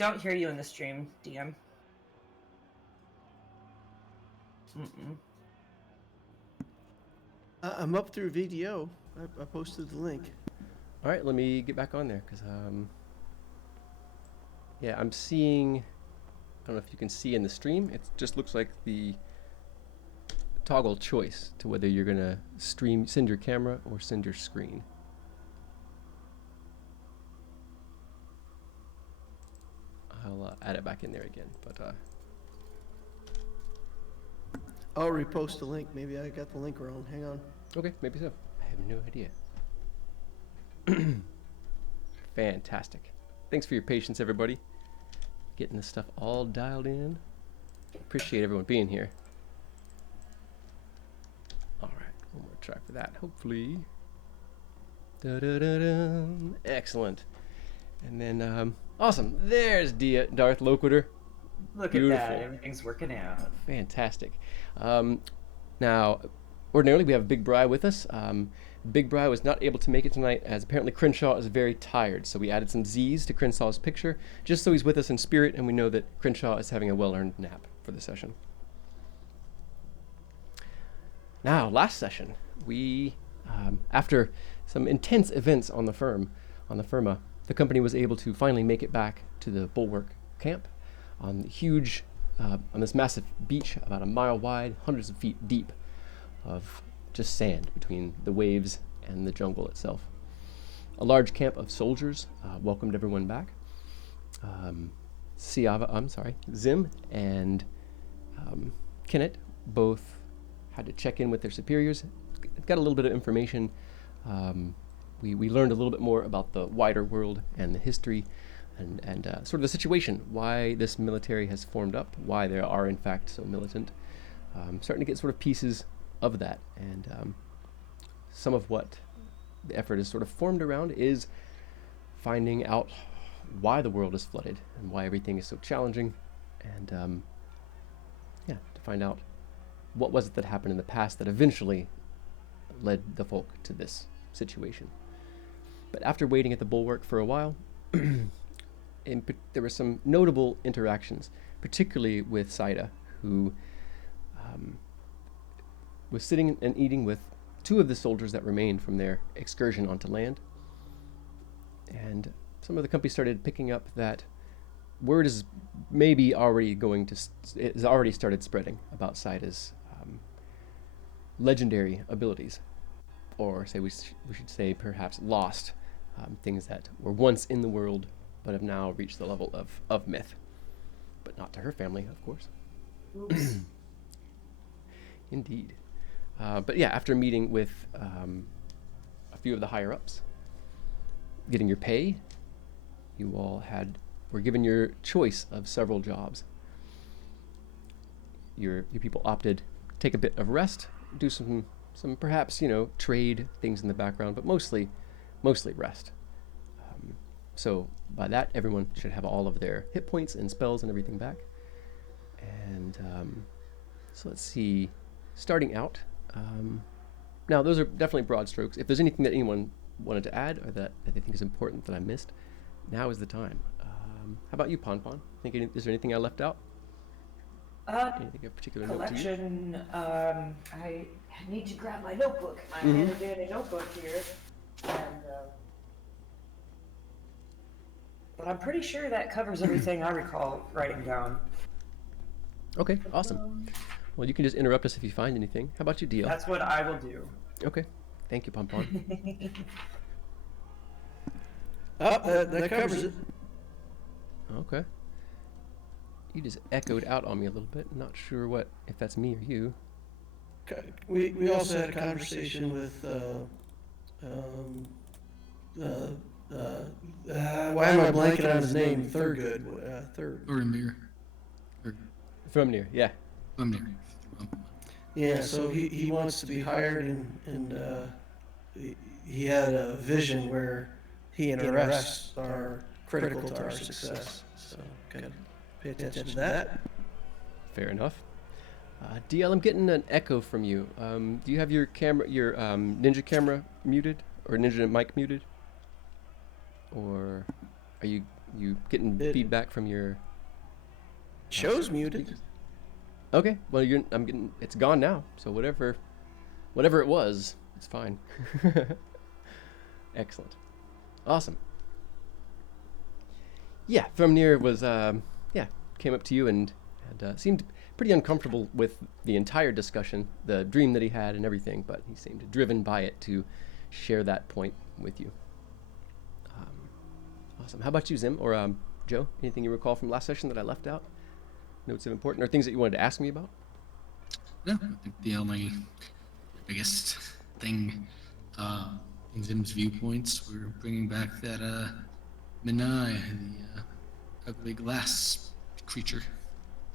don't hear you in the stream, DM. Mm-mm. I'm up through VDO. I posted the link. All right, let me get back on there because yeah, I'm seeing. I don't know if you can see in the stream. It just looks like the toggle choice to whether you're gonna send your camera or send your screen. I'll add it back in there again, but I'll repost the link. Maybe I got the link wrong. Hang on. okay, maybe so. I have no idea. Fantastic. Thanks for your patience, everybody. Getting this stuff all dialed in. Appreciate everyone being here. All right, one more try for that, hopefully. Da-da-da-da. Excellent. And then, awesome. There's Darth Loquitur. Look Beautiful. at that. Everything's working out. Fantastic. Now, ordinarily we have Big Bri with us. Big Bri was not able to make it tonight as apparently Krenshaw is very tired. So we added some Z's to Crenshaw's picture just so he's with us in spirit and we know that Krenshaw is having a well-earned nap for the session. Now, last session, we, after some intense events on the firma, the company was able to finally make it back to the Bulwark camp on on this massive beach about a mile wide, hundreds of feet deep of just sand between the waves and the jungle itself. A large camp of soldiers welcomed everyone back. Zim and Kennit both had to check in with their superiors, got a little bit of information. We learned a little bit more about the wider world and the history and sort of the situation, why this military has formed up, why they are in fact so militant. Starting to get sort of pieces of that, and some of what the effort is sort of formed around is finding out why the world is flooded and why everything is so challenging, and yeah, to find out what was it that happened in the past that eventually led the folk to this situation. But after waiting at the bulwark for a while, there were some notable interactions, particularly with Saida, who was sitting and eating with two of the soldiers that remained from their excursion onto land. And some of the company started picking up that word is maybe already it has already started spreading about Saida's legendary abilities, or we should say perhaps lost things that were once in the world but have now reached the level of myth, but not to her family, of course. Oops. Indeed. But yeah, after meeting with a few of the higher ups, getting your pay, you all were given your choice of several jobs. Your people opted take a bit of rest, do some perhaps trade things in the background, but mostly rest. So by that, everyone should have all of their hit points and spells and everything back. And so let's see, starting out. Now, those are definitely broad strokes. If there's anything that anyone wanted to add or that they think is important that I missed, now is the time. How about you, Pon? Is there anything I left out? Anything of particular note to you? Collection. I need to grab my notebook. I handed in a notebook here, and but I'm pretty sure that covers everything I recall writing down. Okay, awesome. Well, you can just interrupt us if you find anything. How about you, DL? That's what I will do. Okay. Thank you, Pon. That covers it. Okay. You just echoed out on me a little bit. Not sure if that's me or you. We also had a conversation with why am I blanking on his name? Thurgood. Thurmir. From near, yeah. Thurmir. Yeah, so he wants to be hired, and he had a vision where he and the rest are critical to our success. So gotta pay attention to that. Fair enough. DL, I'm getting an echo from you. Do you have your ninja camera muted or ninja mic muted? Or are you You getting feedback from your Show's muted. speakers? Okay, well it's gone now. So whatever it was, it's fine. Excellent. Awesome. Yeah, Thrumnir was came up to you and seemed pretty uncomfortable with the entire discussion, the dream that he had and everything, but he seemed driven by it to share that point with you. Awesome. How about you, Zim or Joe? Anything you recall from last session that I left out? Notes of important or things that you wanted to ask me about? No, I think the only biggest thing in Zim's viewpoints, we're bringing back that menai, the ugly glass creature.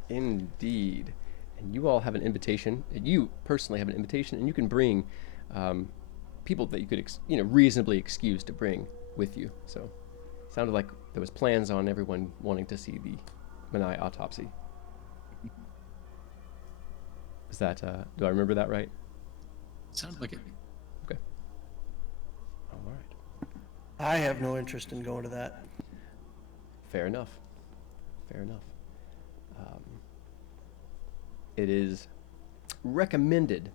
Indeed. And you all have an invitation. You personally have an invitation, and you can bring people that you could reasonably excuse to bring with you. So it sounded like there was plans on everyone wanting to see the menai autopsy. Is that, do I remember that right? Sounds like it. Okay. All right. I have no interest in going to that. Fair enough. It is recommended,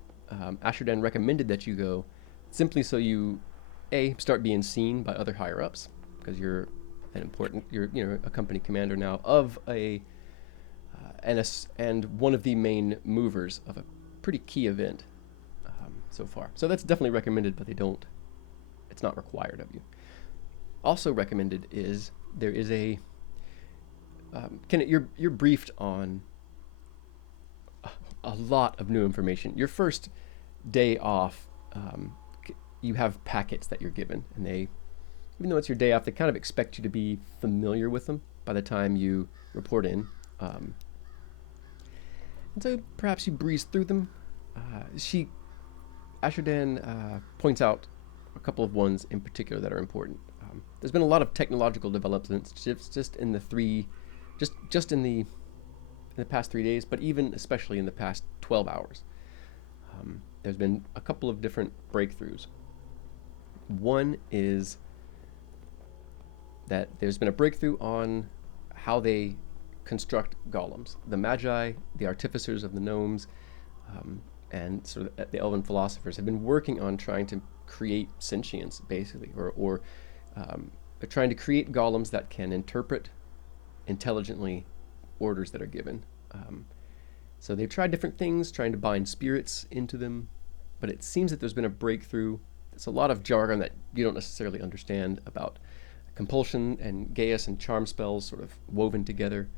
Asherdan recommended that you go simply so you, start being seen by other higher-ups, because you're a company commander now of and one of the main movers of a pretty key event so far. So that's definitely recommended, but it's not required of you. Also recommended is there is Kennit, you're briefed on a lot of new information. Your first day off, you have packets that you're given, and even though it's your day off, they kind of expect you to be familiar with them by the time you report in. And so perhaps you breeze through them. Asherdan points out a couple of ones in particular that are important. There's been a lot of technological developments just in the past 3 days, but even especially in the past 12 hours. There's been a couple of different breakthroughs. One is that there's been a breakthrough on how they construct golems. The magi, the artificers of the gnomes, and sort of the elven philosophers have been working on trying to create sentience, basically, or they're trying to create golems that can interpret intelligently orders that are given. So they've tried different things, trying to bind spirits into them, but it seems that there's been a breakthrough. There's a lot of jargon that you don't necessarily understand about compulsion and Gaius and charm spells sort of woven together.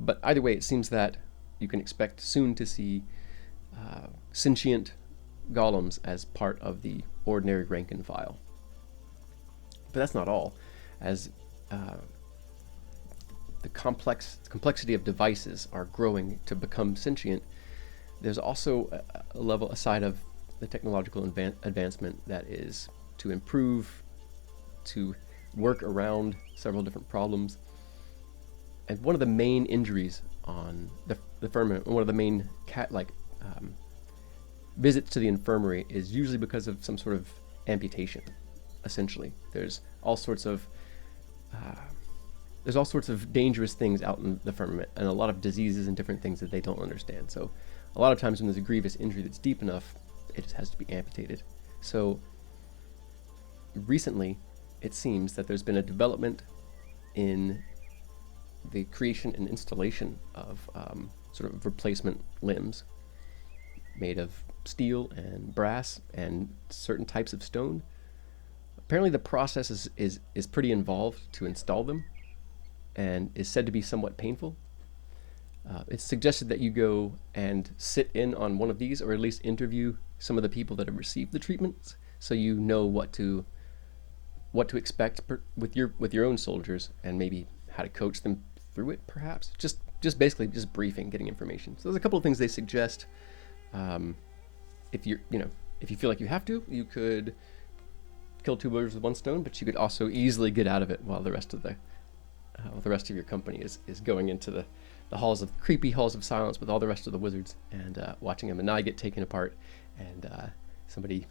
But either way, it seems that you can expect soon to see sentient golems as part of the ordinary rank and file. But that's not all. As the complexity of devices are growing to become sentient, there's also a side of the technological advancement that is to improve, to work around several different problems. And one of the main injuries on the firmament, one of the main visits to the infirmary is usually because of some sort of amputation, essentially. There's all sorts of dangerous things out in the firmament, and a lot of diseases and different things that they don't understand. So a lot of times when there's a grievous injury that's deep enough, it just has to be amputated. So recently, it seems that there's been a development in the creation and installation of sort of replacement limbs made of steel and brass and certain types of stone. Apparently the process is pretty involved to install them and is said to be somewhat painful. It's suggested that you go and sit in on one of these, or at least interview some of the people that have received the treatments, so you know what to expect with your own soldiers, and maybe how to coach them through it. Perhaps just basically just briefing, getting information. So there's a couple of things they suggest. If you feel like you have to, you could kill two birds with one stone, but you could also easily get out of it while the rest of your company is going into the creepy halls of silence with all the rest of the wizards, and watching a menai get taken apart, and somebody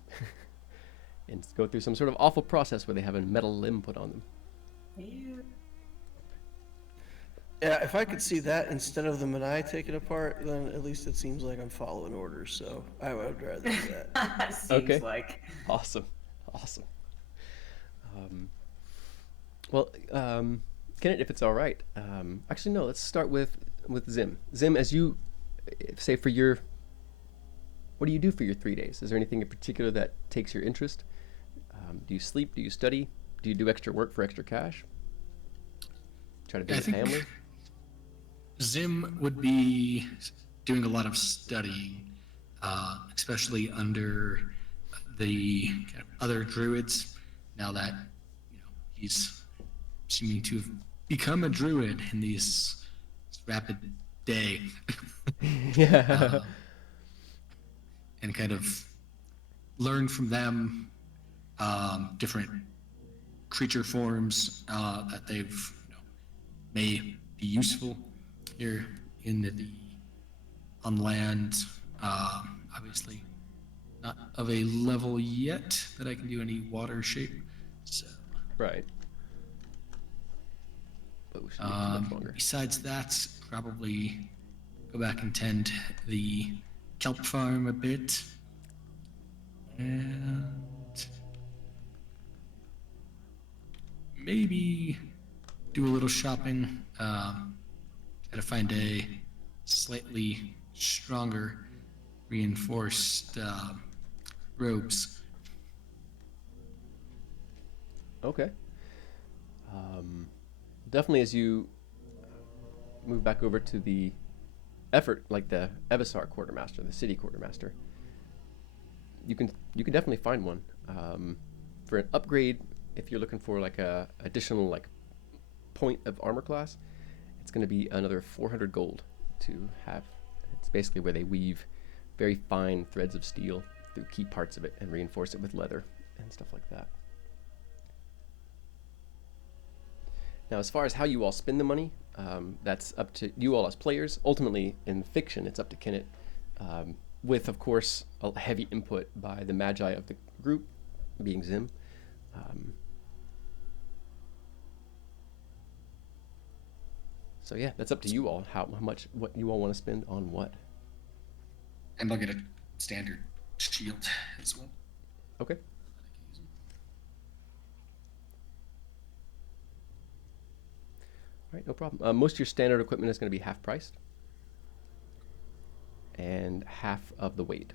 and go through some sort of awful process where they have a metal limb put on them. Yeah, if I could see that instead of the menai taken apart, then at least it seems like I'm following orders. So I would rather do that. Seems Okay. like. Awesome. Awesome. Well, Kennit, if it's all right. Actually, no. Let's start with Zim. Zim, as you say for your, what do you do for your 3 days? Is there anything in particular that takes your interest? Do you sleep? Do you study? Do you do extra work for extra cash? Try to be I a think family? Zim would be doing a lot of studying, especially under the kind of other druids. Now that he's seeming to have become a druid in this rapid day, Yeah. and kind of learn from them different creature forms that they've may be useful here in the on land. Obviously, not of a level yet that I can do any water shape. So, Right. But we should need too much longer. besides that, probably go back and tend the kelp farm a bit, and maybe do a little shopping. Try to find a slightly stronger, reinforced robes. Okay. Definitely, as you move back over to the effort, like the Evisar quartermaster, the city quartermaster, you can definitely find one for an upgrade. If you're looking for like a additional like point of armor class, it's going to be another 400 gold to have. It's basically where they weave very fine threads of steel through key parts of it and reinforce it with leather and stuff like that. Now, as far as how you all spend the money, that's up to you all as players. Ultimately, in fiction, it's up to Kennit, with, of course, a heavy input by the magi of the group, being Zim. So yeah, that's up to you all, how much, what you all want to spend on what. And I'll get a standard shield as well. Okay. All right, no problem. Most of your standard equipment is going to be half priced and half of the weight.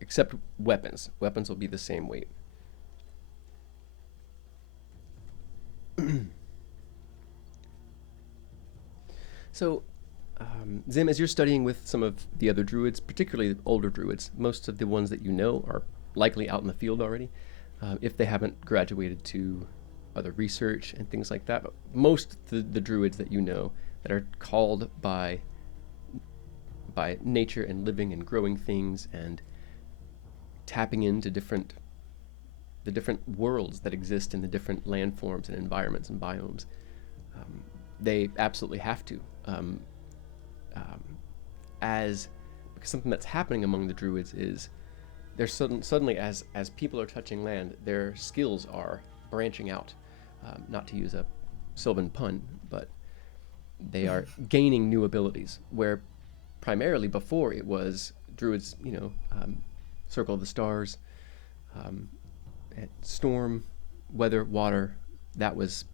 Except weapons. Weapons will be the same weight. So, Zim, as you're studying with some of the other druids, particularly the older druids, most of the ones that you know are likely out in the field already, if they haven't graduated to other research and things like that. But most of the druids that you know that are called by nature and living and growing things and tapping into the different worlds that exist in the different landforms and environments and biomes, they absolutely have to. Because something that's happening among the druids is they're suddenly, as people are touching land, their skills are branching out. Not to use a Sylvan pun, but they are gaining new abilities, where primarily before it was druids, Circle of the Stars, storm, weather, water. That was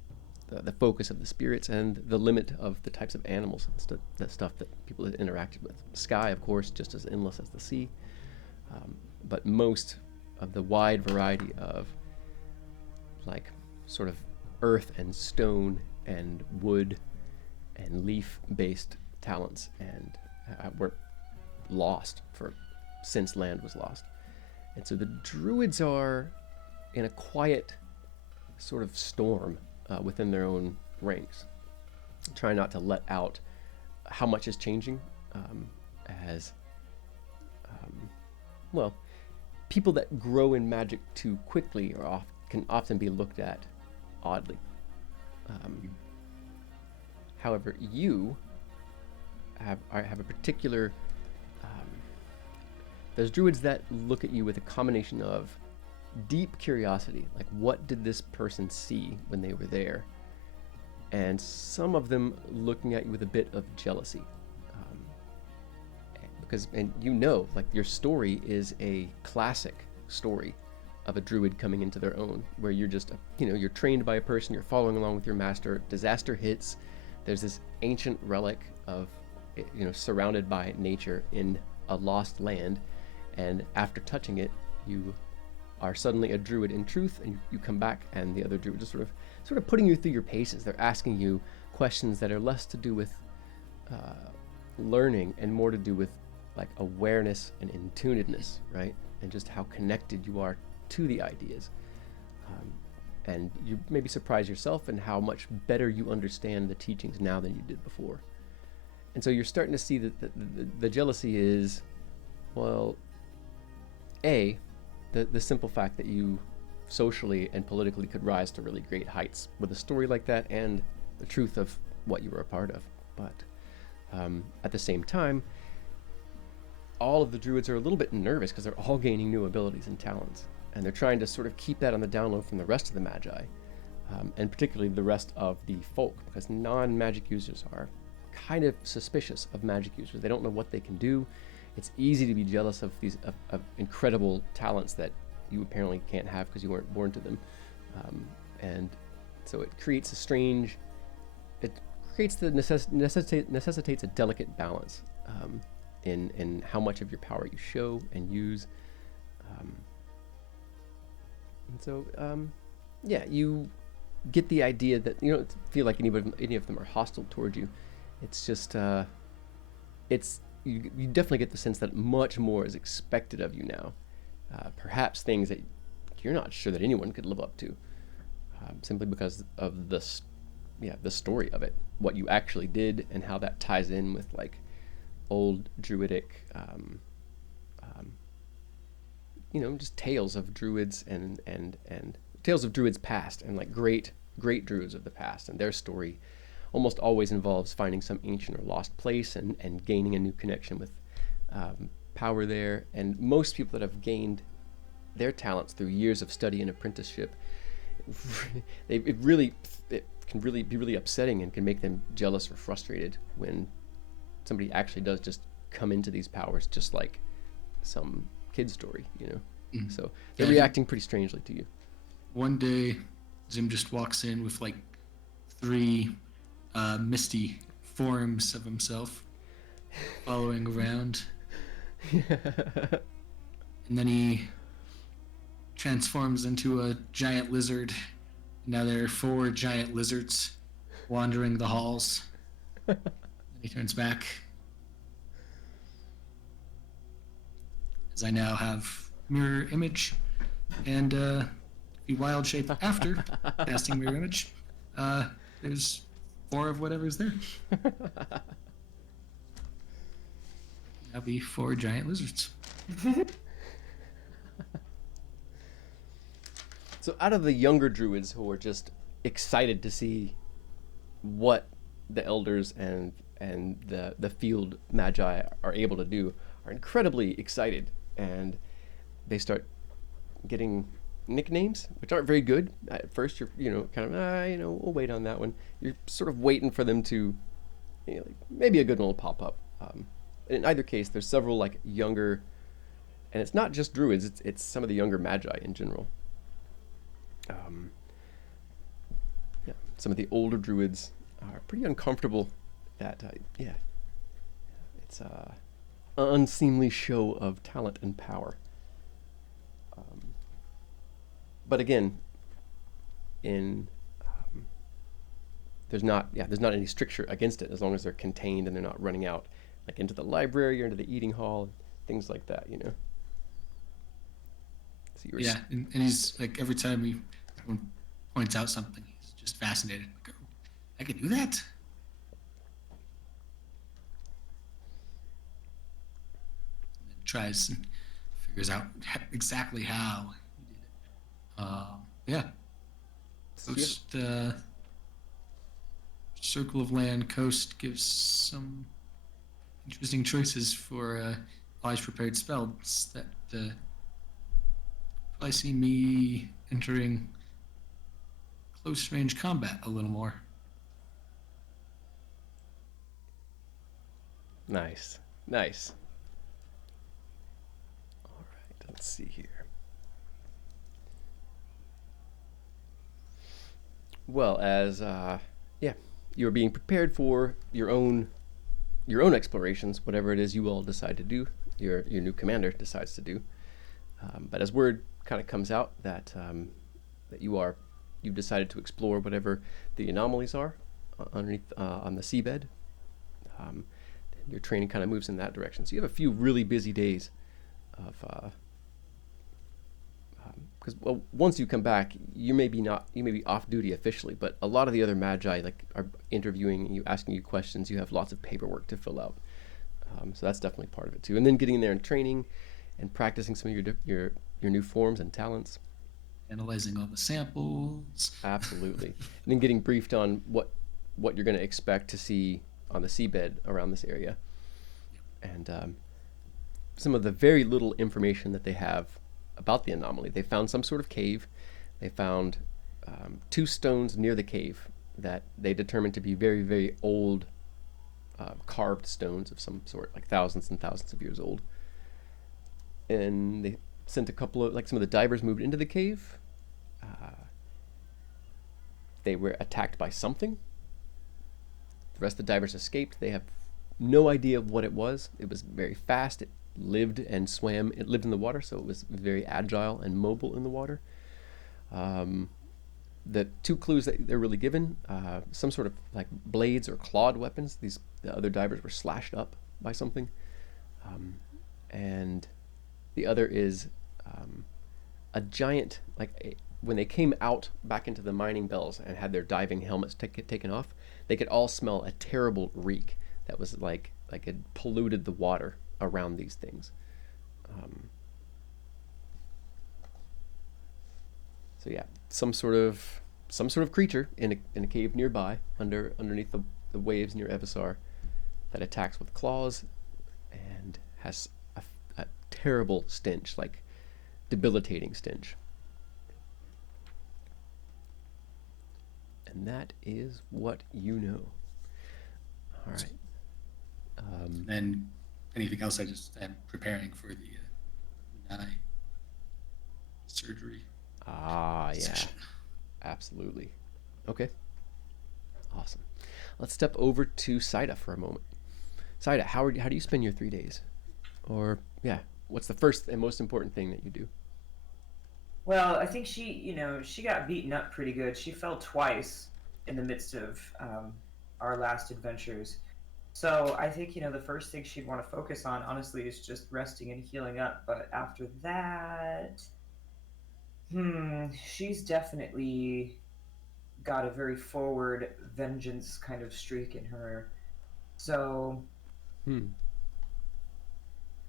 the focus of the spirits and the limit of the types of animals and the stuff that people had interacted with. Sky, of course, just as endless as the sea. But most of the wide variety of like sort of earth and stone and wood and leaf-based talents and were lost since land was lost. And so the druids are in a quiet sort of storm within their own ranks, trying not to let out how much is changing, well, people that grow in magic too quickly can often be looked at oddly. However, you have a particular there's druids that look at you with a combination of deep curiosity, like what did this person see when they were there? And some of them looking at you with a bit of jealousy. And you know, like your story is a classic story of a druid coming into their own, where you're just, you're trained by a person, you're following along with your master, disaster hits, there's this ancient relic of, surrounded by nature in a lost land, and after touching it, you are suddenly a druid in truth, and you come back, and the other druid is sort of putting you through your paces. They're asking you questions that are less to do with learning and more to do with like awareness and in-tunedness, right? And just how connected you are to the ideas. And you maybe surprise yourself in how much better you understand the teachings now than you did before. And so you're starting to see that the jealousy is, well, the simple fact that you socially and politically could rise to really great heights with a story like that, and the truth of what you were a part of. But at the same time, all of the druids are a little bit nervous because they're all gaining new abilities and talents, and they're trying to sort of keep that on the down low from the rest of the magi, and particularly the rest of the folk, because non-magic users are kind of suspicious of magic users. They don't know what they can do. It's easy to be jealous of these of incredible talents that you apparently can't have because you weren't born to them, and so it creates necessitates a delicate balance in how much of your power you show and use, and so you get the idea that you don't feel like any of them are hostile towards you. It's just you definitely get the sense that much more is expected of you now, perhaps things that you're not sure that anyone could live up to, simply because of the story of it, what you actually did, and how that ties in with like old druidic, just tales of druids and tales of druids past, and like great druids of the past, and their story almost always involves finding some ancient or lost place and gaining a new connection with power there. And most people that have gained their talents through years of study and apprenticeship, it can really be really upsetting and can make them jealous or frustrated when somebody actually does just come into these powers just like some kid story, Mm-hmm. So they're reacting pretty strangely to you. One day, Zim just walks in with like 3 misty forms of himself following around. And then he transforms into a giant lizard. Now there are 4 giant lizards wandering the halls. Then he turns back. As I now have mirror image and the wild shape after casting mirror image. There's 4 of whatever's there. That'll be 4 giant lizards. So out of the younger druids who are just excited to see what the elders and the field magi are able to do, are incredibly excited, and they start getting nicknames, which aren't very good. At first, you're kind of we'll wait on that one. You're sort of waiting for them to, maybe a good one will pop up. In either case, there's several like younger, and it's not just druids. It's some of the younger magi in general. Some of the older druids are pretty uncomfortable that it's an unseemly show of talent and power. But again, there's not any stricture against it as long as they're contained and they're not running out like into the library or into the eating hall, things like that, So and he's like, every time someone points out something, he's just fascinated. Like, oh, I can do that. And then tries and figures out exactly how he did it. Coast, Circle of Land Coast gives some interesting choices for always prepared spells that probably see me entering close range combat a little more. Nice. Nice. All right, let's see here. Well, as you're being prepared for your own explorations, whatever it is you all decide to do, your new commander decides to do. But as word kind of comes out that that you've decided to explore whatever the anomalies are underneath on the seabed, your training kind of moves in that direction. So you have a few really busy days of because once you come back, you may be off duty officially, but a lot of the other magi are interviewing you, asking you questions. You have lots of paperwork to fill out, so that's definitely part of it too. And then getting in there and training and practicing some of your new forms and talents. Analyzing all the samples. Absolutely, and then getting briefed on what you're going to expect to see on the seabed around this area, and some of the very little information that they have about the anomaly. They found some sort of cave. They found 2 stones near the cave that they determined to be very, very old carved stones of some sort, like thousands and thousands of years old. And they sent a couple of, some of the divers moved into the cave. They were attacked by something. The rest of the divers escaped. They have no idea what it was. It was very fast. It lived and swam. It lived in the water, so it was very agile and mobile in the water. The 2 clues that they're really given, some sort of blades or clawed weapons. The other divers were slashed up by something. And the other is a giant, when they came out back into the mining bells and had their diving helmets taken off, they could all smell a terrible reek that was like it polluted the water around these things. So yeah, some sort of creature in a cave nearby, underneath the waves near Evisar, that attacks with claws and has a terrible stench, debilitating stench. And that is what you know. All right. And anything else, I just am preparing for the menai surgery. Yeah. Session. Absolutely. Okay. Awesome. Let's step over to Saida for a moment. Saida, how do you spend your 3 days? Or, what's the first and most important thing that you do? Well, I think she got beaten up pretty good. She fell twice in the midst of our last adventures. So I think, the first thing she'd want to focus on, honestly, is just resting and healing up. But after that, she's definitely got a very forward vengeance kind of streak in her. So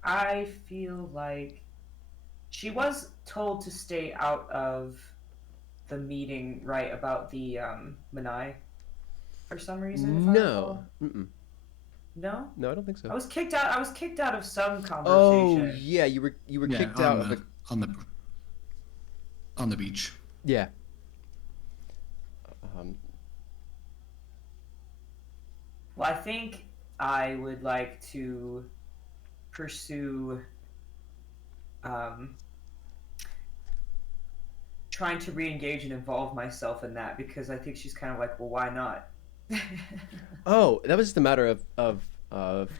I feel like she was told to stay out of the meeting, right, about the menai for some reason, if I recall. No? No, I don't think so. I was kicked out of some conversation. Oh, yeah, you were kicked out of the on the beach. Yeah. Well, I think I would like to pursue trying to re-engage and involve myself in that, because I think she's kind of like, well, why not? Oh, that was just a matter of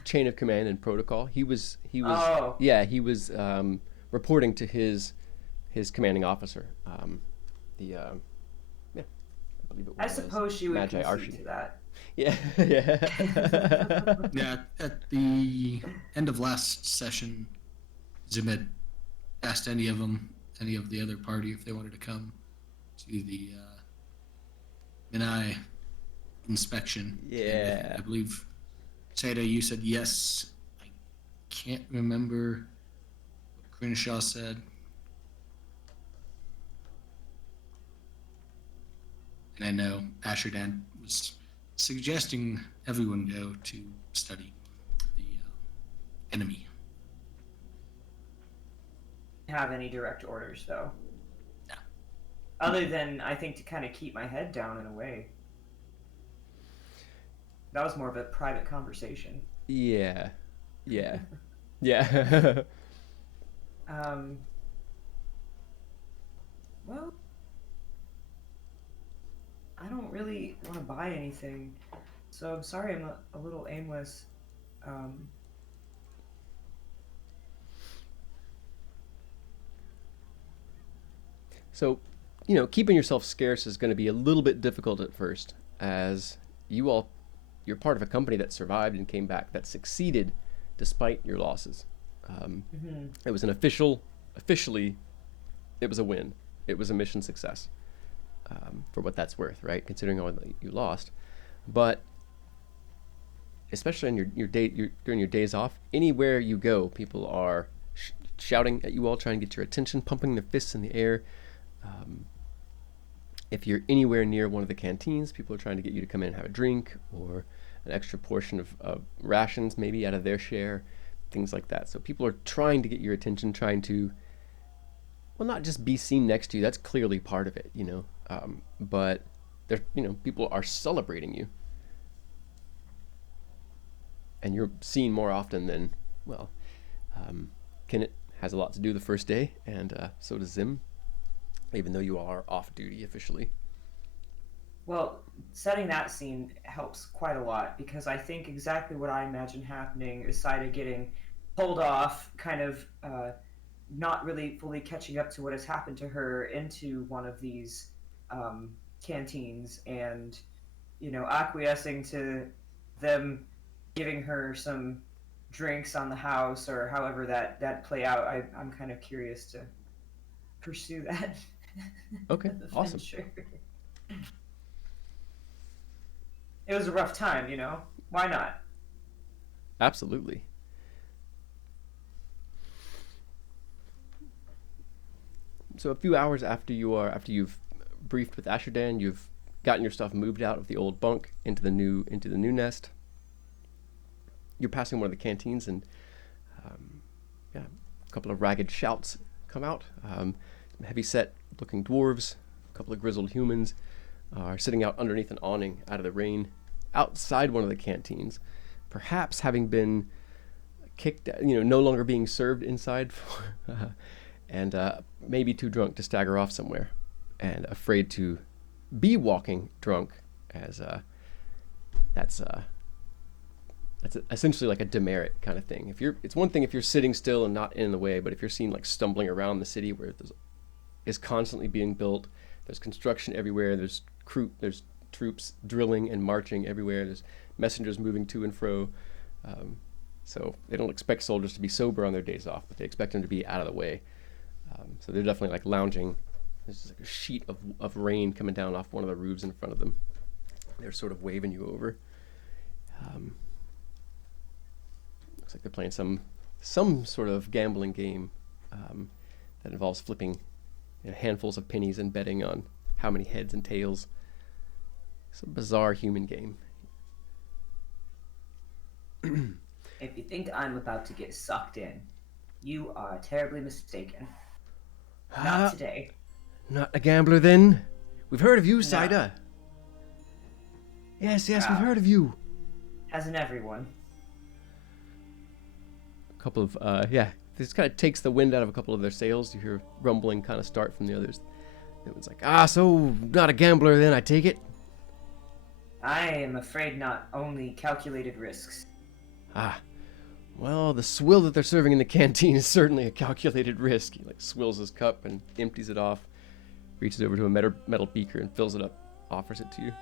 chain of command and protocol. He was Oh. Yeah, he was reporting to his commanding officer. I believe it was. I suppose she would Magi concede Archie. to that. Yeah. Yeah, at the end of last session, Zim had asked any of the other party, if they wanted to come to the menai inspection. Yeah. And I believe, Saida, you said yes. I can't remember what Krenshaw said. And I know Asherdan was suggesting everyone go to study the enemy. have any direct orders, though. No. Other than, I think, to kind of keep my head down in a way. That was more of a private conversation. Yeah. Yeah. Well, I don't really want to buy anything, so I'm sorry I'm a little aimless. Um, So, keeping yourself scarce is going to be a little bit difficult at first, as you're part of a company that survived and came back, that succeeded despite your losses. It was officially, it was a win. It was a mission success, for what that's worth, right? Considering all that you lost. But especially in during your days off, anywhere you go, people are shouting at you all, trying to get your attention, pumping their fists in the air. If you're anywhere near one of the canteens, people are trying to get you to come in and have a drink or an extra portion of rations, maybe out of their share, things like that. So people are trying to get your attention, trying to, well, not just be seen next to you. That's clearly part of it, but people are celebrating you, and you're seen more often than, well, Kennit has a lot to do the first day, and so does Zim, even though you are off duty officially. Well, setting that scene helps quite a lot, because I think exactly what I imagine happening is Saida getting pulled off, kind of not really fully catching up to what has happened to her, into one of these canteens, and acquiescing to them giving her some drinks on the house, or however that play out. I'm kind of curious to pursue that. Okay, awesome. It was a rough time, Why not? Absolutely. So a few hours after you've briefed with Asherdan, you've gotten your stuff moved out of the old bunk into the new nest. You're passing one of the canteens, and a couple of ragged shouts come out. Some heavy-set looking dwarves, a couple of grizzled humans are sitting out underneath an awning out of the rain outside one of the canteens, perhaps having been kicked, no longer being served inside, and maybe too drunk to stagger off somewhere, and afraid to be walking drunk, as that's essentially like a demerit kind of thing. It's one thing if you're sitting still and not in the way, but if you're seen like stumbling around the city where is constantly being built, there's construction everywhere, there's troops drilling and marching everywhere, there's messengers moving to and fro, so they don't expect soldiers to be sober on their days off, but they expect them to be out of the way. So they're definitely like lounging. There's like a sheet of rain coming down off one of the roofs in front of them. They're sort of waving you over. Looks like they're playing some sort of gambling game that involves flipping handfuls of pennies and betting on how many heads and tails. It's a bizarre human game. If you think I'm about to get sucked in, you are terribly mistaken. Not today. Not a gambler, then? We've heard of you, No. Saida. Yes, we've Ah. heard of you. Hasn't everyone? A couple of, this kind of takes the wind out of a couple of their sails. You hear rumbling kind of start from the others. It was like, so not a gambler then, I take it? I am afraid not. Only calculated risks. Well, the swill that they're serving in the canteen is certainly a calculated risk. He swills his cup and empties it off, reaches over to a metal beaker and fills it up, offers it to you.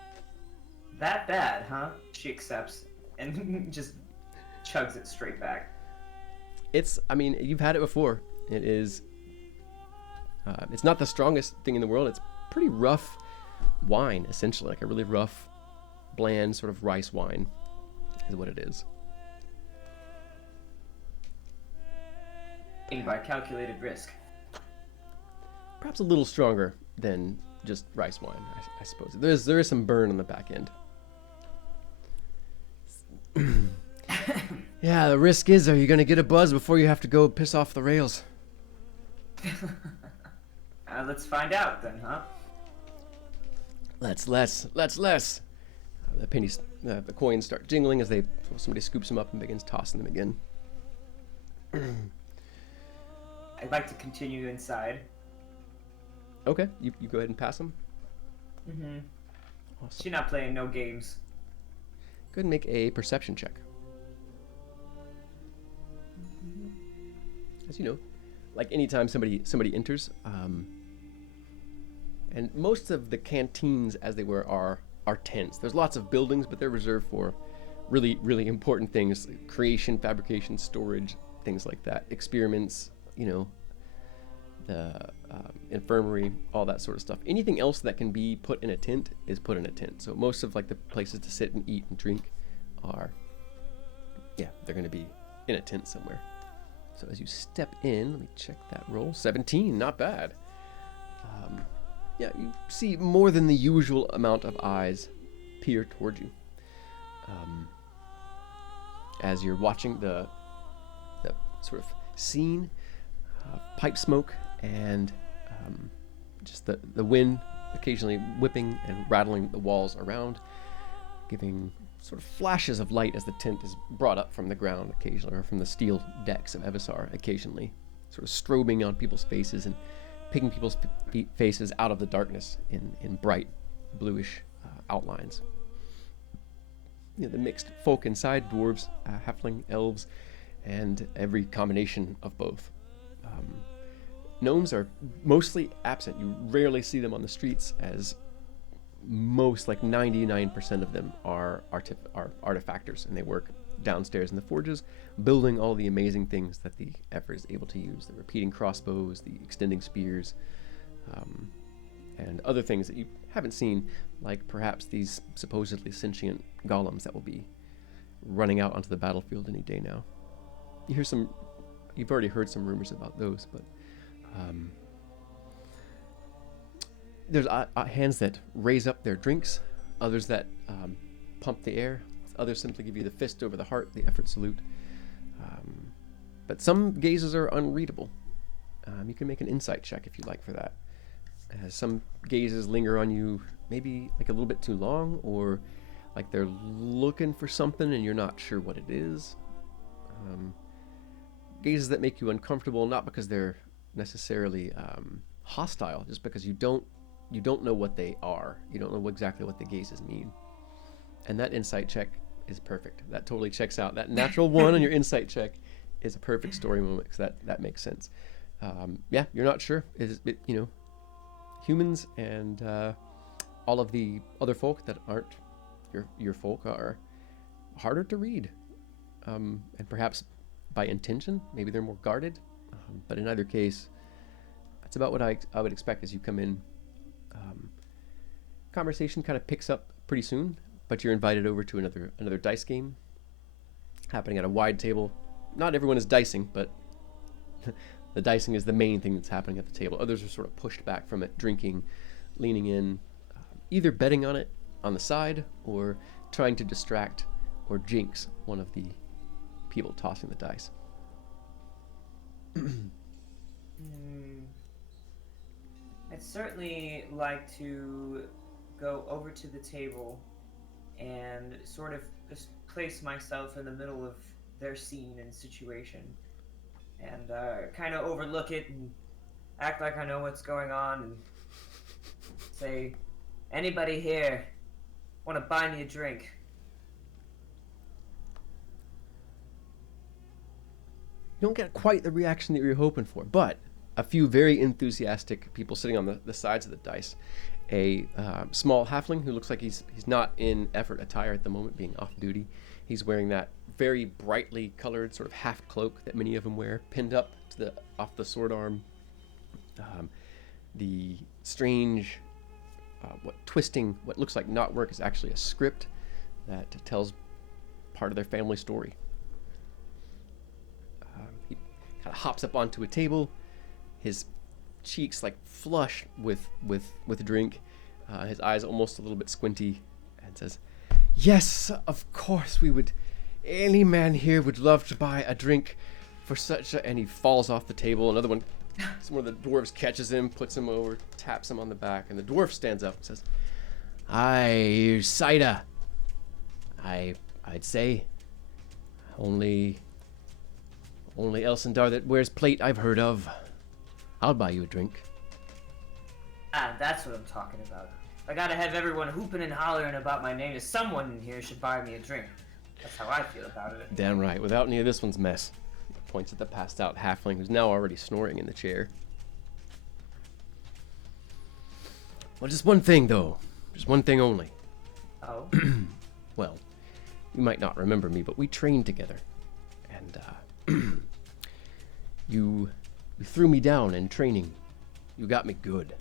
That bad, huh? She accepts and just chugs it straight back. You've had it before. It is, it's not the strongest thing in the world. It's pretty rough wine, essentially, like a really rough, bland sort of rice wine is what it is. By calculated risk. Perhaps a little stronger than just rice wine, I suppose. There is some burn on the back end. Yeah, the risk is, are you going to get a buzz before you have to go piss off the rails? Let's find out then, huh? Let's less. The pennies, the coins start jingling as somebody scoops them up and begins tossing them again. I'd like to continue inside. Okay, you go ahead and pass them. Mm-hmm. Awesome. She's not playing no games. Go ahead and make a perception check. As you know, like anytime somebody enters, and most of the canteens as they were are tents. There's lots of buildings, but they're reserved for really, really important things: like creation, fabrication, storage, things like that. Experiments, the infirmary, all that sort of stuff. Anything else that can be put in a tent is put in a tent. So most of like the places to sit and eat and drink are, they're going to be in a tent somewhere. So as you step in, let me check that roll. 17, not bad. You see more than the usual amount of eyes peer toward you. As you're watching the sort of scene of pipe smoke and just the wind occasionally whipping and rattling the walls around, giving sort of flashes of light as the tent is brought up from the ground occasionally, or from the steel decks of Evisar occasionally, sort of strobing on people's faces and picking people's faces out of the darkness in bright bluish outlines. The mixed folk inside, dwarves, halfling, elves, and every combination of both. Gnomes are mostly absent. You rarely see them on the streets, as most, like 99% of them are artifactors, and they work downstairs in the forges, building all the amazing things that the Effort is able to use: the repeating crossbows, the extending spears, and other things that you haven't seen, like perhaps these supposedly sentient golems that will be running out onto the battlefield any day now. You've already heard some rumors about those, but there's hands that raise up their drinks, others that pump the air, others simply give you the fist over the heart, the Effort salute. But some gazes are unreadable. You can make an insight check if you'd like for that. As some gazes linger on you, maybe like a little bit too long, or like they're looking for something and you're not sure what it is. Gazes that make you uncomfortable, not because they're necessarily hostile, just because you don't know what they are. You don't know exactly what the gazes mean. And that insight check is perfect. That totally checks out. That natural one on your insight check is a perfect story moment, because that makes sense. You're not sure. Is it, humans and all of the other folk that aren't your folk are harder to read, and perhaps by intention. Maybe they're more guarded, but in either case, that's about what I would expect as you come in. Conversation kind of picks up pretty soon, but you're invited over to another dice game happening at a wide table. Not everyone is dicing, but the dicing is the main thing that's happening at the table. Others are sort of pushed back from it, drinking, leaning in, either betting on it on the side or trying to distract or jinx one of the people tossing the dice. I'd certainly like to go over to the table and sort of just place myself in the middle of their scene and situation, and kind of overlook it and act like I know what's going on, and say, "Anybody here want to buy me a drink?" You don't get quite the reaction that you're hoping for, but a few very enthusiastic people sitting on the sides of the dice. A small halfling who looks like he's not in Effort attire at the moment, being off duty. He's wearing that very brightly colored sort of half cloak that many of them wear, pinned up to off the sword arm. The strange, what looks like knotwork is actually a script that tells part of their family story. He kind of hops up onto a table, his cheeks like flush with drink, his eyes almost a little bit squinty, and says, "Yes, of course we would. Any man here would love to buy a drink for such a..." And he falls off the table. Another one So one of the dwarves catches him, puts him over, taps him on the back, and the dwarf stands up and says, "Aye, Saida. I'd say only Elsendar that wears plate I've heard of. I'll buy you a drink." Ah, that's what I'm talking about. I gotta have everyone hooping and hollering about my name. Someone in here should buy me a drink. That's how I feel about it. Damn right, without any of this one's mess. He points at the passed out halfling who's now already snoring in the chair. Well, just one thing though. Just one thing only. Oh? Well, you might not remember me, but we trained together. And, you threw me down in training. You got me good.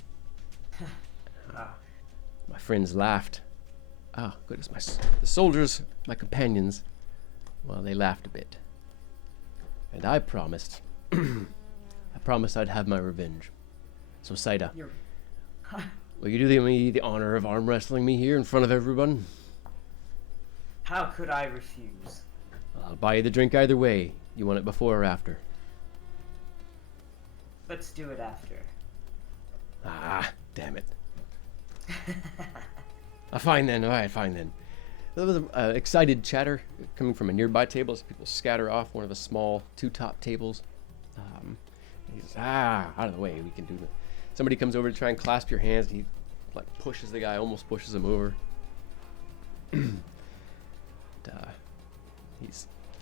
My friends laughed. Goodness, the soldiers, my companions, well, they laughed a bit. And I promised, I'd have my revenge. So, Saida, will you do me the honor of arm wrestling me here in front of everyone? How could I refuse? I'll buy you the drink either way. You want it before or after? Let's do it after. Ah, damn it. Fine then, alright, fine then. There was excited chatter coming from a nearby table as people scatter off one of the small two-top tables. He says, out of the way, we can do it. Somebody comes over to try and clasp your hands, and he like pushes the guy, almost pushes him over.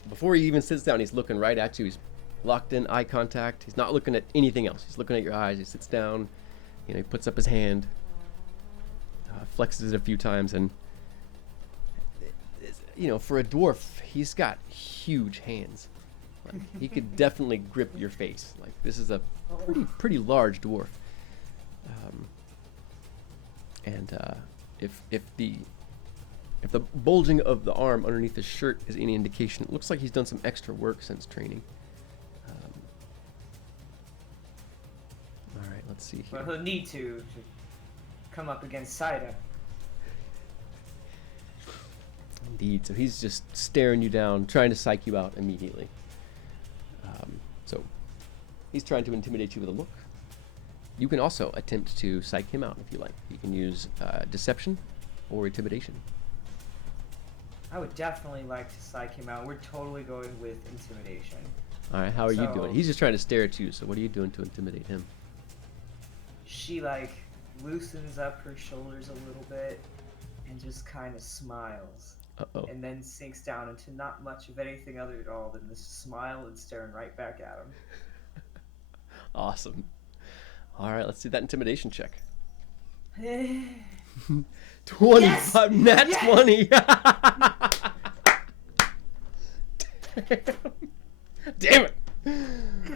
Before he even sits down, he's looking right at you. He's locked in eye contact. He's not looking at anything else. He's looking at your eyes. He sits down. He puts up his hand, flexes it a few times, and for a dwarf, he's got huge hands. Like, he could definitely grip your face. Like, this is a pretty large dwarf. If the bulging of the arm underneath his shirt is any indication, it looks like he's done some extra work since training. All right, let's see here. Well, he'll need to come up against Saida. Indeed, so he's just staring you down, trying to psych you out immediately. So he's trying to intimidate you with a look. You can also attempt to psych him out if you like. You can use deception or intimidation. I would definitely like to psych him out. We're totally going with intimidation. All right, how are you doing? He's just trying to stare at you, so what are you doing to intimidate him? She, loosens up her shoulders a little bit and just kind of smiles. Uh-oh. And then sinks down into not much of anything other at all than this smile and staring right back at him. Awesome. All right, let's see that intimidation check. 25, yes! Nat yes! 20. Damn it.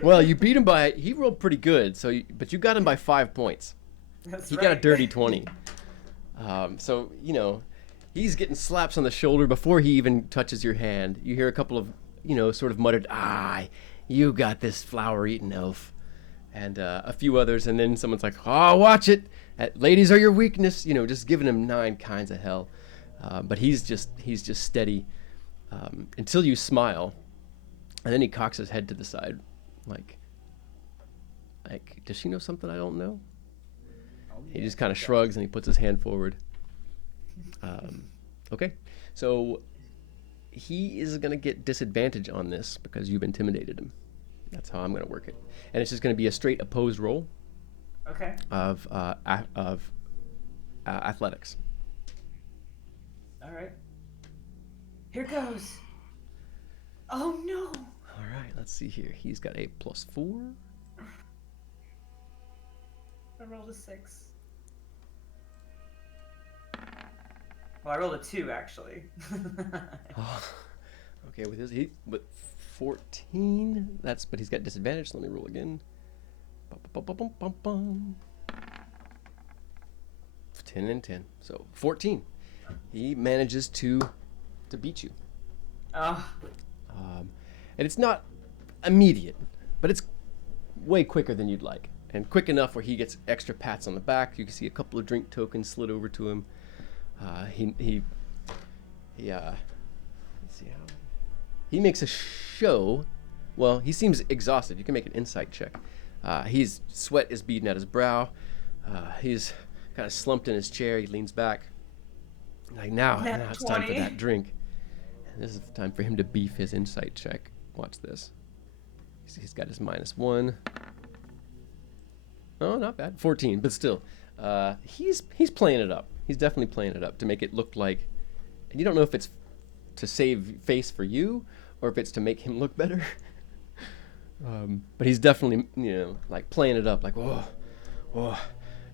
Well, you beat him he rolled pretty good, but you got him by 5 points. That's he right. got a dirty 20. He's getting slaps on the shoulder before he even touches your hand. You hear a couple of, sort of muttered, you got this flower-eating elf. And a few others, and then someone's like, "Oh, watch it! Ladies are your weakness." Just giving him 9 kinds of hell. But he's just steady until you smile, and then he cocks his head to the side, like, does she know something I don't know? He just kind of shrugs and he puts his hand forward. Okay, so he is gonna get disadvantage on this because you've intimidated him. That's how I'm going to work it. And it's just going to be a straight opposed roll. Okay. Of athletics. All right. Here goes. Oh, no. All right, let's see here. He's got a +4. I rolled a 6. Well, I rolled a 2, actually. Okay, with 14, but he's got disadvantage, so let me roll again. 10 and 10, so 14. He manages to beat you. Oh. And it's not immediate, but it's way quicker than you'd like, and quick enough where he gets extra pats on the back. You can see a couple of drink tokens slid over to him. Let's see how. He makes a show. Well, he seems exhausted. You can make an insight check. He's sweat is beading at his brow. He's kind of slumped in his chair. He leans back. Like now it's time for 20. that drink. And this is the time for him to beef his insight check. Watch this. He's got his -1. Oh, not bad. 14, but still, he's playing it up. He's definitely playing it up to make it look like. And you don't know if it's to save face for you or if it's to make him look better. But he's definitely, like playing it up, like, oh,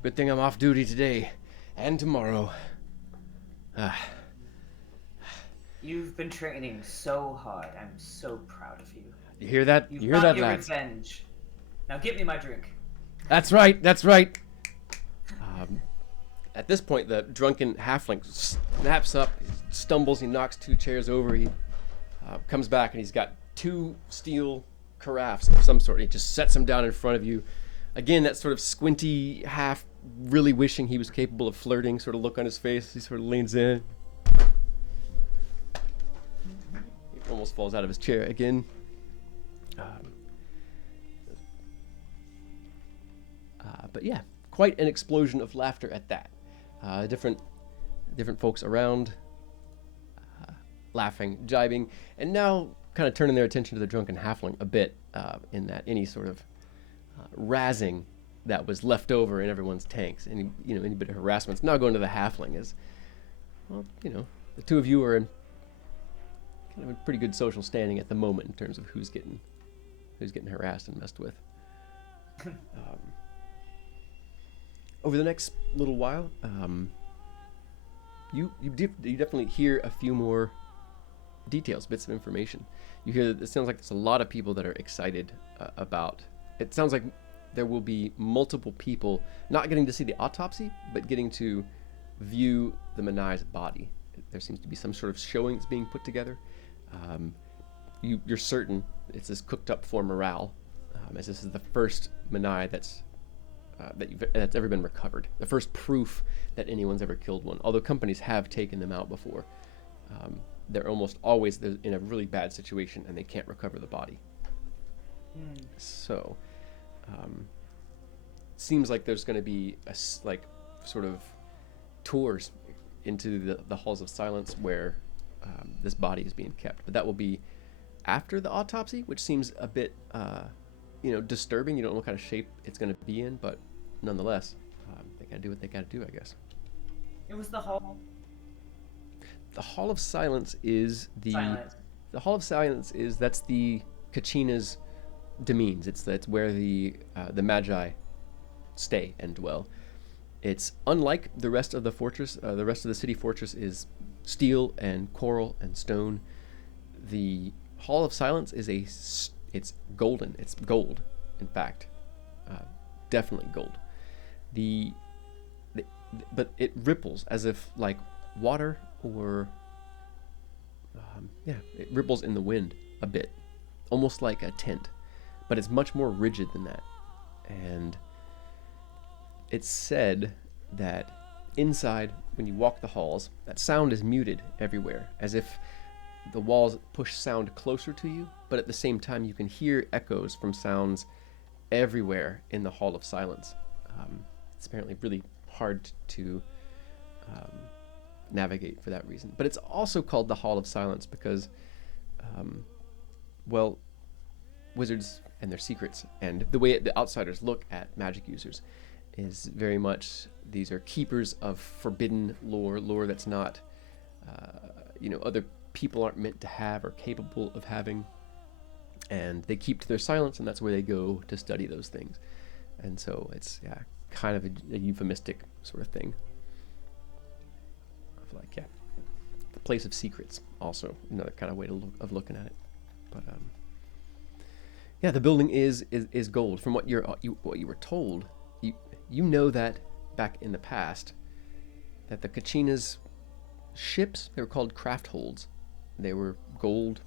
good thing I'm off duty today and tomorrow. You've been training so hard. I'm so proud of you. You hear that? You've You hear got that, your lads? revenge. Now get me my drink. That's right. That's right. At this point, the drunken halfling snaps up, stumbles, he knocks 2 chairs over. He comes back and he's got 2 steel carafes of some sort. He just sets them down in front of you. Again, that sort of squinty, half really wishing he was capable of flirting sort of look on his face. He sort of leans in. He almost falls out of his chair again. But yeah, quite an explosion of laughter at that. Different folks around, laughing, jibing, and now kind of turning their attention to the drunken halfling a bit, in that any sort of razzing that was left over in everyone's tanks, any bit of harassment's now going to the halfling. As well, the 2 of you are in kind of a pretty good social standing at the moment in terms of who's getting harassed and messed with. Over the next little while, you definitely hear a few more details, bits of information. You hear that it sounds like there's a lot of people that are excited about. It sounds like there will be multiple people not getting to see the autopsy, but getting to view the menai's body. There seems to be some sort of showing that's being put together. You're certain it's this cooked up for morale, as this is the first menai that's ever been recovered. The first proof that anyone's ever killed one. Although companies have taken them out before, they're almost always in a really bad situation and they can't recover the body. So, seems like there's going to be sort of tours into the halls of silence where this body is being kept. But that will be after the autopsy, which seems a bit disturbing. You don't know what kind of shape it's going to be in, but nonetheless, they got to do what they got to do, I guess. It was the hall. The Hall of Silence is Silence. The Hall of Silence that's the Kachina's demesnes. It's where the Magi stay and dwell. It's unlike the rest of the fortress. The rest of the city fortress is steel and coral and stone. The Hall of Silence it's golden. It's gold, in fact, definitely gold. But it ripples as if like water, or it ripples in the wind a bit, almost like a tent, but it's much more rigid than that. And it's said that inside, when you walk the halls, that sound is muted everywhere, as if the walls push sound closer to you, but at the same time you can hear echoes from sounds everywhere in the Hall of Silence. It's apparently really hard to navigate for that reason. But it's also called the Hall of Silence because, wizards and their secrets, and the way the outsiders look at magic users is very much, these are keepers of forbidden lore that's not, other people aren't meant to have or capable of having, and they keep to their silence, and that's where they go to study those things. And so it's kind of a euphemistic sort of thing of like, the place of secrets, also another kind of way of looking at it. But the building is gold. From what you were told, you know that back in the past that the Kachina's ships, they were called craft holds. They were gold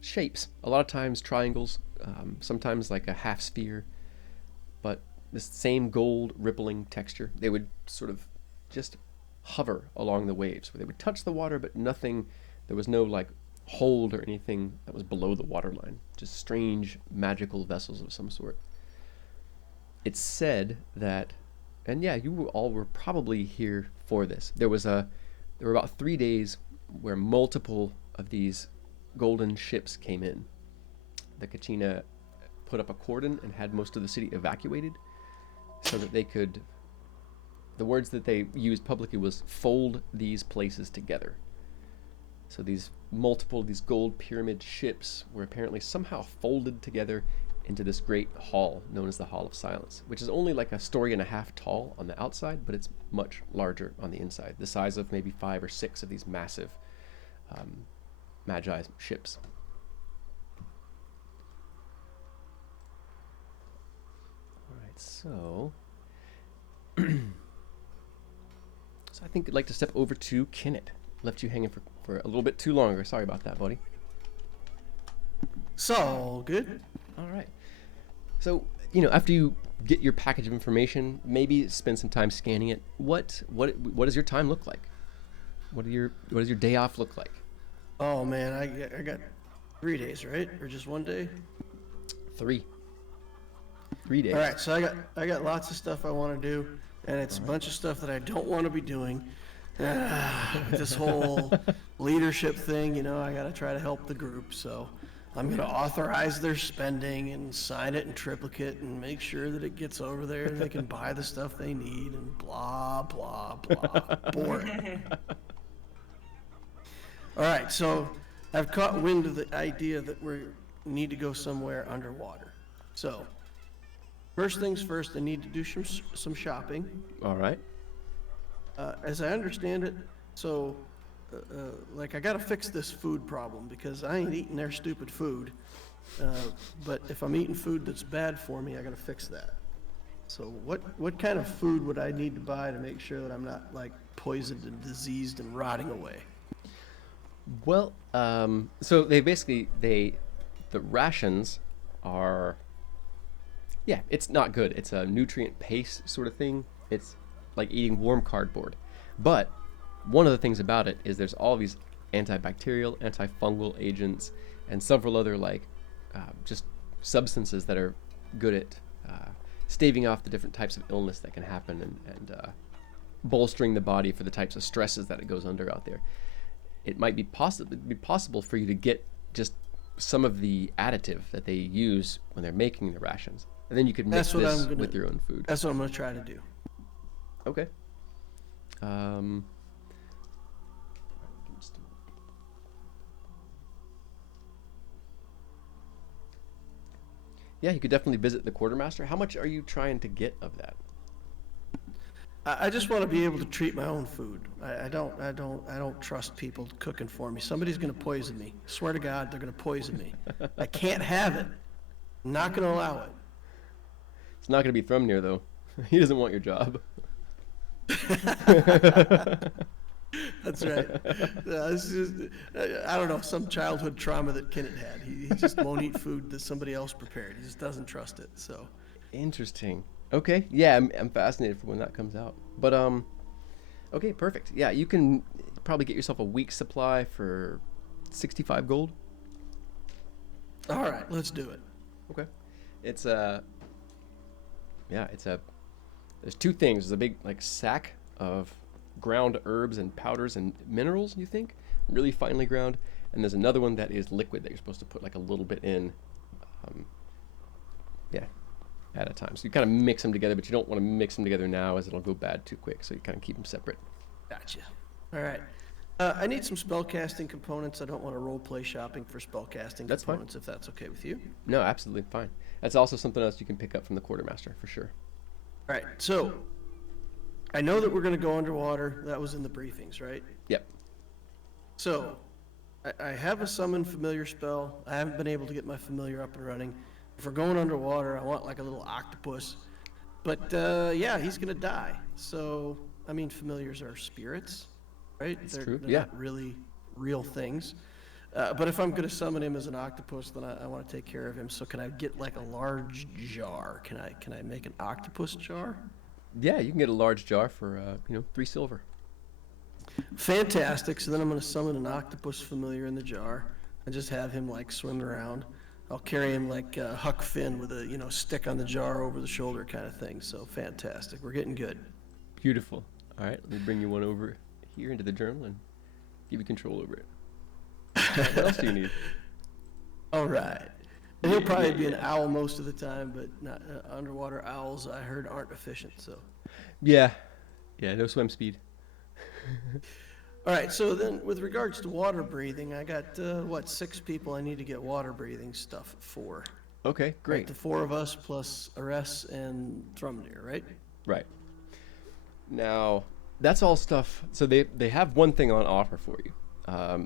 shapes, a lot of times triangles, sometimes like a half sphere, but this same gold rippling texture. They would sort of just hover along the waves, where they would touch the water, but nothing, there was no like hold or anything that was below the waterline. just strange magical vessels of some sort. It's said that, and yeah, you all were probably here for this. There were about 3 days where multiple of these golden ships came in. The Kachina put up a cordon and had most of the city evacuated so that they could, the words that they used publicly was fold these places together. So these gold pyramid ships were apparently somehow folded together into this great hall known as the Hall of Silence, which is only like a story and a half tall on the outside, but it's much larger on the inside, the size of maybe 5 or 6 of these massive Magi ships. All right, so I think I'd like to step over to Kennit. Left you hanging for a little bit too longer. Sorry about that, buddy. So good. All right. So, after you get your package of information, maybe spend some time scanning it. What does your time look like? What does your day off look like? Oh man, I got 3 days, right? Or just 1 day? 3 days. All right, so I got lots of stuff I want to do, and it's a bunch of stuff that I don't want to be doing. This whole leadership thing, I got to try to help the group, so I'm going to authorize their spending and sign it in triplicate and make sure that it gets over there and they can buy the stuff they need and blah, blah, blah. Boring. All right, so I've caught wind of the idea that we need to go somewhere underwater. So, first things first, I need to do some shopping. All right. As I understand it, so, I gotta fix this food problem because I ain't eating their stupid food. But if I'm eating food that's bad for me, I gotta fix that. So what kind of food would I need to buy to make sure that I'm not, poisoned and diseased and rotting away? Well, so the rations are, yeah, it's not good. It's a nutrient paste sort of thing. It's like eating warm cardboard. But one of the things about it is there's all these antibacterial, antifungal agents, and several other just substances that are good at staving off the different types of illness that can happen and bolstering the body for the types of stresses that it goes under out there. It might be possible for you to get just some of the additive that they use when they're making the rations, and then you could mix this with your own food. That's what I'm gonna try to do. Okay. Yeah, you could definitely visit the quartermaster. How much are you trying to get of that? I just want to be able to treat my own food. I don't trust people cooking for me. Somebody's gonna poison me. Swear to God, they're gonna poison me. I can't have it. I'm not gonna allow it. It's not gonna be Thrumnir though. He doesn't want your job. That's right. It's just, I don't know, some childhood trauma that Kennit had. He just won't eat food that somebody else prepared. He just doesn't trust it. So Interesting. Okay. Yeah, I'm fascinated for when that comes out. But okay, perfect. Yeah, you can probably get yourself a week's supply for 65 gold. all right, let's do it. Okay. It's there's 2 things. There's a big sack of ground herbs and powders and minerals, you think, really finely ground, and there's another one that is liquid that you're supposed to put a little bit in, at a time. So you kind of mix them together, but you don't want to mix them together now as it'll go bad too quick. So you kind of keep them separate. Gotcha. All right. I need some spellcasting components. I don't want to role-play shopping for spellcasting That's fine. components, if that's okay with you. No, absolutely fine. That's also something else you can pick up from the quartermaster for sure. All right, so I know that we're going to go underwater. That was in the briefings, right? Yep. So I have a summon familiar spell. I haven't been able to get my familiar up and running. If we're going underwater, I want a little octopus. But yeah, he's going to die. So, familiars are spirits, right? That's true, They're yeah. not really real things. But if I'm going to summon him as an octopus, then I want to take care of him. So can I get a large jar? Can I make an octopus jar? Yeah, you can get a large jar for 3 silver. Fantastic. So then I'm going to summon an octopus familiar in the jar and just have him swim around. I'll carry him like Huck Finn with a stick on the jar over the shoulder kind of thing. So fantastic. We're getting good. Beautiful. All right, let me bring you one over here into the journal and give you control over it. What else do you need? All right. And he'll probably be an owl most of the time, but not underwater owls. I heard aren't efficient. So. Yeah, no swim speed. All right. So then, with regards to water breathing, I got 6 people I need to get water breathing stuff for. Okay, great. Right, the 4 of us plus Ares and Thrumnir, right? Right. Now, that's all stuff. So they have one thing on offer for you.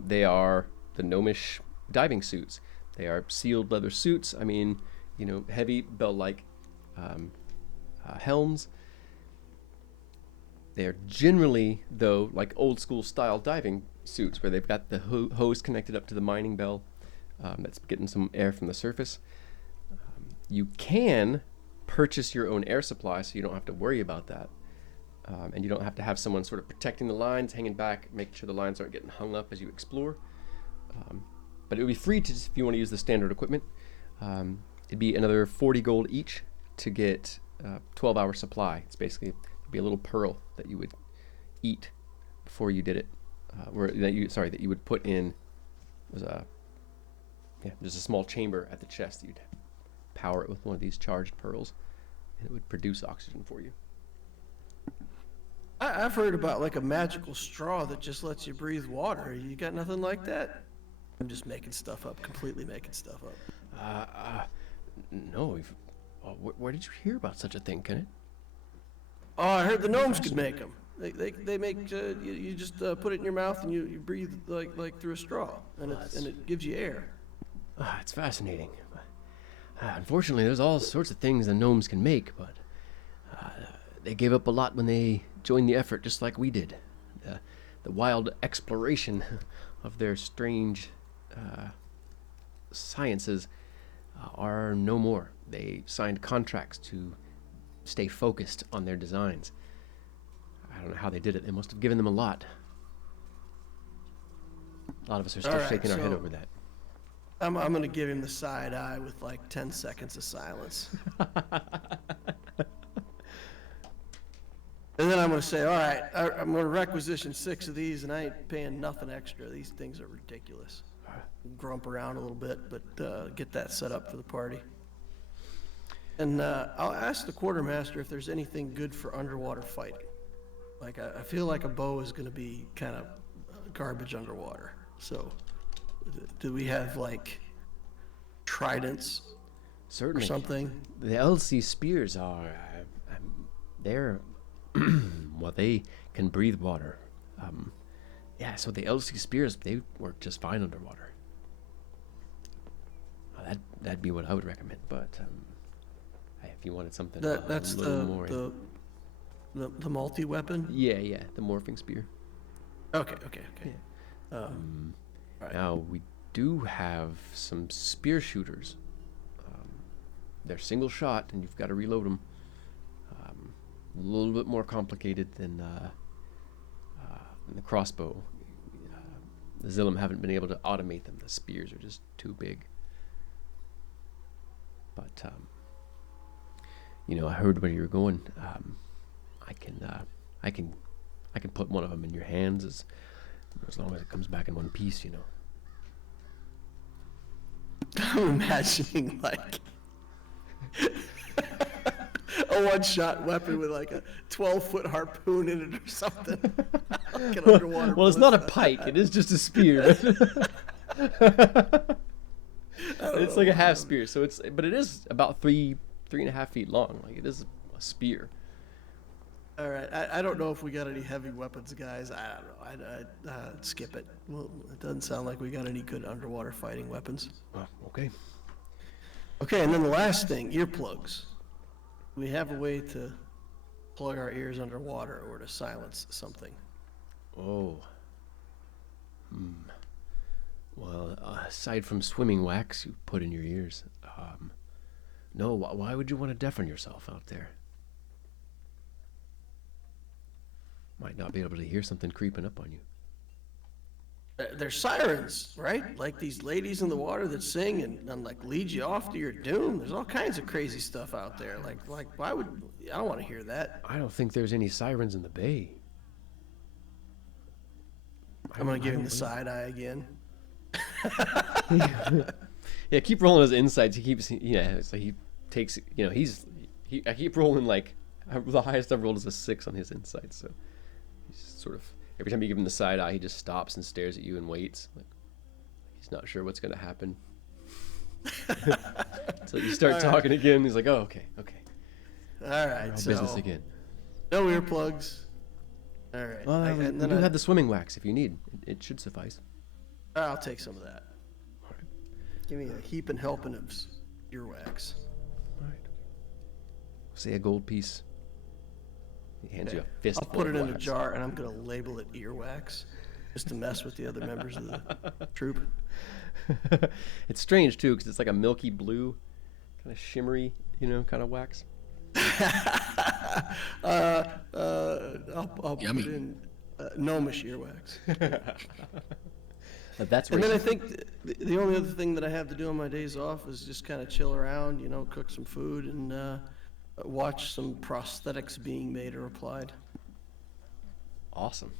They are the gnomish diving suits. They are sealed leather suits. I mean, heavy bell-like helms. They're generally, though, like old school style diving suits where they've got the hose connected up to the mining bell that's getting some air from the surface. You can purchase your own air supply so you don't have to worry about that. And you don't have to have someone sort of protecting the lines, hanging back, making sure the lines aren't getting hung up as you explore. But it would be free if you want to use the standard equipment. It'd be another 40 gold each to get 12-hour supply. It's basically it'd be a little pearl that you would eat before you did it, that you would put in. There's a small chamber at the chest that you'd power it with one of these charged pearls, and it would produce oxygen for you. I've heard about like a magical straw that just lets you breathe water. You got nothing like that? I'm just making stuff up, completely making stuff up. No. Where did you hear about such a thing, Kennit? Oh, I heard the gnomes could make them. They make you just put it in your mouth and you breathe like through a straw, and it gives you air. It's fascinating. Unfortunately, there's all sorts of things the gnomes can make, but they gave up a lot when they joined the effort, just like we did. The wild exploration of their strange sciences are no more. They signed contracts to stay focused on their designs. I don't know how they did it. They must have given them a lot. A lot of us are still shaking our head over that. I'm going to give him the side eye with like 10 seconds of silence. And then I'm going to say, all right, I'm going to requisition 6 of these, and I ain't paying nothing extra. These things are ridiculous. Grump around a little bit, but get that set up for the party. And I'll ask the quartermaster if there's anything good for underwater fighting. Like, I feel like a bow is going to be kind of garbage underwater. So, do we have, like, tridents? Certainly. Or something? The LC spears are... they're... well, they can breathe water. So the LC spears, they work just fine underwater. That'd be what I would recommend, but if you wanted something That's a little more... the multi-weapon? Yeah, the morphing spear. Okay. Yeah. Right. Now, we do have some spear shooters. They're single shot, and you've got to reload them. A little bit more complicated than the crossbow. The Zillim haven't been able to automate them. The spears are just too big. But I heard where you were going. I can put one of them in your hands as long as it comes back in one piece. I'm imagining like a one-shot weapon with like a 12-foot harpoon in it or something. Like an underwater well, it's not a pike. It is just a spear. It's like a half spear. But it is about 3.5 feet long. Like, it is a spear. All right. I don't know if we got any heavy weapons, guys. I don't know. I'd skip it. Well, it doesn't sound like we got any good underwater fighting weapons. Okay. Okay, and then the last thing, earplugs. We have a way to plug our ears underwater or to silence something. Oh. Well, aside from swimming wax you put in your ears, no, why would you want to deafen yourself out there? Might not be able to hear something creeping up on you. They're sirens, right? Like these ladies in the water that sing and like lead you off to your doom. There's all kinds of crazy stuff out there. Like why would I don't want to hear that? I don't think there's any sirens in the bay. I'm gonna give him the side eye again. Yeah, keep rolling his insights. He keeps, yeah, so he takes, I keep rolling like, the highest I've rolled is a 6 on his insights. So he's sort of, every time you give him the side eye, he just stops and stares at you and waits. Like, he's not sure what's going to happen. So you start talking again. He's like, oh, okay. All right, so Business again. no earplugs. All right, Well, and we then do have the swimming wax if you need. It should suffice. I'll take some of that. Give me a heaping helping of earwax. All right. Say a gold piece. He hands you a fist. I'll put it in a jar and I'm gonna label it earwax, just to mess with the other members of the troop. It's strange too, because it's like a milky blue, kind of shimmery, kind of wax. I'll Yummy. put in gnomish earwax. That's And then I racist. think the only other thing that I have to do on my days off is just kind of chill around, cook some food and watch some prosthetics being made or applied. Awesome.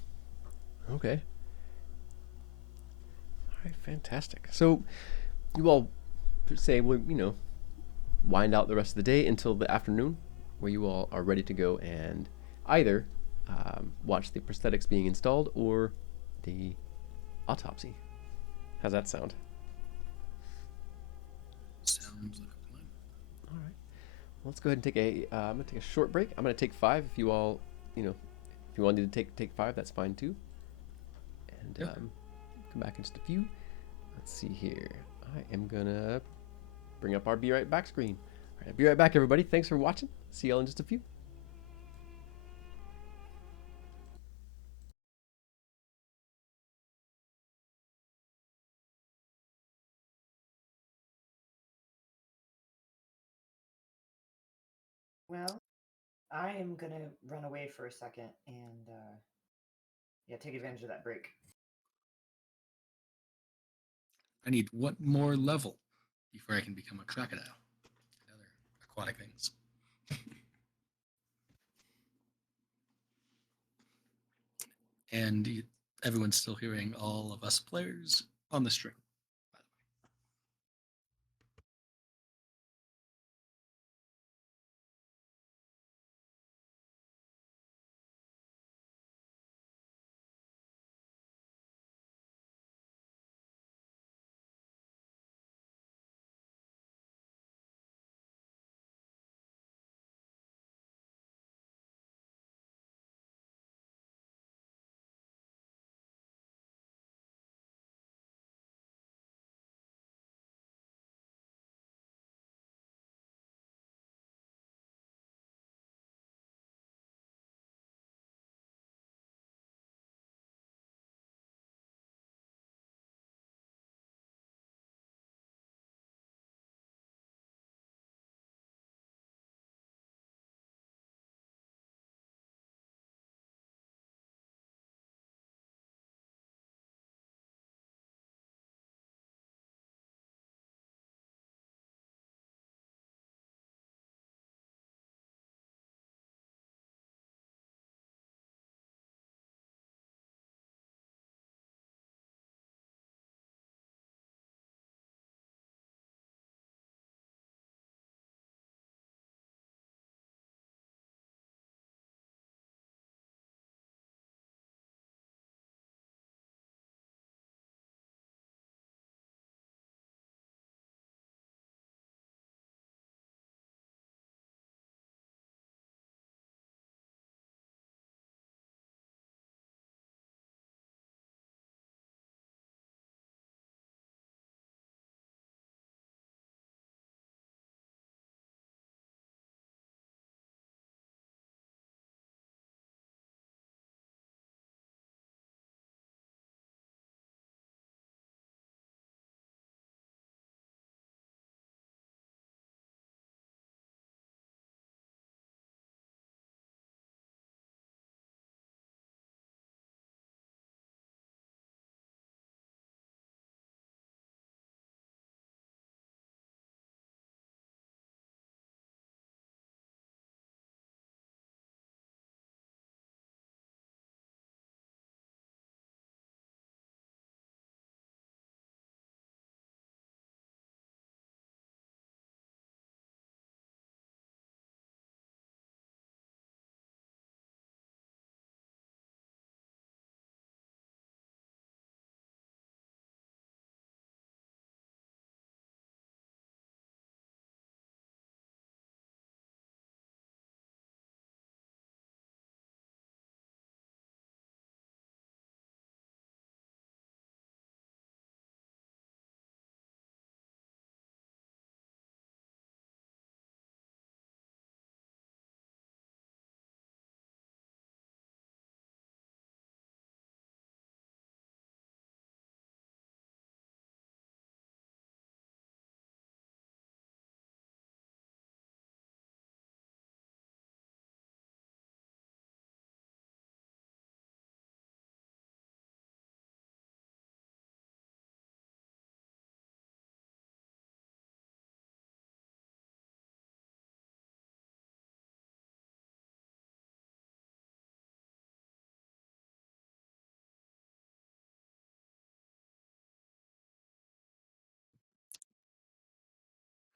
Okay. All right, fantastic. So, you all say, well, wind out the rest of the day until the afternoon, where you all are ready to go and either watch the prosthetics being installed or the autopsy. How's that sound? Sounds like a plan. All right. Well, let's go ahead and take I'm gonna take a short break. I'm gonna take 5. If you all, if you wanted to take 5, that's fine too. And Yep. come back in just a few. Let's see here. I am gonna bring up our Be Right Back screen. All right, be right back, everybody. Thanks for watching. See y'all in just a few. Well, I am gonna run away for a second and yeah, take advantage of that break. I need one more level before I can become a crocodile and other aquatic things. And everyone's still hearing all of us players on the string.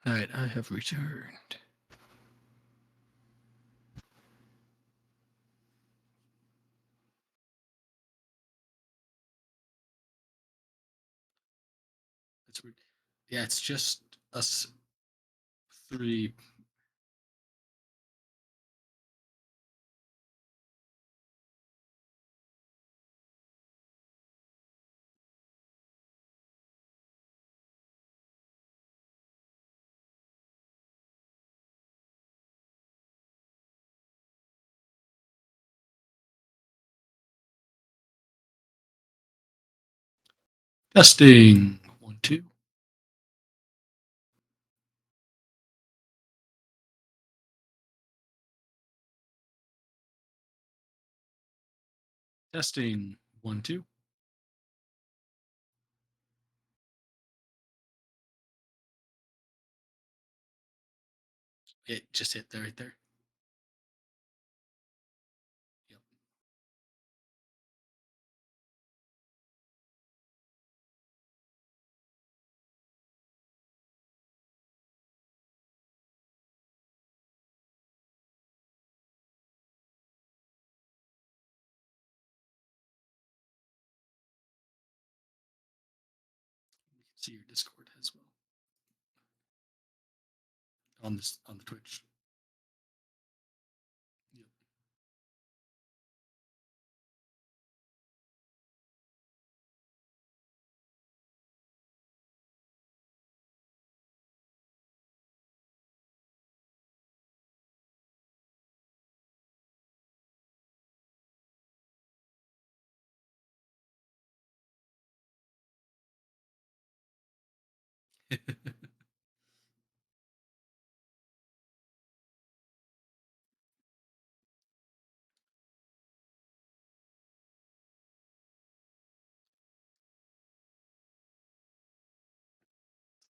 All right, I have returned. That's weird. Yeah, it's just us three. Testing. 1, 2. Testing. 1, 2. It just hit there, right there. Yep. You can see your Discord as well on the Twitch. Yep.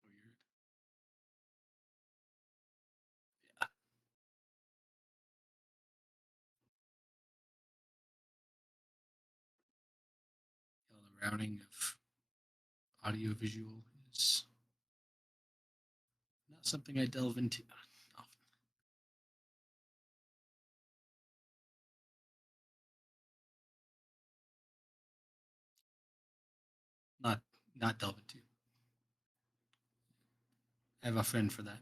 Weird. Yeah. The routing of audio visual is not something I delve into often. Not not delve into. I have a friend for that.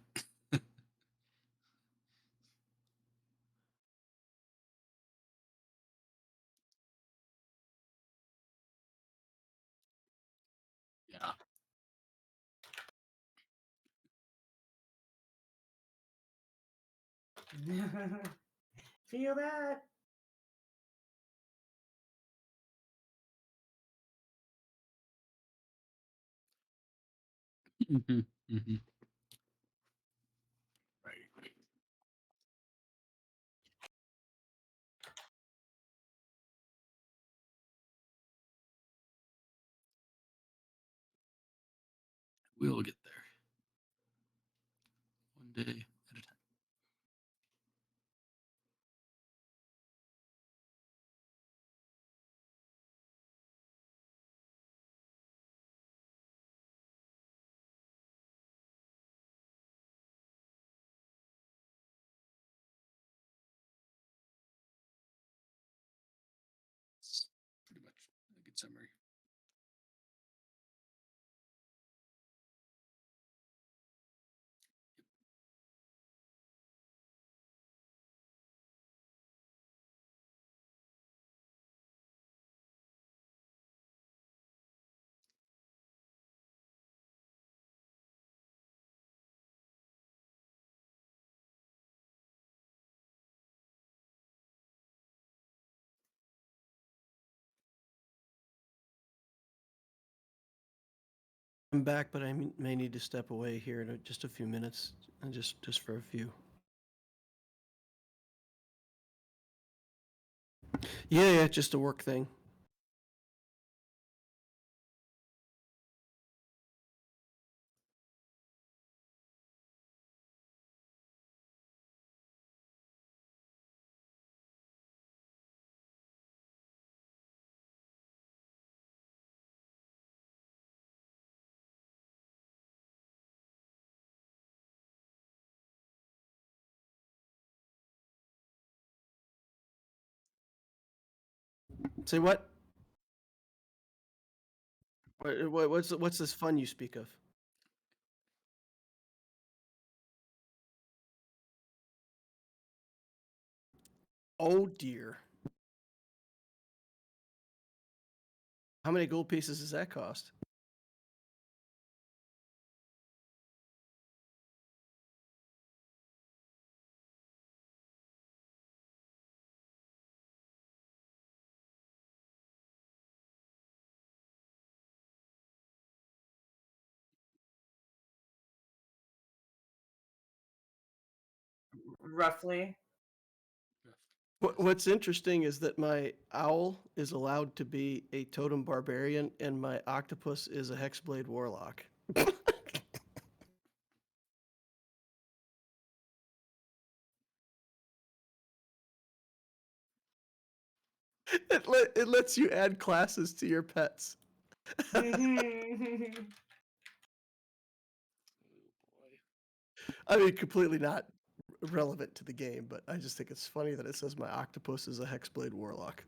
Yeah. Feel that? Mm-hmm. Mm-hmm. Right. We'll get there. One day at a time. It's pretty much a good summary. I'm back, but may need to step away here in just a few minutes, and just for a few. Yeah, just a work thing. Say what? What's this fun you speak of? Oh dear. How many gold pieces does that cost? Roughly. What's interesting is that my owl is allowed to be a totem barbarian, and my octopus is a hexblade warlock. It lets you add classes to your pets. I mean, completely not relevant to the game, but I just think it's funny that it says my octopus is a hexblade warlock.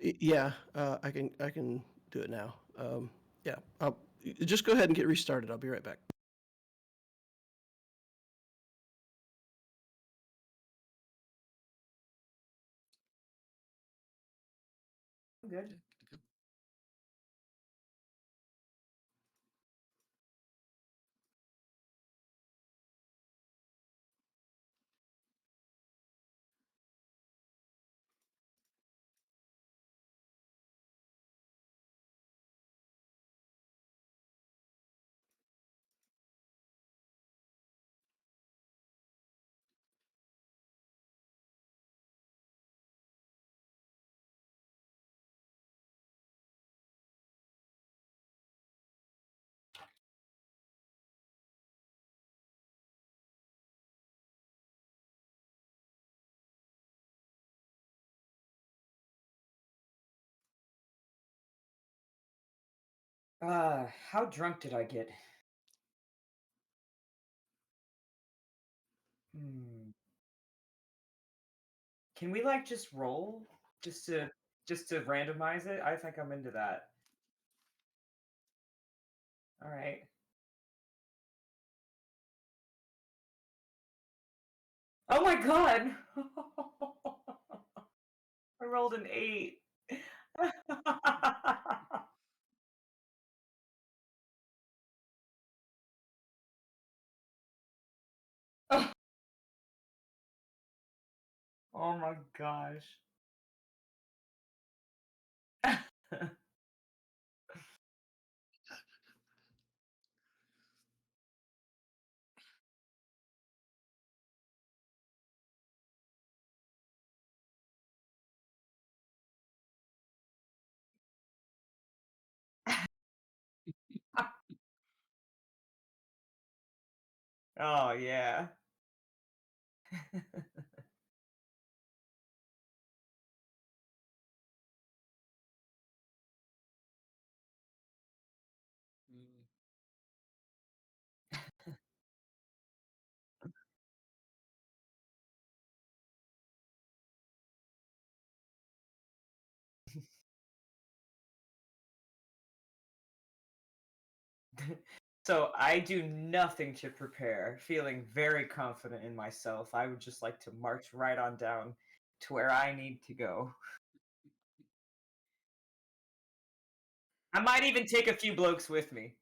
Yeah, I can do it now. Yeah, just go ahead and get restarted. I'll be right back. I'm good. How drunk did I get? Hmm. Can we like just roll just to randomize it? I think I'm into that. All right. Oh my god! I rolled an 8. Oh my gosh. Oh yeah. Mm. So I do nothing to prepare, feeling very confident in myself. I would just like to march right on down to where I need to go. I might even take a few blokes with me.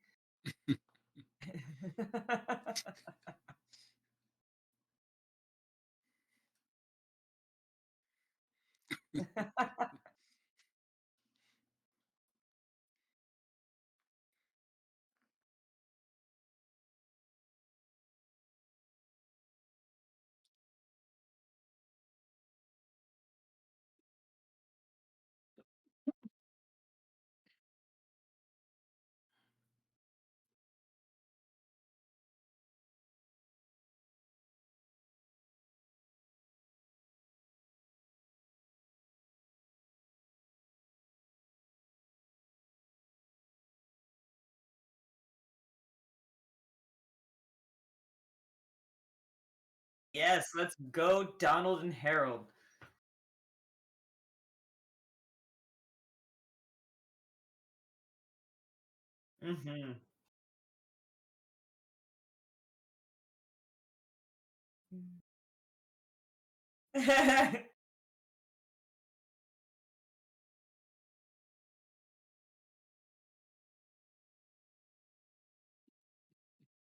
Yes, let's go, Donald and Harold. Mm-hmm.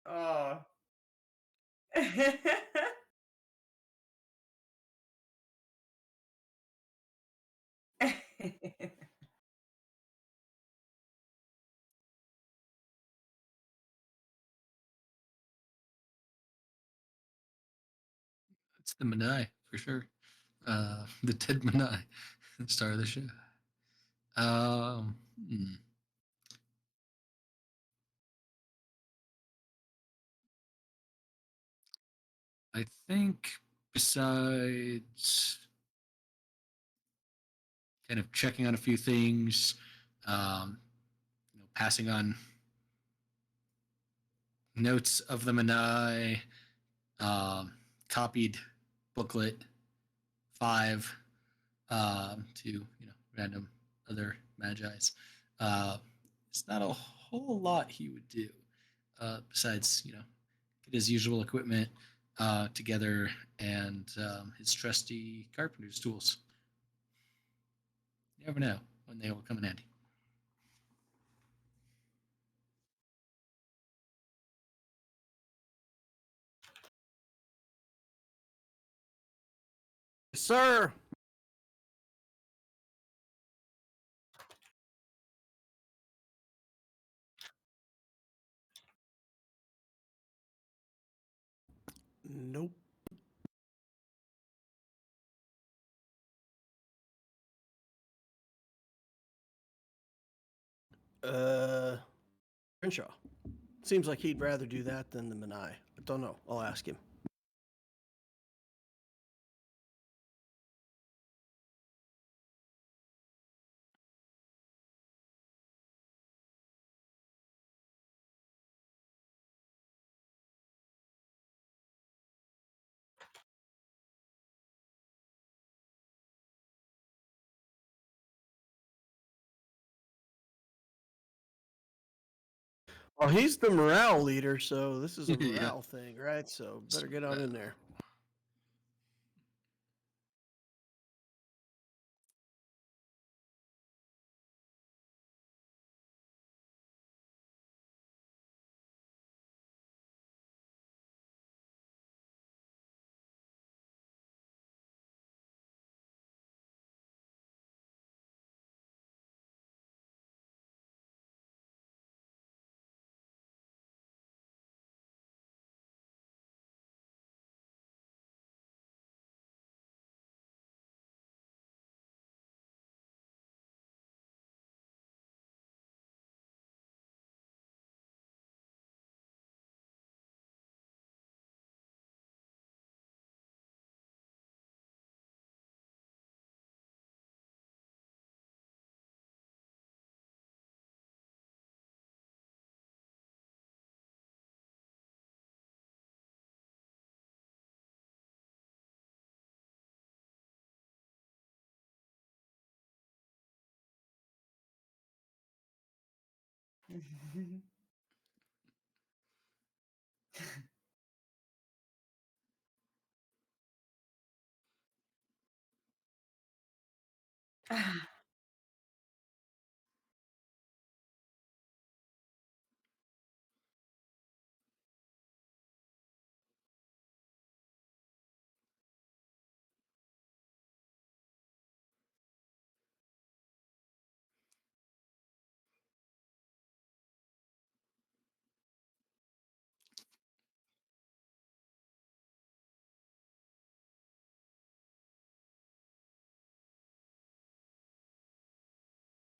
Oh. It's the menai for sure. The dead menai, the star of the show. Hmm. I think besides kind of checking on a few things, um, passing on notes of the menai, um, copied booklet 5 to random other magi's. Uh, it's not a whole lot he would do besides get his usual equipment together and his trusty carpenter's tools. You never know when they will come in handy. Sir. Nope. Uh, Krenshaw. Seems like he'd rather do that than the menai. I don't know. I'll ask him. Well, he's the morale leader, so this is a Yeah. morale thing, right? So better get on in there.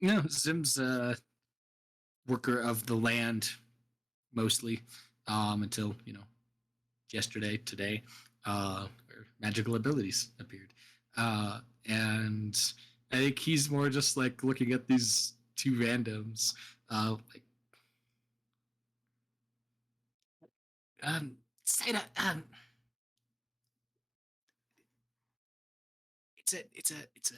No, Zim's a worker of the land mostly until yesterday, today, where magical abilities appeared. And I think he's more just like looking at these two randoms. Like, Saida, it,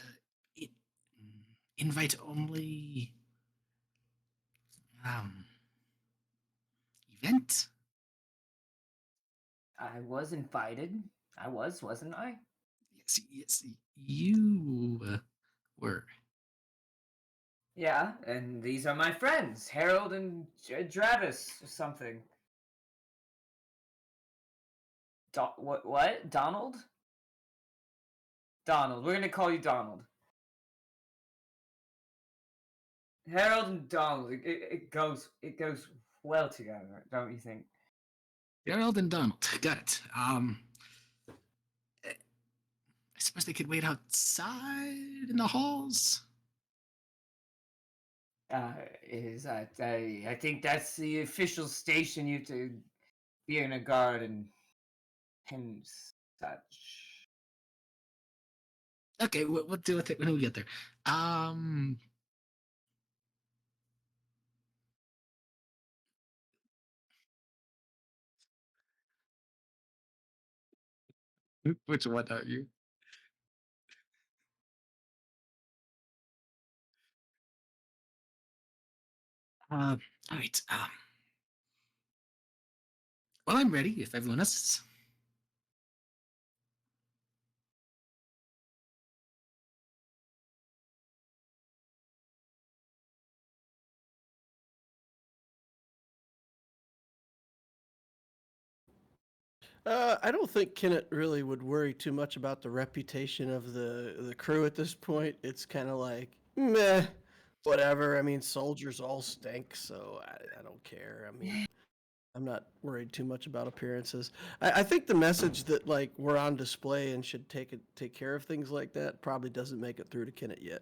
invite only um event. I was invited. I was, wasn't I? Yes, you were. Yeah, and these are my friends, Harold and Travis, or something. What? Donald? Donald. We're gonna call you Donald. Harold and Donald. It goes well together, don't you think? Gerald and Donald. Got it. I suppose they could wait outside in the halls. Is that I think that's the official station. You have to be in a guard and such. Okay, we'll deal with it when we get there. Um, which one are you? All right. Well, I'm ready if everyone else is. I don't think Kennit really would worry too much about the reputation of the crew at this point. It's kind of like, meh, whatever. I mean, soldiers all stink, so I don't care. I mean, I'm not worried too much about appearances. I think the message that like we're on display and should take care of things like that probably doesn't make it through to Kennit yet.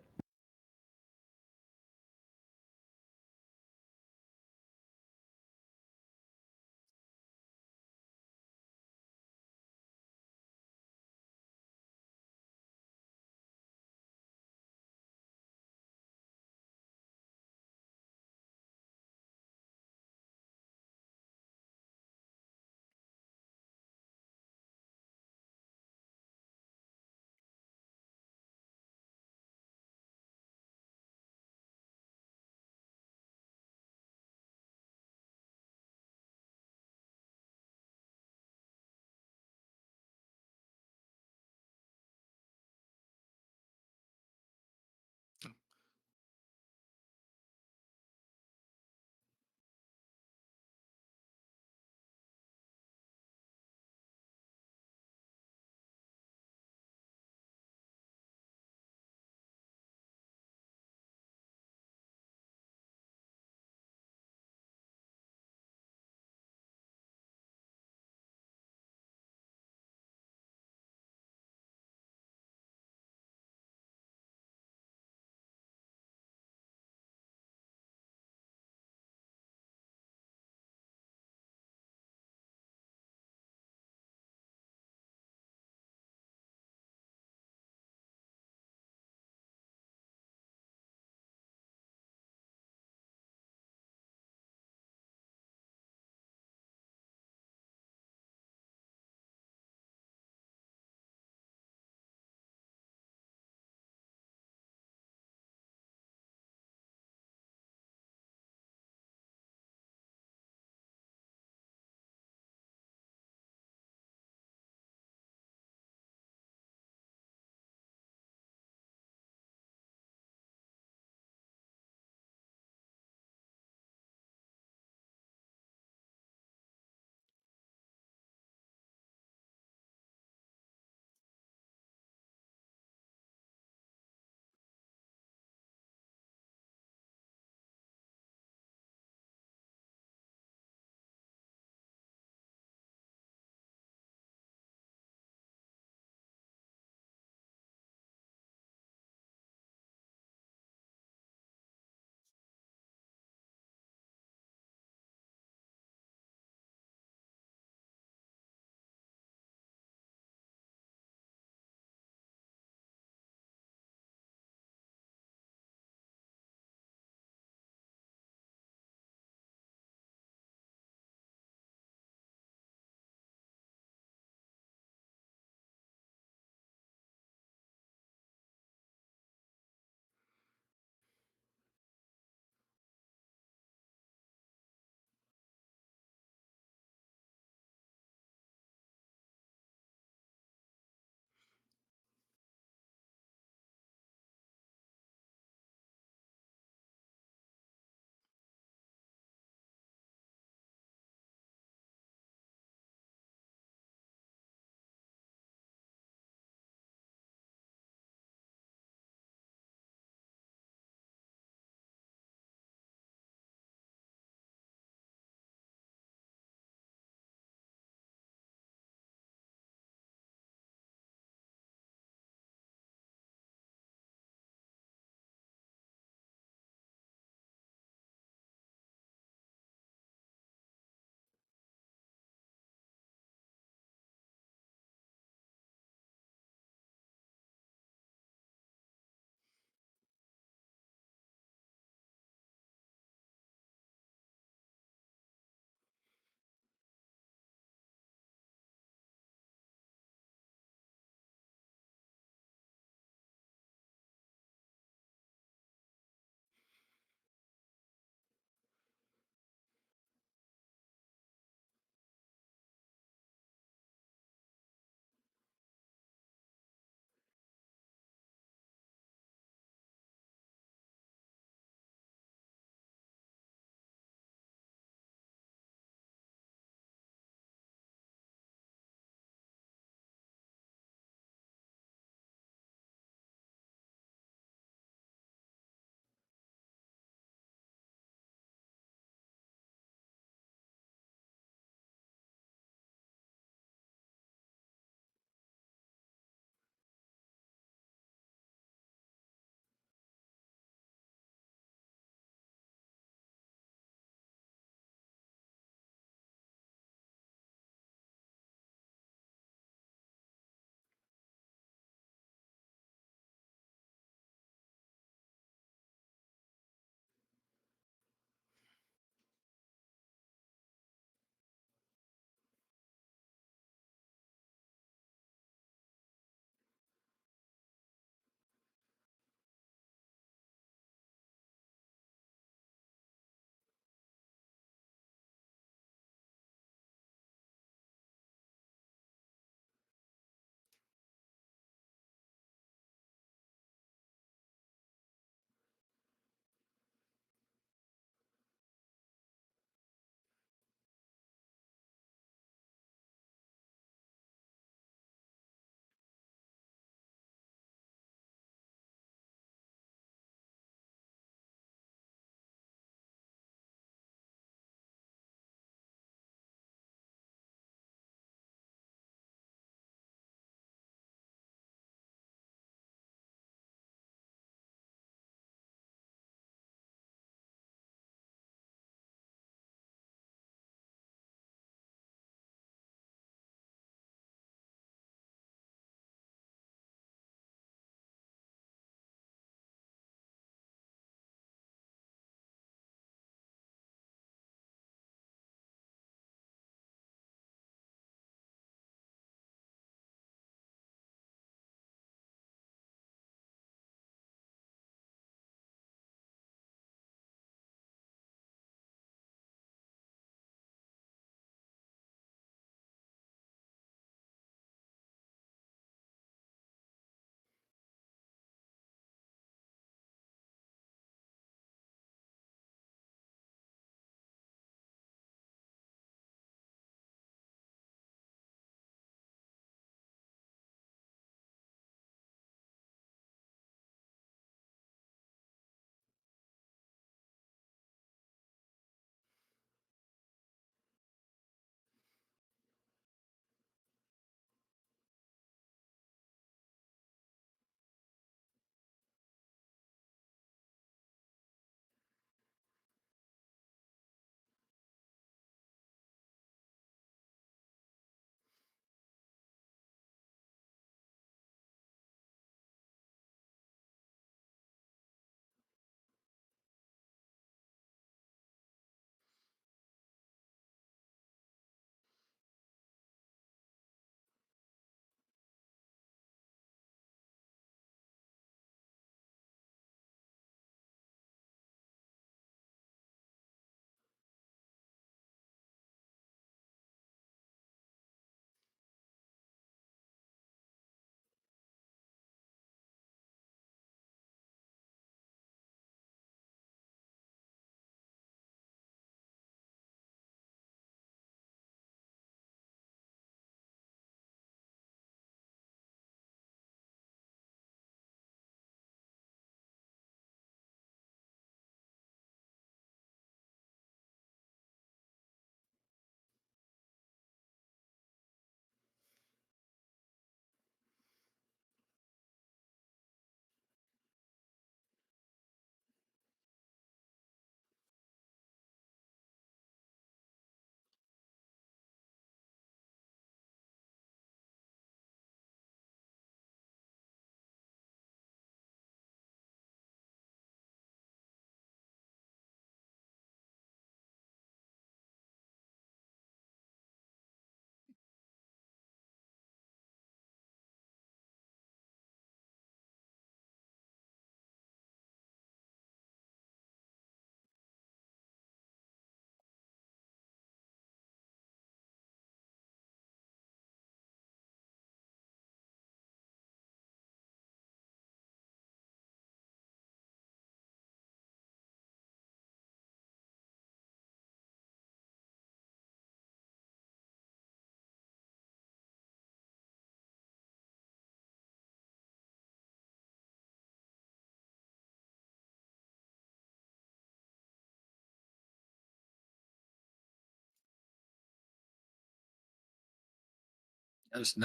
I just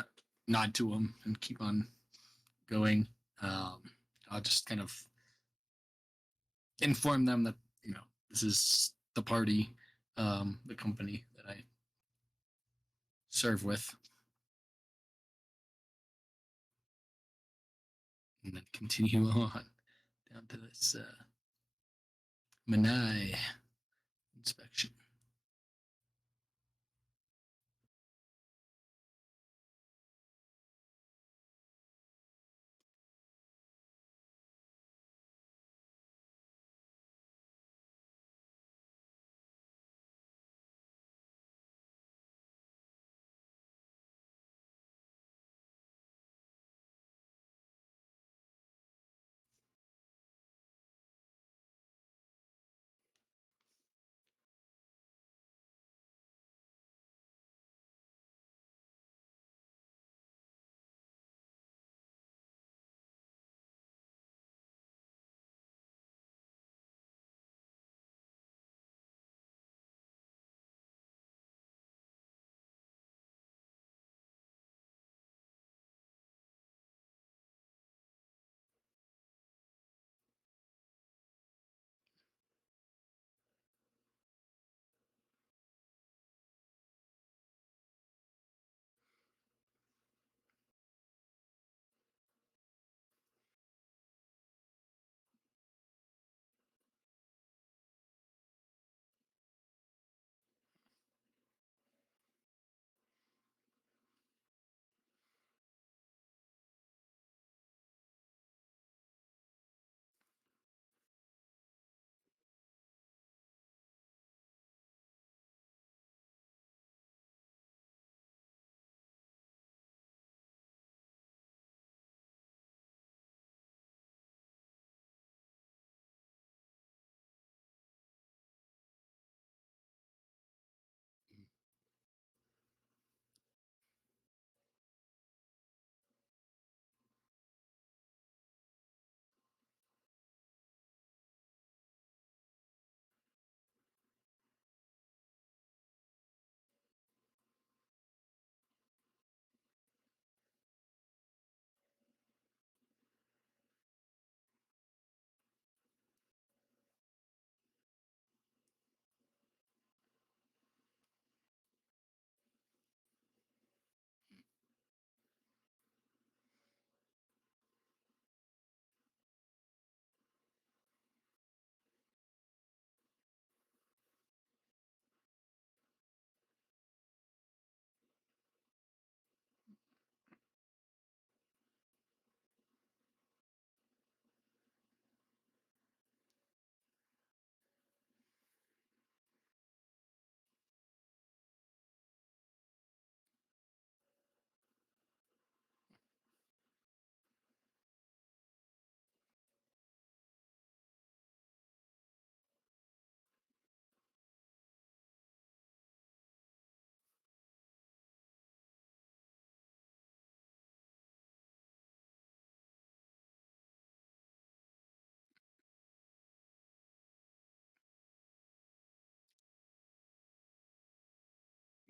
nod to him and keep on going. I'll just kind of inform them that this is the party, the company that I serve with, and then continue on down to this menai inspection.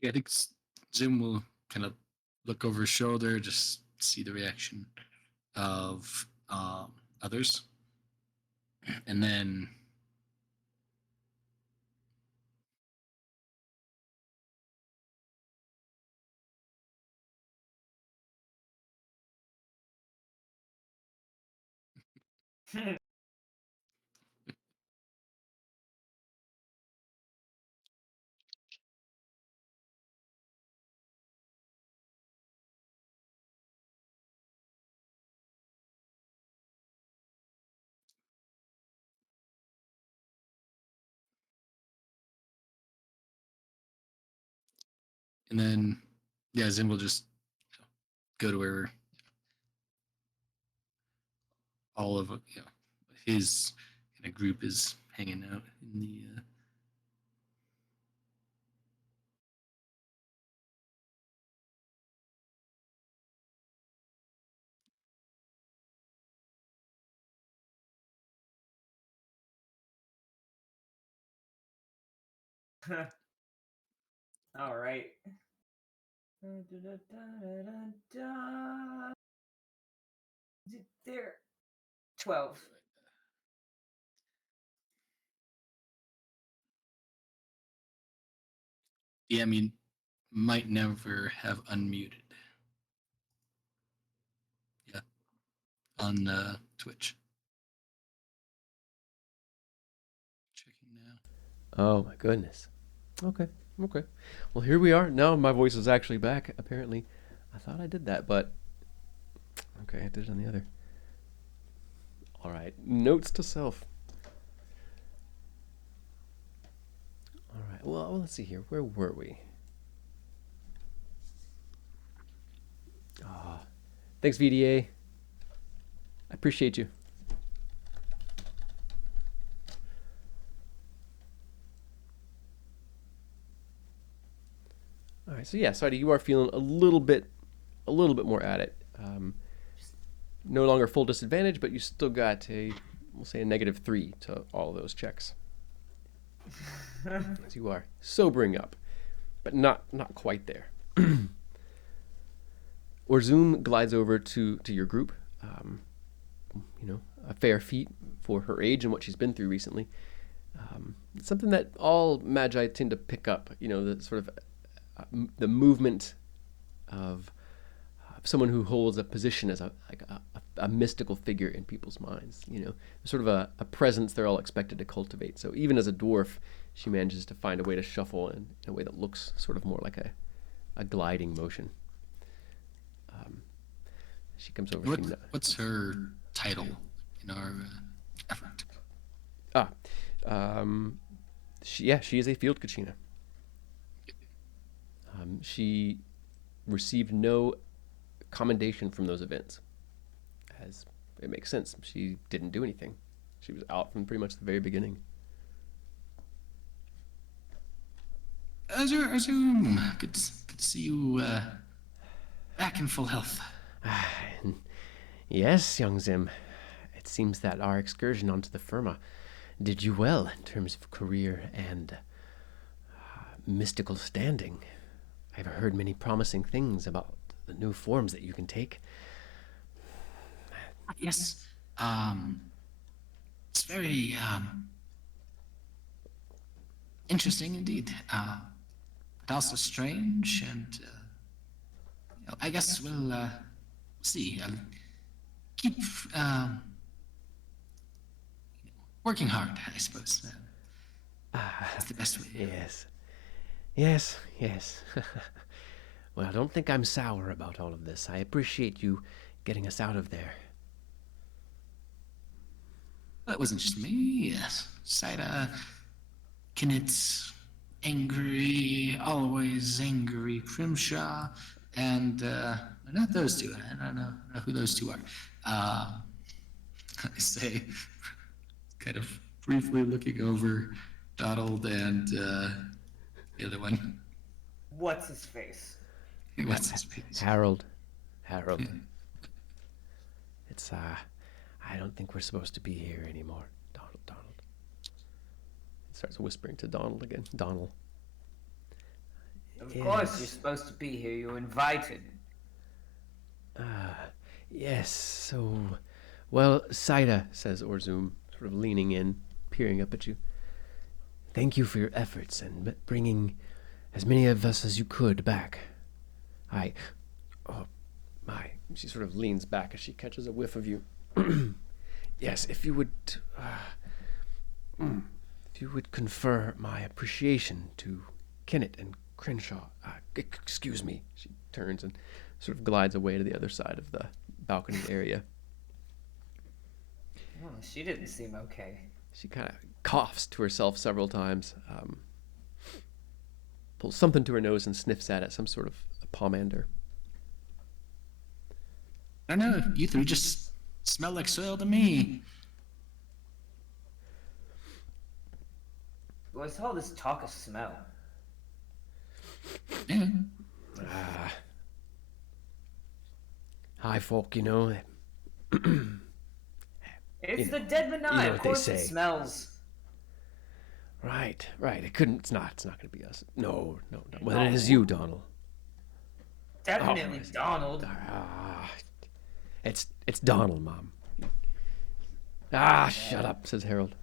Yeah, I think Zoom will kind of look over his shoulder, just see the reaction of others, and then yeah, Zim will just go to where all of his kind of group is hanging out in the. All right. There. 12. DM, you might never have unmuted. Yeah, on Twitch. Checking now. Oh my goodness. Okay. Okay. Well, here we are. Now my voice is actually back, apparently. I thought I did that, but okay, I did it on the other. All right. Notes to self. All right. Well, let's see here. Where were we? Ah, thanks, VDA. I appreciate you. All right. So yeah, Saida, you are feeling a little bit more at it. No longer full disadvantage, but you still got we'll say a -3 to all of those checks. As you are sobering up, but not quite there. Zoom glides over to your group. A fair feat for her age and what she's been through recently. It's something that all magi tend to pick up. The sort of the movement of someone who holds a position as a mystical figure in people's minds. Sort of a presence they're all expected to cultivate. So even as a dwarf, she manages to find a way to shuffle in a way that looks sort of more like a gliding motion. She comes over. What's her title in our effort? She is a field kachina. She received no commendation from those events, as it makes sense. She didn't do anything. She was out from pretty much the very beginning. Azum, good to see you back in full health. Yes, young Zim. It seems that our excursion onto the Firma did you well in terms of career and mystical standing. I've heard many promising things about the new forms that you can take. Yes. It's very interesting indeed, but also strange, and I guess we'll see. I'll keep working hard, I suppose. That's the best way. Yes. Well, I don't think I'm sour about all of this. I appreciate you getting us out of there. That wasn't just me. Yes. Saida, Kennit, angry, always angry, Krenshaw, and not those two. I don't know who those two are. I say, kind of briefly looking over Donald and the other one. What's his face? What's his face? Harold. It's I don't think we're supposed to be here anymore. Donald. He starts whispering to Donald again. Donald. Of course you're supposed to be here. You're invited. Yes, so... Well, Saida, says Orzum, sort of leaning in, peering up at you. Thank you for your efforts and bringing as many of us as you could back. She sort of leans back as she catches a whiff of you. Yes, if you would confer my appreciation to Kennit and Krenshaw. Excuse me. She turns and sort of glides away to the other side of the balcony area. Oh, she didn't seem okay. She kind of coughs to herself several times, pulls something to her nose and sniffs at it, some sort of a pomander. I don't know, you three just smell like soil to me. What's all this talk of smell? Yeah. High folk, It's the dead menai. You know of what course they it say. smells. Right. It's not going to be us. No. Well, then it is you, Donald. Definitely it's- Donald. Ah, it's Donald, Mom. Ah, shut up, says Harold.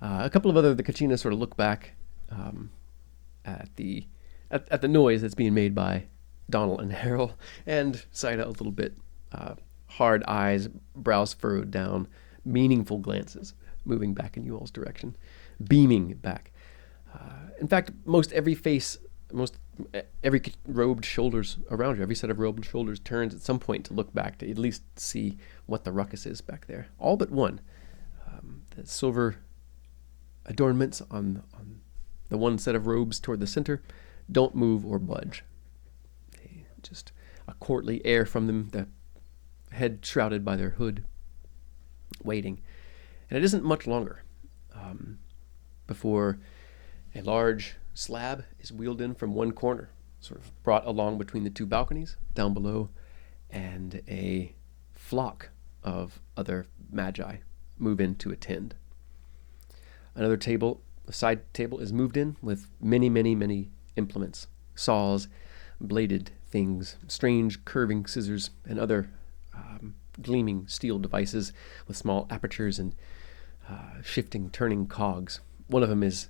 A couple of the Kachinas sort of look back at the at the noise that's being made by Donald and Harold, and Saida a little bit. Hard eyes, brows furrowed down, meaningful glances moving back in you all's direction, beaming back. In fact, most every robed shoulders around you, every set of robed shoulders turns at some point to look back to at least see what the ruckus is back there. All but one. The silver adornments on the one set of robes toward the center don't move or budge. Just a courtly air from them, the head shrouded by their hood, waiting. And it isn't much longer before a large slab is wheeled in from one corner, sort of brought along between the two balconies down below, and a flock of other magi move in to attend. Another table, a side table, is moved in with many, many, many implements, saws, bladed things, strange curving scissors, and other gleaming steel devices with small apertures and shifting, turning cogs. One of them is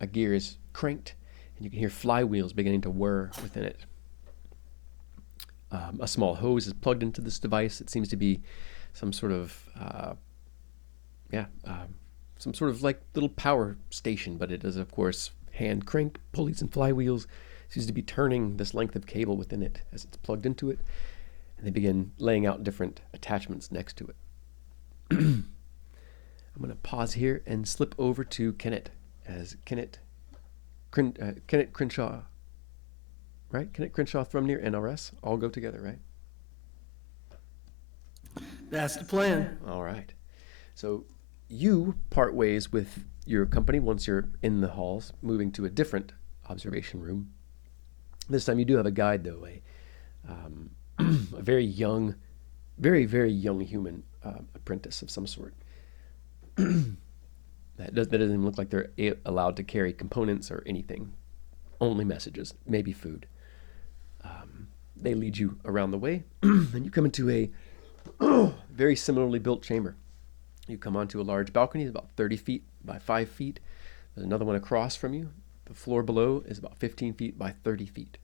a gear is cranked, and you can hear flywheels beginning to whir within it. A small hose is plugged into this device. It seems to be some sort of some sort of like little power station, but it is of course hand crank pulleys and flywheels. It seems to be turning this length of cable within it as it's plugged into it, and they begin laying out different attachments next to it. I'm going to pause here and slip over to Kennit as Kennit Krenshaw, right? Kennit Krenshaw, Thrumnir, NRS all go together, right? That's the plan. All right. So you part ways with your company once you're in the halls, moving to a different observation room. This time you do have a guide, though, a very young, very, very young human apprentice of some sort. That doesn't even look like they're allowed to carry components or anything, only messages, maybe food. They lead you around the way, and you come into a very similarly built chamber. You come onto a large balcony, it's about 30 feet by 5 feet. There's another one across from you. The floor below is about 15 feet by 30 feet.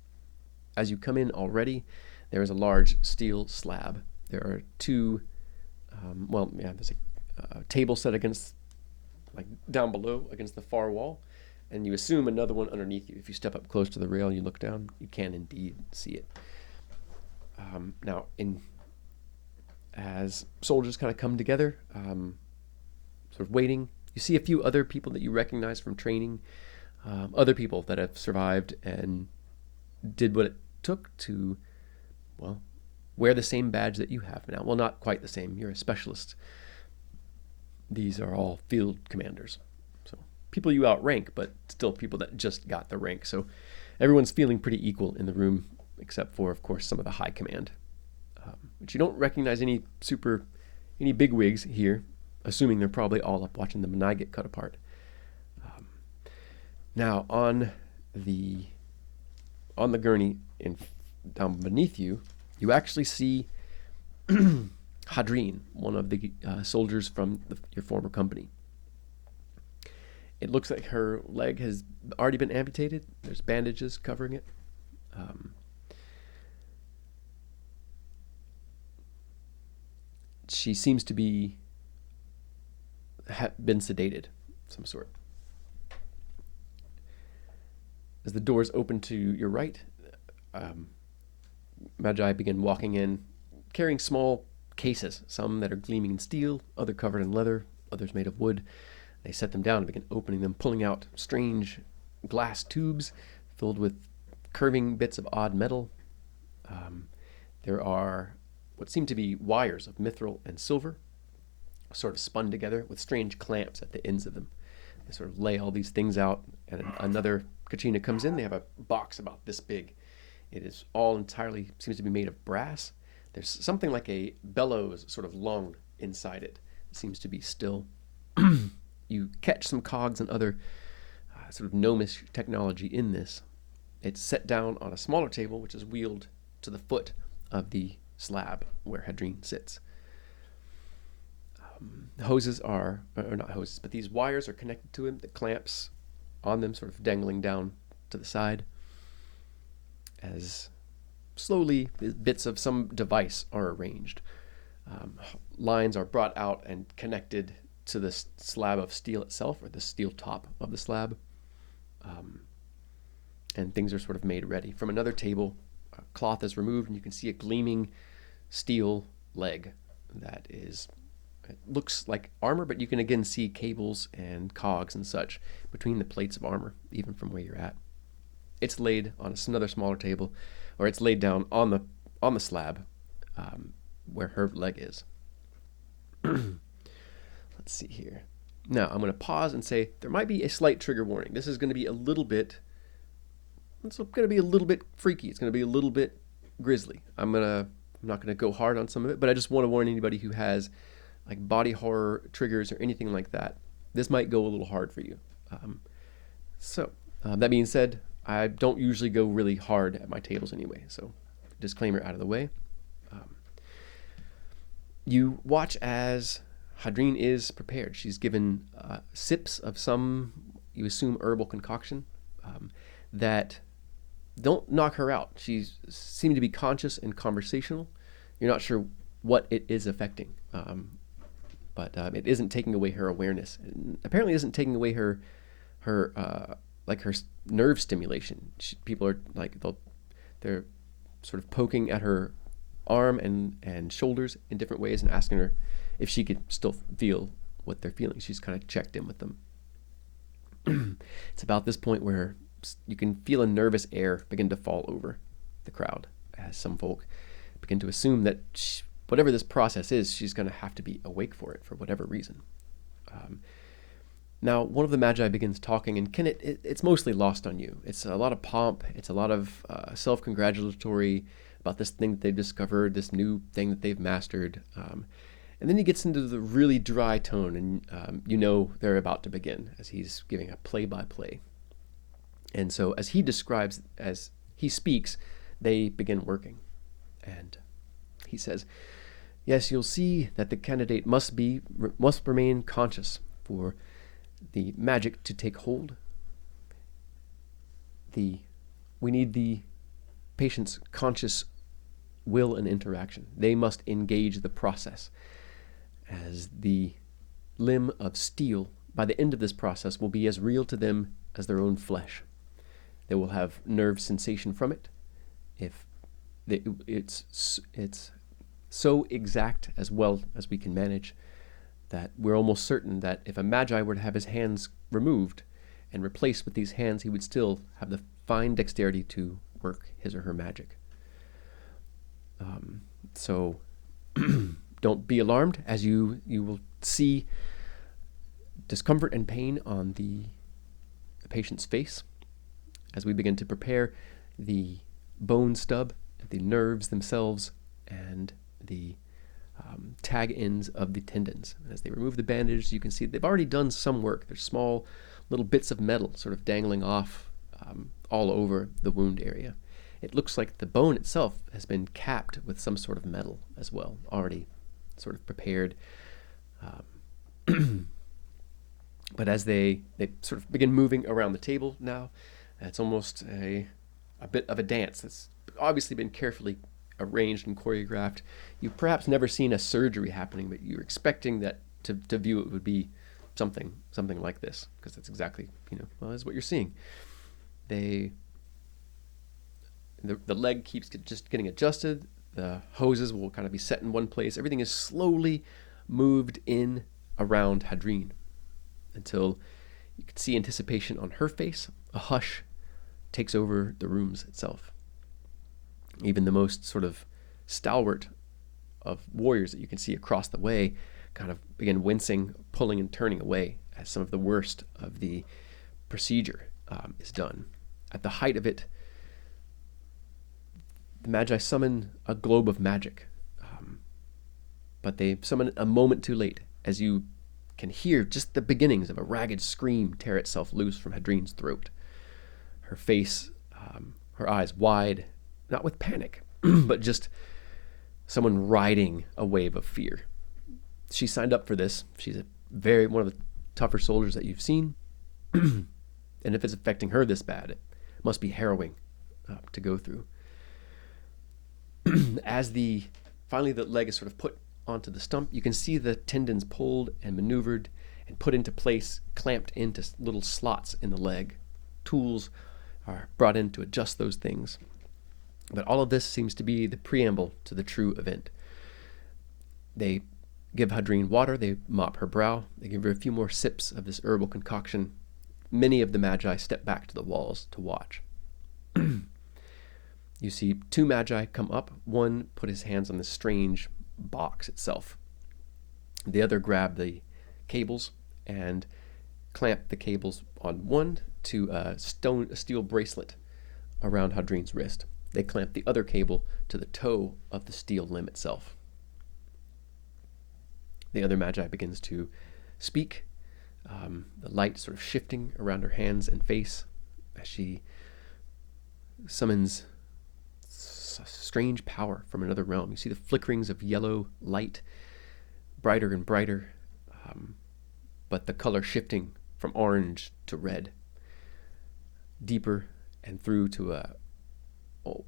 As you come in already, there is a large steel slab. There are two, there's a table set against, like down below against the far wall, and you assume another one underneath you. If you step up close to the rail and you look down, you can indeed see it. Now, as soldiers kind of come together, sort of waiting, you see a few other people that you recognize from training, other people that have survived and did what it took to, well, wear the same badge that you have now. Well, not quite the same. You're a specialist. These are all field commanders. So people you outrank, but still people that just got the rank. So everyone's feeling pretty equal in the room, except for, of course, some of the high command. But you don't recognize any bigwigs here, assuming they're probably all up watching the menai get cut apart. Now on the gurney down beneath you, you actually see Hadreen, one of the soldiers from your former company. It looks like her leg has already been amputated. There's bandages covering it. She seems to be been sedated of some sort. As the doors open to your right, Magi begin walking in, carrying small cases, some that are gleaming in steel, other covered in leather, others made of wood. They set them down and begin opening them, pulling out strange glass tubes filled with curving bits of odd metal. There are what seem to be wires of mithril and silver, sort of spun together with strange clamps at the ends of them. They sort of lay all these things out, and another Kachina comes in. They have a box about this big. It is all entirely, seems to be made of brass. There's something like a bellows sort of lung inside it. It seems to be still. You catch some cogs and other sort of gnomish technology in this. It's set down on a smaller table, which is wheeled to the foot of the slab where Hadreen sits. The hoses are, or not hoses, but these wires are connected to him, the clamps on them sort of dangling down to the side, as slowly bits of some device are arranged. Lines are brought out and connected to the slab of steel itself, or the steel top of the slab. And things are sort of made ready. From another table, a cloth is removed, and you can see a gleaming steel leg that looks like armor, but you can again see cables and cogs and such between the plates of armor, even from where you're at. It's laid on another smaller table, or it's laid down on the slab where her leg is. Let's see here. Now I'm going to pause and say there might be a slight trigger warning. This is going to be a little bit. It's going to be a little bit freaky. It's going to be a little bit grisly. I'm not going to go hard on some of it, but I just want to warn anybody who has like body horror triggers or anything like that. This might go a little hard for you. That being said, I don't usually go really hard at my tables anyway, so disclaimer out of the way. You watch as Hadreen is prepared. She's given sips of some, you assume, herbal concoction that don't knock her out. She seems to be conscious and conversational. You're not sure what it is affecting, but it isn't taking away her awareness. It apparently isn't taking away her nerve stimulation. People are like they're sort of poking at her arm and shoulders in different ways and asking her if she could still feel what they're feeling. She's kind of checked in with them. It's about this point where you can feel a nervous air begin to fall over the crowd as some folk begin to assume that whatever this process is, she's going to have to be awake for it for whatever reason. Now, one of the Magi begins talking, and Kennit, it's mostly lost on you. It's a lot of pomp. It's a lot of self-congratulatory about this thing that they've discovered, this new thing that they've mastered. And then he gets into the really dry tone, and you know they're about to begin as he's giving a play-by-play. And so as he describes, as he speaks, they begin working. And he says, yes, you'll see that the candidate must remain conscious for the magic to take hold. We need the patient's conscious will and interaction. They must engage the process, as the limb of steel, by the end of this process, will be as real to them as their own flesh. They will have nerve sensation from it. It's so exact as well as we can manage that we're almost certain that if a Magi were to have his hands removed and replaced with these hands, he would still have the fine dexterity to work his or her magic. So don't be alarmed, as you will see discomfort and pain on the patient's face as we begin to prepare the bone stub, the nerves themselves, and the tag ends of the tendons. And as they remove the bandage, you can see they've already done some work. There's small little bits of metal sort of dangling off all over the wound area. It looks like the bone itself has been capped with some sort of metal as well, already sort of prepared. But as they sort of begin moving around the table now, it's almost a bit of a dance that's obviously been carefully arranged and choreographed. You've perhaps never seen a surgery happening, but you're expecting that to view it would be something like this, because that's exactly, that's what you're seeing. The leg keeps just getting adjusted. The hoses will kind of be set in one place. Everything is slowly moved in around Hadreen until you can see anticipation on her face. A hush takes over the rooms itself. Even the most sort of stalwart of warriors that you can see across the way kind of begin wincing, pulling and turning away as some of the worst of the procedure is done. At the height of it, the Magi summon a globe of magic, but they summon it a moment too late, as you can hear just the beginnings of a ragged scream tear itself loose from Hadreen's throat. Her face her eyes wide, not with panic, but just someone riding a wave of fear. She signed up for this. She's one of the tougher soldiers that you've seen. And if it's affecting her this bad, it must be harrowing to go through. As finally the leg is sort of put onto the stump, you can see the tendons pulled and maneuvered and put into place, clamped into little slots in the leg. Tools are brought in to adjust those things. But all of this seems to be the preamble to the true event. They give Hadreen water, they mop her brow, they give her a few more sips of this herbal concoction. Many of the magi step back to the walls to watch. You see 2 magi come up. One put his hands on this strange box itself. The other grabbed the cables and clamped the cables on one to a steel bracelet around Hadreen's wrist. They clamped the other cable to the toe of the steel limb itself. The other magi begins to speak, the light sort of shifting around her hands and face as she summons strange power from another realm. You see the flickerings of yellow light, brighter and brighter, but the color shifting from orange to red, deeper and through to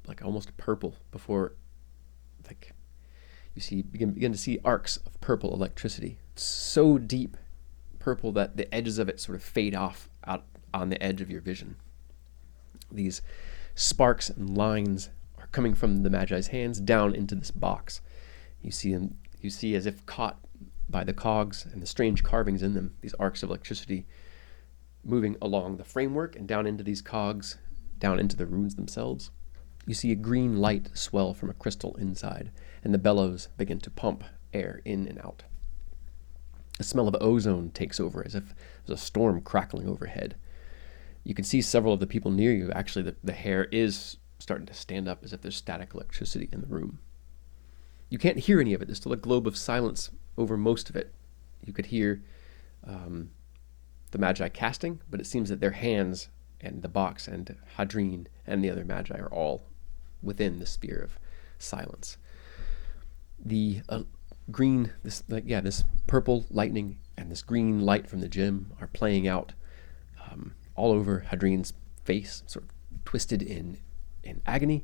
like almost purple before, like you see begin to see arcs of purple electricity. It's so deep purple that the edges of it sort of fade off out on the edge of your vision. These sparks and lines are coming from the Magi's hands down into this box. You see as if caught by the cogs and the strange carvings in them, these arcs of electricity moving along the framework and down into these cogs, down into the runes themselves. You see a green light swell from a crystal inside, and the bellows begin to pump air in and out. A smell of ozone takes over, as if there's a storm crackling overhead. You can see several of the people near you. Actually, the hair is starting to stand up as if there's static electricity in the room. You can't hear any of it. There's still a globe of silence over most of it. You could hear the Magi casting, but it seems that their hands and the box and Hadreen and the other Magi are all within the sphere of silence. The this purple lightning and this green light from the gym are playing out all over Hadreen's face, sort of twisted in agony,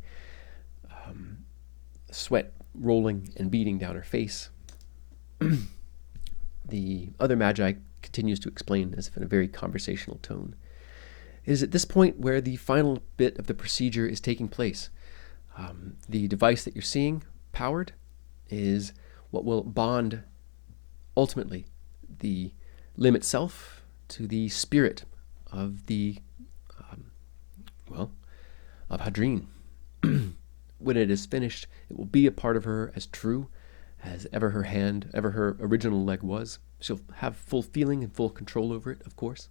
sweat rolling and beating down her face. The other Magi continues to explain as if in a very conversational tone. It is at this point where the final bit of the procedure is taking place. The device that you're seeing powered is what will bond ultimately the limb itself to the spirit of of Hadreen. When it is finished, it will be a part of her as true as ever her original leg was. She'll have full feeling and full control over it, of course.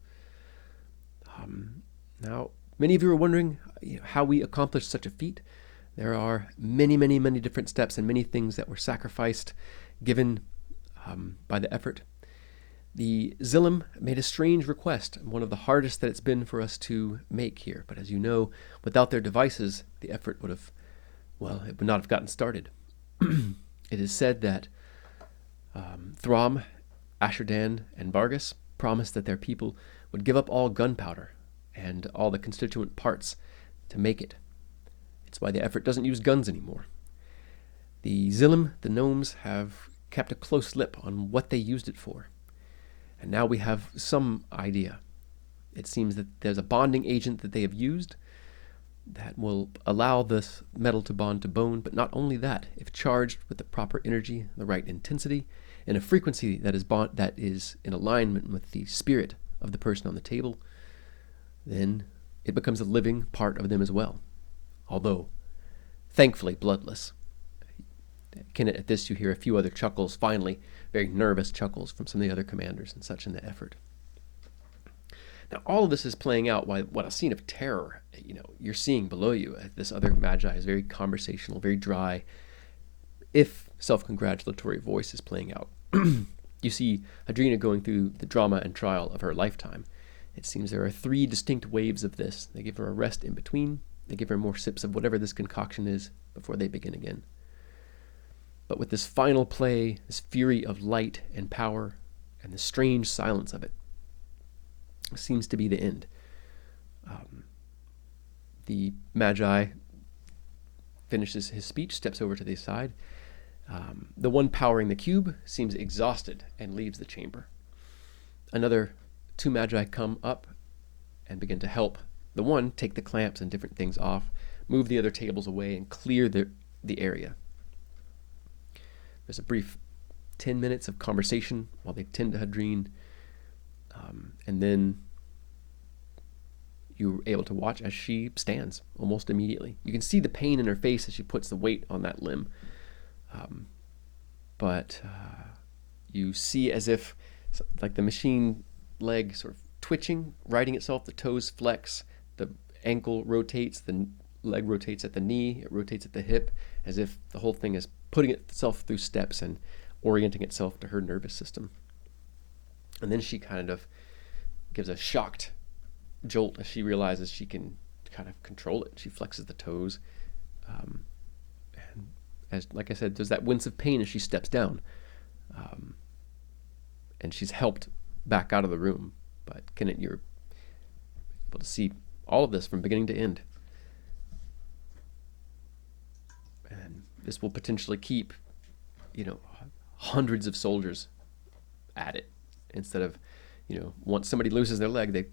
Now, many of you are wondering how we accomplished such a feat. There are many, many, many different steps and many things that were sacrificed, given by the effort. The Zillim made a strange request, one of the hardest that it's been for us to make here. But as you know, without their devices, the effort it would not have gotten started. It is said that Throm, Asherdan, and Vargas promised that their people would give up all gunpowder and all the constituent parts to make it. It's why the effort doesn't use guns anymore. The Zillim, the gnomes, have kept a close lip on what they used it for. And now we have some idea. It seems that there's a bonding agent that they have used that will allow this metal to bond to bone, but not only that, if charged with the proper energy, the right intensity, and a frequency that is in alignment with the spirit of the person on the table, then it becomes a living part of them as well. Although, thankfully, bloodless. Kennit, at this you hear a few other chuckles, finally, very nervous chuckles from some of the other commanders and such in the effort. Now, all of this is playing out while what a scene of terror, you're seeing below you. This other Magi is very conversational, very dry, if self-congratulatory voice is playing out. You see Hadrina going through the drama and trial of her lifetime. It seems there are 3 distinct waves of this. They give her a rest in between, They give her more sips of whatever this concoction is before they begin again. But with this final play, this fury of light and power, and the strange silence of it, seems to be the end. The Magi finishes his speech, steps over to the side. The one powering the cube seems exhausted and leaves the chamber. Another 2 Magi come up and begin to help the one take the clamps and different things off, move the other tables away, and clear the area. There's a brief 10 minutes of conversation while they tend to Hadreen, and then you're able to watch as she stands almost immediately. You can see the pain in her face as she puts the weight on that limb. But you see as if, like the machine leg sort of twitching, righting itself, the toes flex, the ankle rotates, the leg rotates at the knee, it rotates at the hip, as if the whole thing is putting itself through steps and orienting itself to her nervous system. And then she kind of gives a shocked jolt as she realizes she can kind of control it. She flexes the toes, and as like I said, there's that wince of pain as she steps down, and she's helped back out of the room. But Kennit, you're able to see all of this from beginning to end, and this will potentially keep, hundreds of soldiers at it instead of, once somebody loses their leg, they're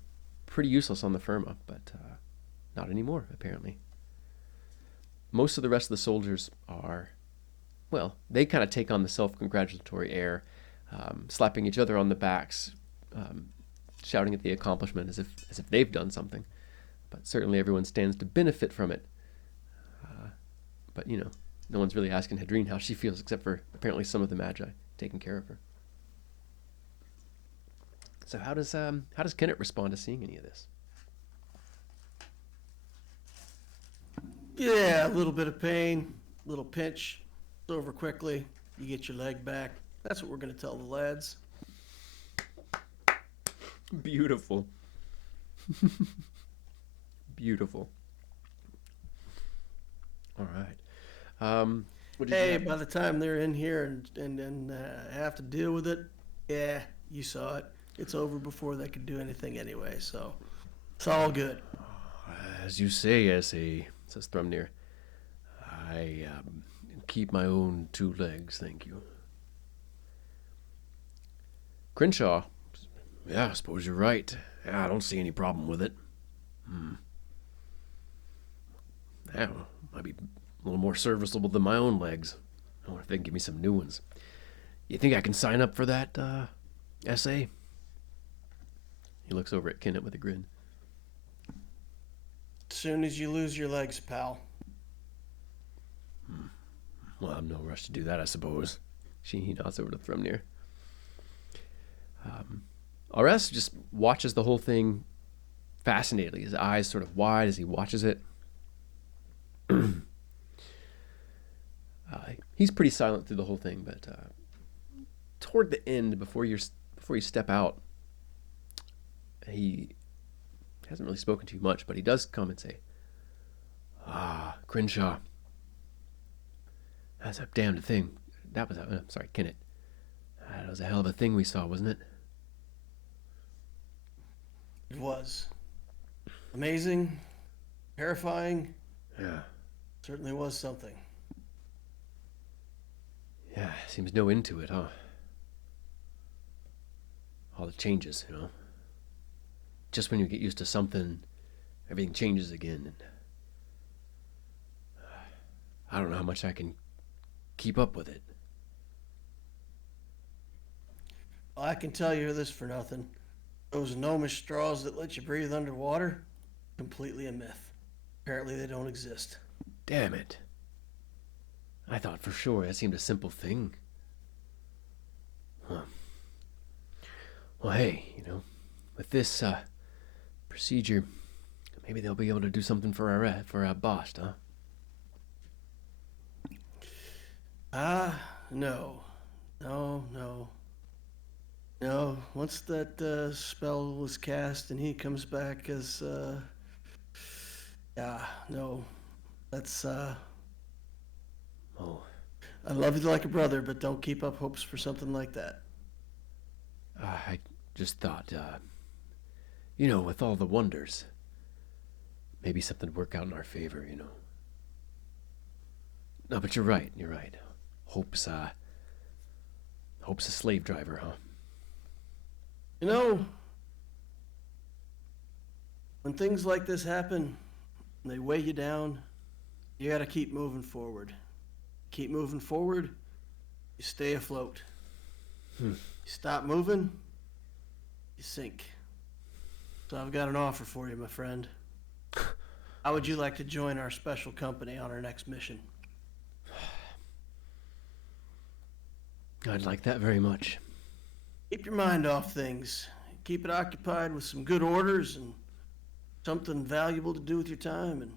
pretty useless on the Firma, but not anymore, apparently. Most of the rest of the soldiers are, well, they kind of take on the self-congratulatory air, slapping each other on the backs, shouting at the accomplishment as if they've done something. But certainly everyone stands to benefit from it. But, no one's really asking Hadreen how she feels, except for apparently some of the Magi taking care of her. So how does Kennit respond to seeing any of this? Yeah, a little bit of pain, a little pinch. It's over quickly. You get your leg back. That's what we're going to tell the lads. Beautiful. Beautiful. All right. Hey, by the time they're in here and have to deal with it, yeah, you saw it. It's over before they could do anything anyway, so it's all good. As you say, S.A., says Thrumnir. I keep my own 2 legs, thank you. Krenshaw. Yeah, I suppose you're right. Yeah, I don't see any problem with it. Yeah, might be a little more serviceable than my own legs. I wonder if they can give me some new ones. You think I can sign up for that, S.A.? He looks over at Kennit with a grin. As soon as you lose your legs, pal. Well, I'm no rush to do that, I suppose. He nods over to Thrumnir. Ores just watches the whole thing fascinatedly, his eyes sort of wide as he watches it. He's pretty silent through the whole thing, but toward the end, before you step out, he hasn't really spoken to you much, but he does come and say, Krenshaw. That's a damned thing. That was sorry, Kennit. That was a hell of a thing we saw, wasn't it? It was. Amazing. Terrifying. Yeah. Certainly was something. Yeah, seems no end to it, huh? All the changes, Just when you get used to something, everything changes again. And I don't know how much I can keep up with it. Well, I can tell you this for nothing. Those gnomish straws that let you breathe underwater, completely a myth. Apparently they don't exist. Damn it. I thought for sure that seemed a simple thing. Huh. Well, hey, with this procedure, maybe they'll be able to do something for our boss, huh? No. No, once that spell was cast and he comes back as Yeah, no, that's, Oh, I love you like a brother, but don't keep up hopes for something like that. I just thought, with all the wonders, maybe something would work out in our favor. No, but you're right. You're right. Hope's a slave driver, huh? You know, when things like this happen, and they weigh you down, you gotta keep moving forward. Keep moving forward, you stay afloat. You stop moving, you sink. So I've got an offer for you, my friend. How would you like to join our special company on our next mission? I'd like that very much. Keep your mind off things. Keep it occupied with some good orders and something valuable to do with your time, and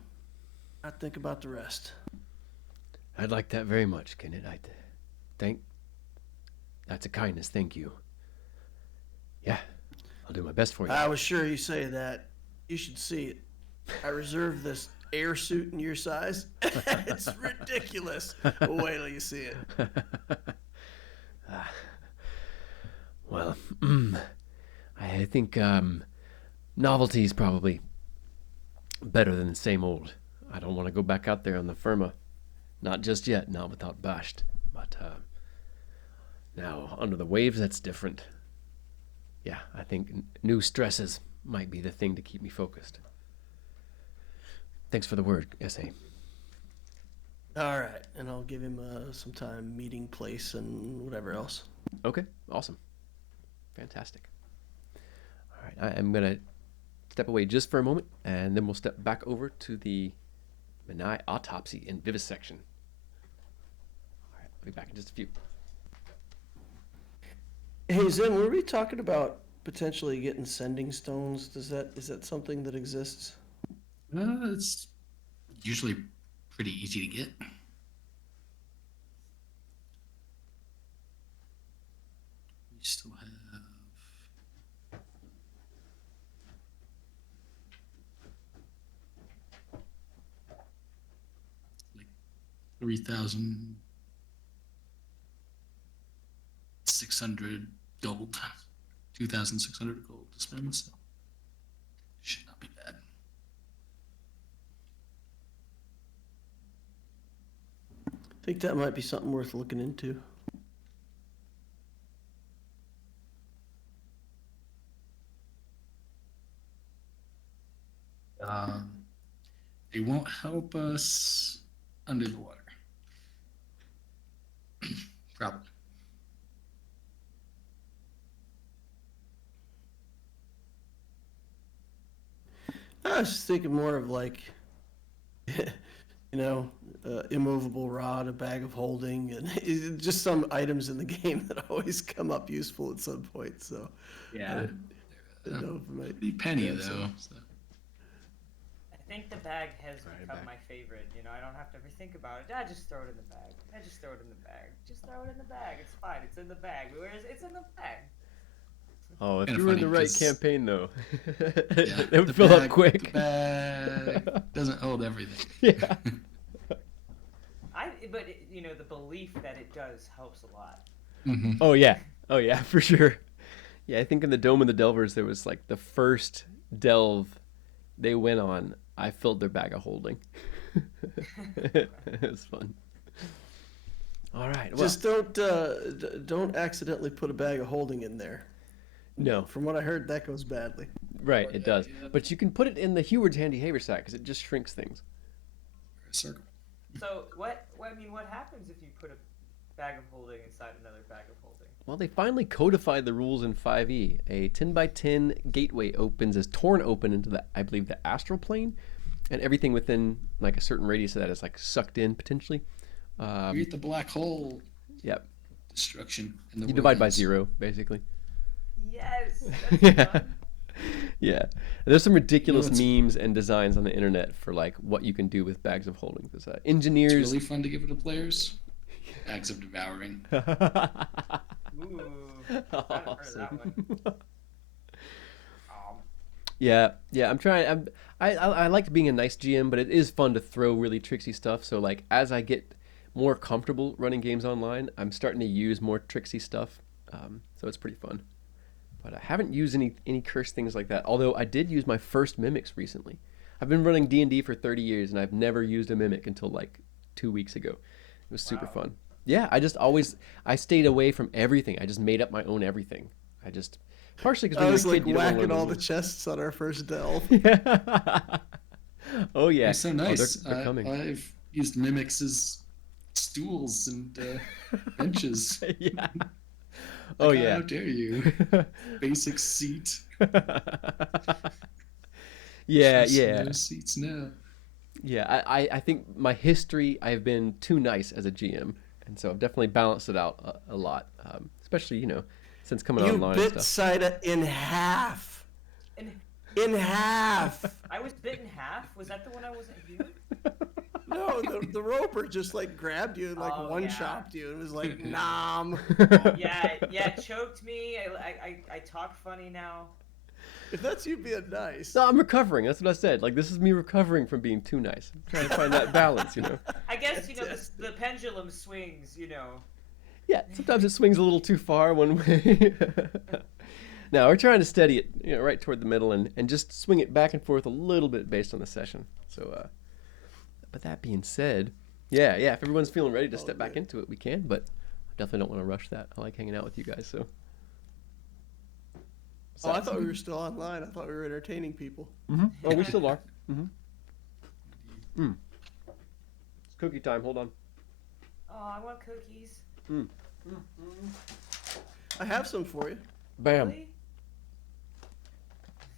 not think about the rest. I'd like that very much, Kennit. That's a kindness. Thank you. Yeah, I'll do my best for you. I was sure you say that. You should see it. I reserved this air suit in your size. It's ridiculous. Wait till you see it. Well, I think novelty is probably better than the same old. I don't want to go back out there on the Firma. Not just yet, not without Bashed. But now, under the waves, that's different. Yeah, I think new stresses might be the thing to keep me focused. Thanks for the word, S.A. All right, and I'll give him some time, meeting place, and whatever else. Okay, awesome. Fantastic. All right, I am going to step away just for a moment, and then we'll step back over to the menai autopsy and vivisection. All right, I'll be back in just a few. Hey, Zim, were we talking about potentially getting sending stones? Is that something that exists? It's usually pretty easy to get. We still have like 3,600 gold, 2,600 gold to spend, so should not be bad. I think that might be something worth looking into. They won't help us under the water. Probably. I was just thinking more of like, immovable rod, a bag of holding, and just some items in the game that always come up useful at some point. So Yeah. I don't know if it might Pretty penny yeah, though. So. I think the bag has Right become back. my favorite. I don't have to ever think about it. I just throw it in the bag. I just throw it in the bag. Just throw it in the bag. It's fine. It's in the bag. Where is it? It's in the bag. Oh, if Kinda you were in the funny, right 'cause- campaign, though, Yeah, it would the fill up bag- quick. The bag doesn't hold everything. Yeah. But the belief that it does helps a lot. Mm-hmm. Oh yeah, for sure. Yeah, I think in the Dome of the Delvers there was like the first delve they went on. I filled their bag of holding. It was fun. All right. Well, Just don't accidentally put a bag of holding in there. no, From what I heard, that goes badly. right, it does. But you can put it in the Heward's handy haversack because it just shrinks things. Circle. So what happens if you put a bag of holding inside another bag of holding? Well, they finally codified the rules in 5e. A 10 by 10 gateway is torn open into I believe, the astral plane, and everything within like a certain radius of that is like sucked in potentially. Create the black hole Yep. destruction. In the You divide by wilderness. 0, basically. Yes. That's Yeah. fun. Yeah. There's some ridiculous what's- memes and designs on the internet for like what you can do with bags of holding. There's It's engineers. really fun to give it to players. Bags of devouring. Ooh. I haven't heard of that one. Yeah, yeah. I'm trying. I like being a nice GM, but it is fun to throw really tricksy stuff. So like as I get more comfortable running games online, I'm starting to use more tricksy stuff. So it's pretty fun. But I haven't used any cursed things like that. Although I did use my first mimics recently. I've been running D&D for 30 years, and I've never used a mimic until like 2 weeks ago. It was super Wow. fun. Yeah, I stayed away from everything. I just made up my own everything. I just partially because I when was you're a like kid, you don't want to whacking learn all the the rules. chests on our first delve. Yeah. Oh yeah. They're so Oh, nice. they're coming. I've used mimics as stools and benches. Yeah. Oh Like, yeah. how dare you? Basic seat. Yeah, Just yeah. no seats now. Yeah, I think my history, I've been too nice as a GM, and so I've definitely balanced it out a lot, especially, since coming You online and bit stuff. Saida in half. And In half. I was bit in half. Was that the one I wasn't here? No, the roper just like grabbed you and like Oh, one yeah. chopped you and was like, nom. Yeah, it choked me. I talk funny now. If that's you being nice. No, I'm recovering. That's what I said. Like, this is me recovering from being too nice. I'm trying to find that balance. I guess the pendulum swings. Yeah, sometimes it swings a little too far one way. Now, we're trying to steady it, right toward the middle and just swing it back and forth a little bit based on the session. So, but that being said, yeah, if everyone's feeling ready to step back into it, we can, but I definitely don't want to rush that. I like hanging out with you guys, so. Oh, I thought we were still online. I thought we were entertaining people. Mm-hmm. Oh, we still are. Mm-hmm. It's cookie time. Hold on. Oh, I want cookies. I have some for you. Bam. Really?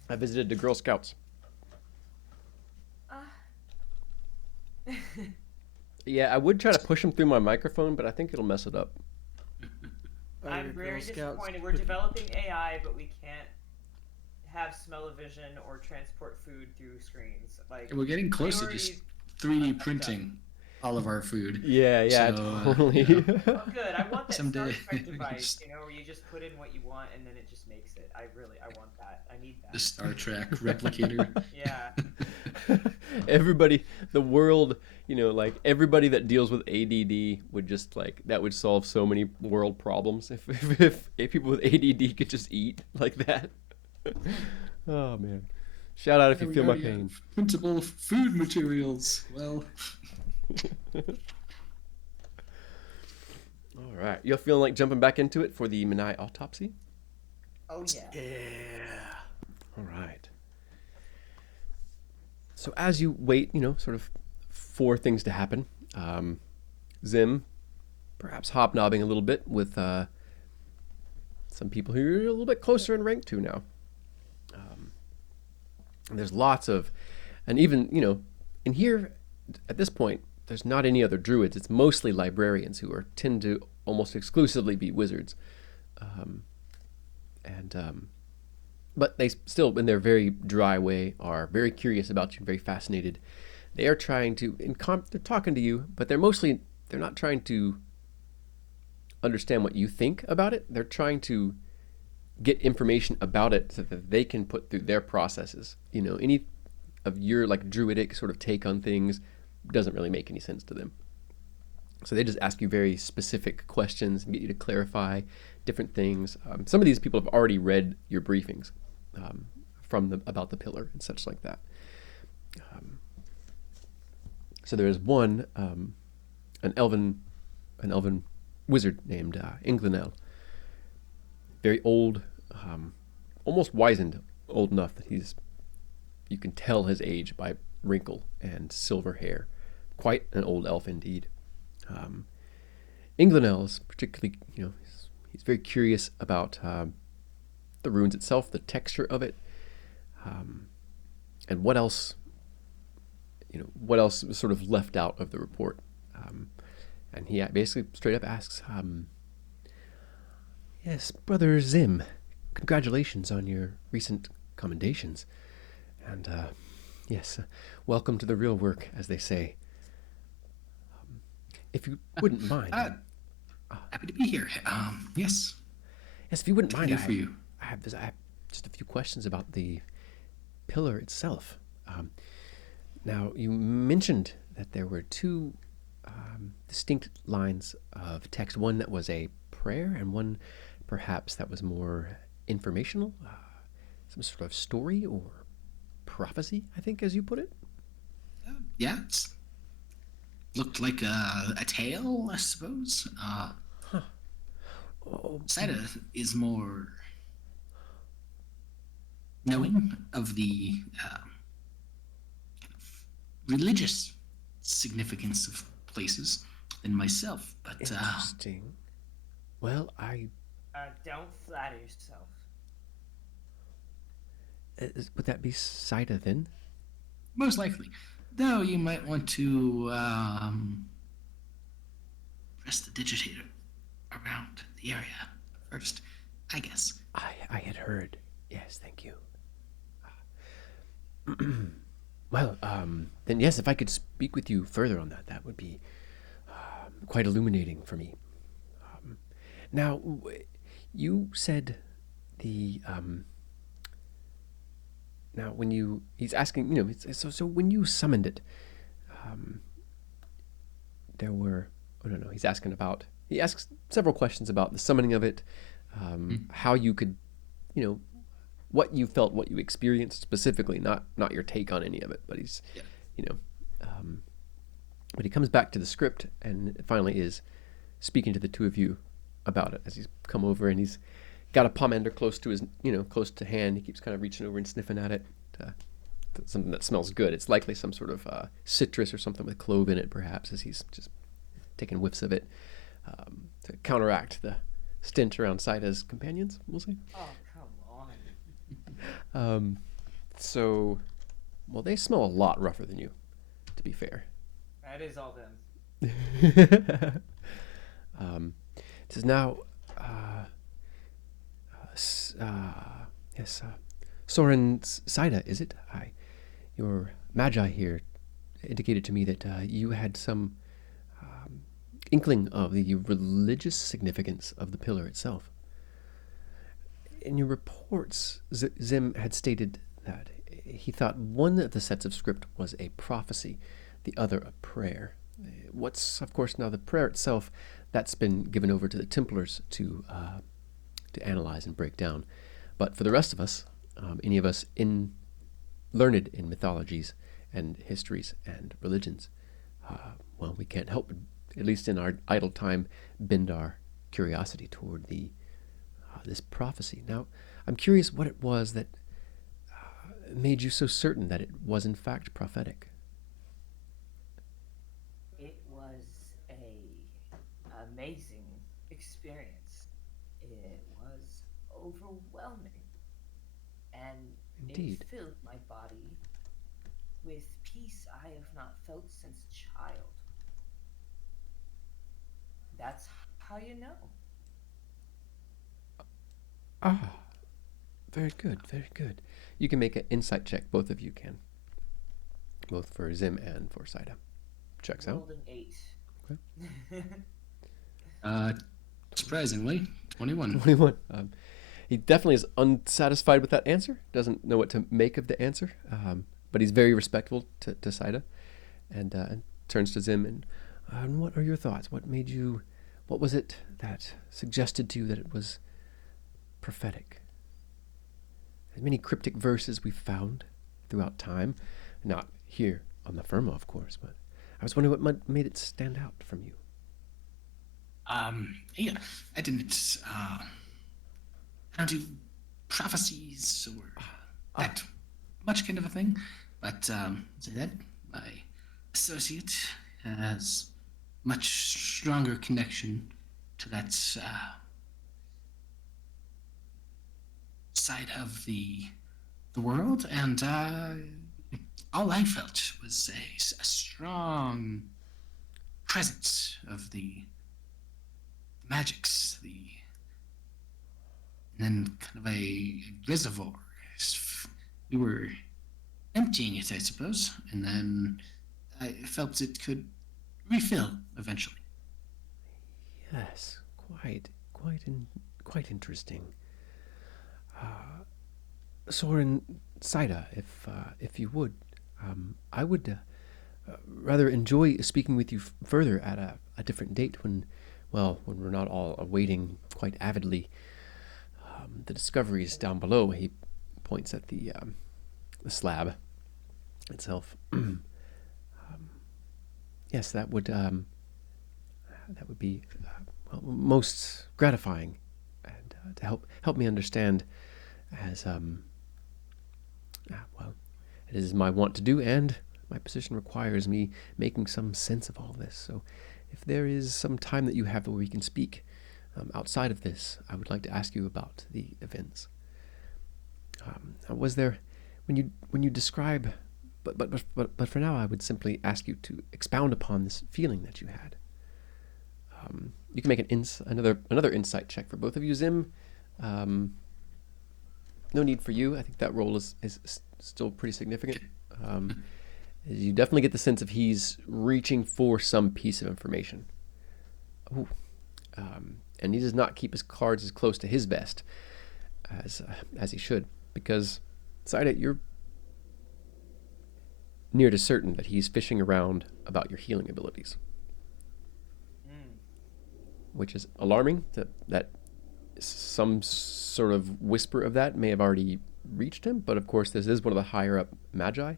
I visited the Girl Scouts. Yeah, I would try to push them through my microphone, but I think it'll mess it up. Oh, I'm your very Girl Scouts disappointed. We're developing AI, but we can't have smell-o-vision or transport food through screens. Like We're getting close to just 3D printing all of our food. Yeah, So, totally. Oh, good. I want that Someday. Star Trek device, where you just put in what you want and then it just makes it. I want that. I need The that. Star Trek replicator. Yeah. Everybody, the world, like everybody that deals with ADD would just that would solve so many world problems if people with ADD could just eat like that. Oh man. Shout out if you We feel my already pain. have printable food materials. Well, All right. You're feeling like jumping back into it for the menai autopsy? Oh yeah. Yeah. All right. So as you wait, sort of for things to happen, Zim, perhaps hobnobbing a little bit with some people who you're a little bit closer in rank to now. And there's lots of, and even, in here, at this point, there's not any other druids. It's mostly librarians who tend to almost exclusively be wizards. But they still, in their very dry way, are very curious about you, very fascinated. They are trying to, they're talking to you, but they're not trying to understand what you think about it. They're trying to get information about it so that they can put through their processes. Any of your druidic sort of take on things doesn't really make any sense to them. So they just ask you very specific questions and get you to clarify different things. Some of these people have already read your briefings about the pillar and such like that. So there is one, an elven wizard named Inglinel. Very old, almost wizened, old enough that you can tell his age by wrinkle and silver hair. Quite an old elf indeed. Inglinel is particularly, he's very curious about the runes itself, the texture of it, and what else was sort of left out of the report. And he basically straight up asks, yes, Brother Zim, congratulations on your recent commendations. And, yes, welcome to the real work, as they say. If you wouldn't mind. happy to be here. Yes. Yes, if you wouldn't What mind, can I do for you? I have just a few questions about the pillar itself. Now, you mentioned that there were two distinct lines of text, one that was a prayer and one perhaps that was more informational, some sort of story or prophecy, I think, as you put it. Yeah, it looked like a tale, I suppose. Oh, Saida is more knowing of the religious significance of places than myself, but interesting. Well, Don't flatter yourself. would that be Saida then? most likely. Though you might want to press the digitator around the area first, I guess. I had heard. Yes, thank you. Well, then yes, if I could speak with you further on that, that would be quite illuminating for me. Now, you said the now when he's asking, so when you summoned it, there were, oh no, he's asking about, he asks several questions about the summoning of it, how you could, what you felt, what you experienced specifically, not your take on any of it, but he's, but he comes back to the script and finally is speaking to the two of you about it as he's come over and he's got a pomander close to his, close to hand. He keeps kind of reaching over and sniffing at it. Something that smells good. It's likely some sort of citrus or something with clove in it, perhaps, as he's just taking whiffs of it to counteract the stench around Saida's companions, we'll say. Oh, come on. So, well, they smell a lot rougher than you, to be fair. That is all them. It says now, yes, Soren Saida, is it? Your magi here indicated to me that you had some inkling of the religious significance of the pillar itself. In your reports, Zim had stated that he thought one of the sets of script was a prophecy, the other a prayer. What's, of course, now the prayer itself, that's been given over to the Templars to analyze and break down. But for the rest of us, any of us learned in mythologies and histories and religions, well, we can't help but, at least in our idle time, bend our curiosity toward this prophecy. Now, I'm curious what it was that made you so certain that it was in fact prophetic. It was a amazing experience. It was overwhelming. And Indeed. it filled my body with peace I have not felt since child. That's how you know. Ah, very good, very good. You can make an insight check, both of you can. Both for Zim and for Saida. Checks out. Rolled an 8. Okay. Surprisingly, 21. 21. He definitely is unsatisfied with that answer, doesn't know what to make of the answer, but he's very respectful to Saida and turns to Zim and what are your thoughts? What was it that suggested to you that it was prophetic? There's many cryptic verses we've found throughout time, not here on the Firma, of course, but I was wondering what made it stand out from you. Yeah, I don't do prophecies or that much kind of a thing, but as I said, my associate has much stronger connection to that side of the world, and all I felt was a strong presence of the magics, and then kind of a reservoir. We were emptying it, I suppose, and then I felt it could refill eventually. Yes, quite interesting. Soren, Saida, if you would, I would rather enjoy speaking with you further at a different date when we're not all awaiting quite avidly the discoveries down below. He points at the slab itself. Yes, that would be most gratifying, and to help me understand, as it is my want to do, and my position requires me making some sense of all this. So, if there is some time that you have where we can speak outside of this, I would like to ask you about the events. Was there, when you describe, but for now, I would simply ask you to expound upon this feeling that you had. You can make another insight check for both of you. Zim, no need for you. I think that roll is still pretty significant. You definitely get the sense of he's reaching for some piece of information. Ooh. And he does not keep his cards as close to his vest as he should, because Saida, you're near to certain that he's fishing around about your healing abilities, which is alarming. That some sort of whisper of that may have already reached him, but of course this is one of the higher up magi.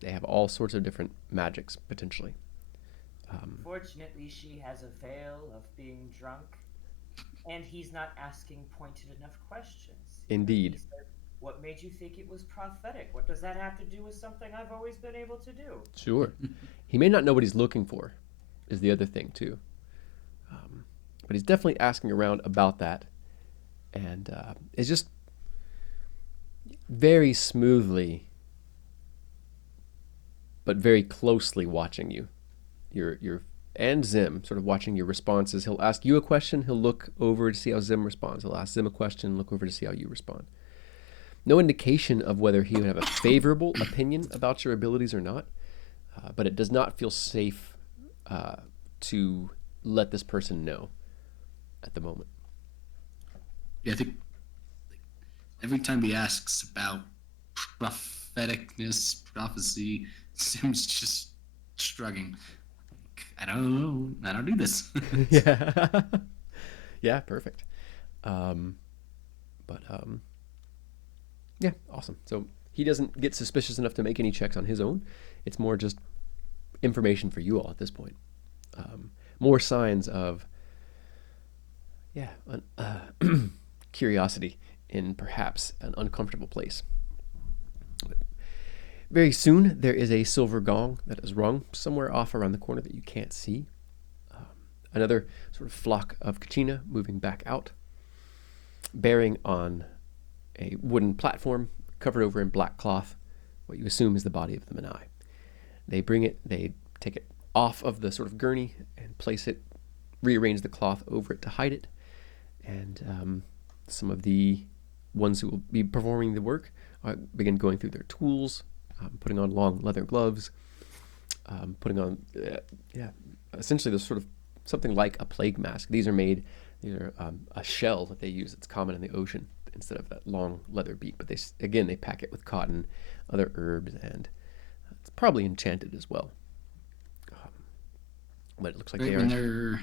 They have all sorts of different magics potentially. Fortunately, she has a veil of being drunk, and he's not asking pointed enough questions. Indeed. He said, "What made you think it was prosthetic? What does that have to do with something I've always been able to do?" Sure. He may not know what he's looking for, is the other thing too. But he's definitely asking around about that, and is just very smoothly, but very closely watching you. Your and Zim sort of watching your responses. He'll ask you a question, he'll look over to see how Zim responds. He'll ask Zim a question, look over to see how you respond. No indication of whether he would have a favorable opinion about your abilities or not, but it does not feel safe to let this person know at the moment. Yeah, I think every time he asks about propheticness, prophecy, Sim's just shrugging. I don't know. I don't do this. Yeah. Yeah, perfect. Yeah, awesome. So he doesn't get suspicious enough to make any checks on his own. It's more just information for you all at this point. More signs of, curiosity in perhaps an uncomfortable place. But very soon, there is a silver gong that is rung somewhere off around the corner that you can't see. Another sort of flock of kachina moving back out, bearing on a wooden platform covered over in black cloth, what you assume is the body of the menai. They take it off of the sort of gurney and place it, rearrange the cloth over it to hide it. And some of the ones who will be performing the work begin going through their tools, putting on long leather gloves, putting on, essentially this sort of something like a plague mask. These are a shell that they use that's common in the ocean instead of that long leather beak. But they pack it with cotton, other herbs, and it's probably enchanted as well. But it looks like when they're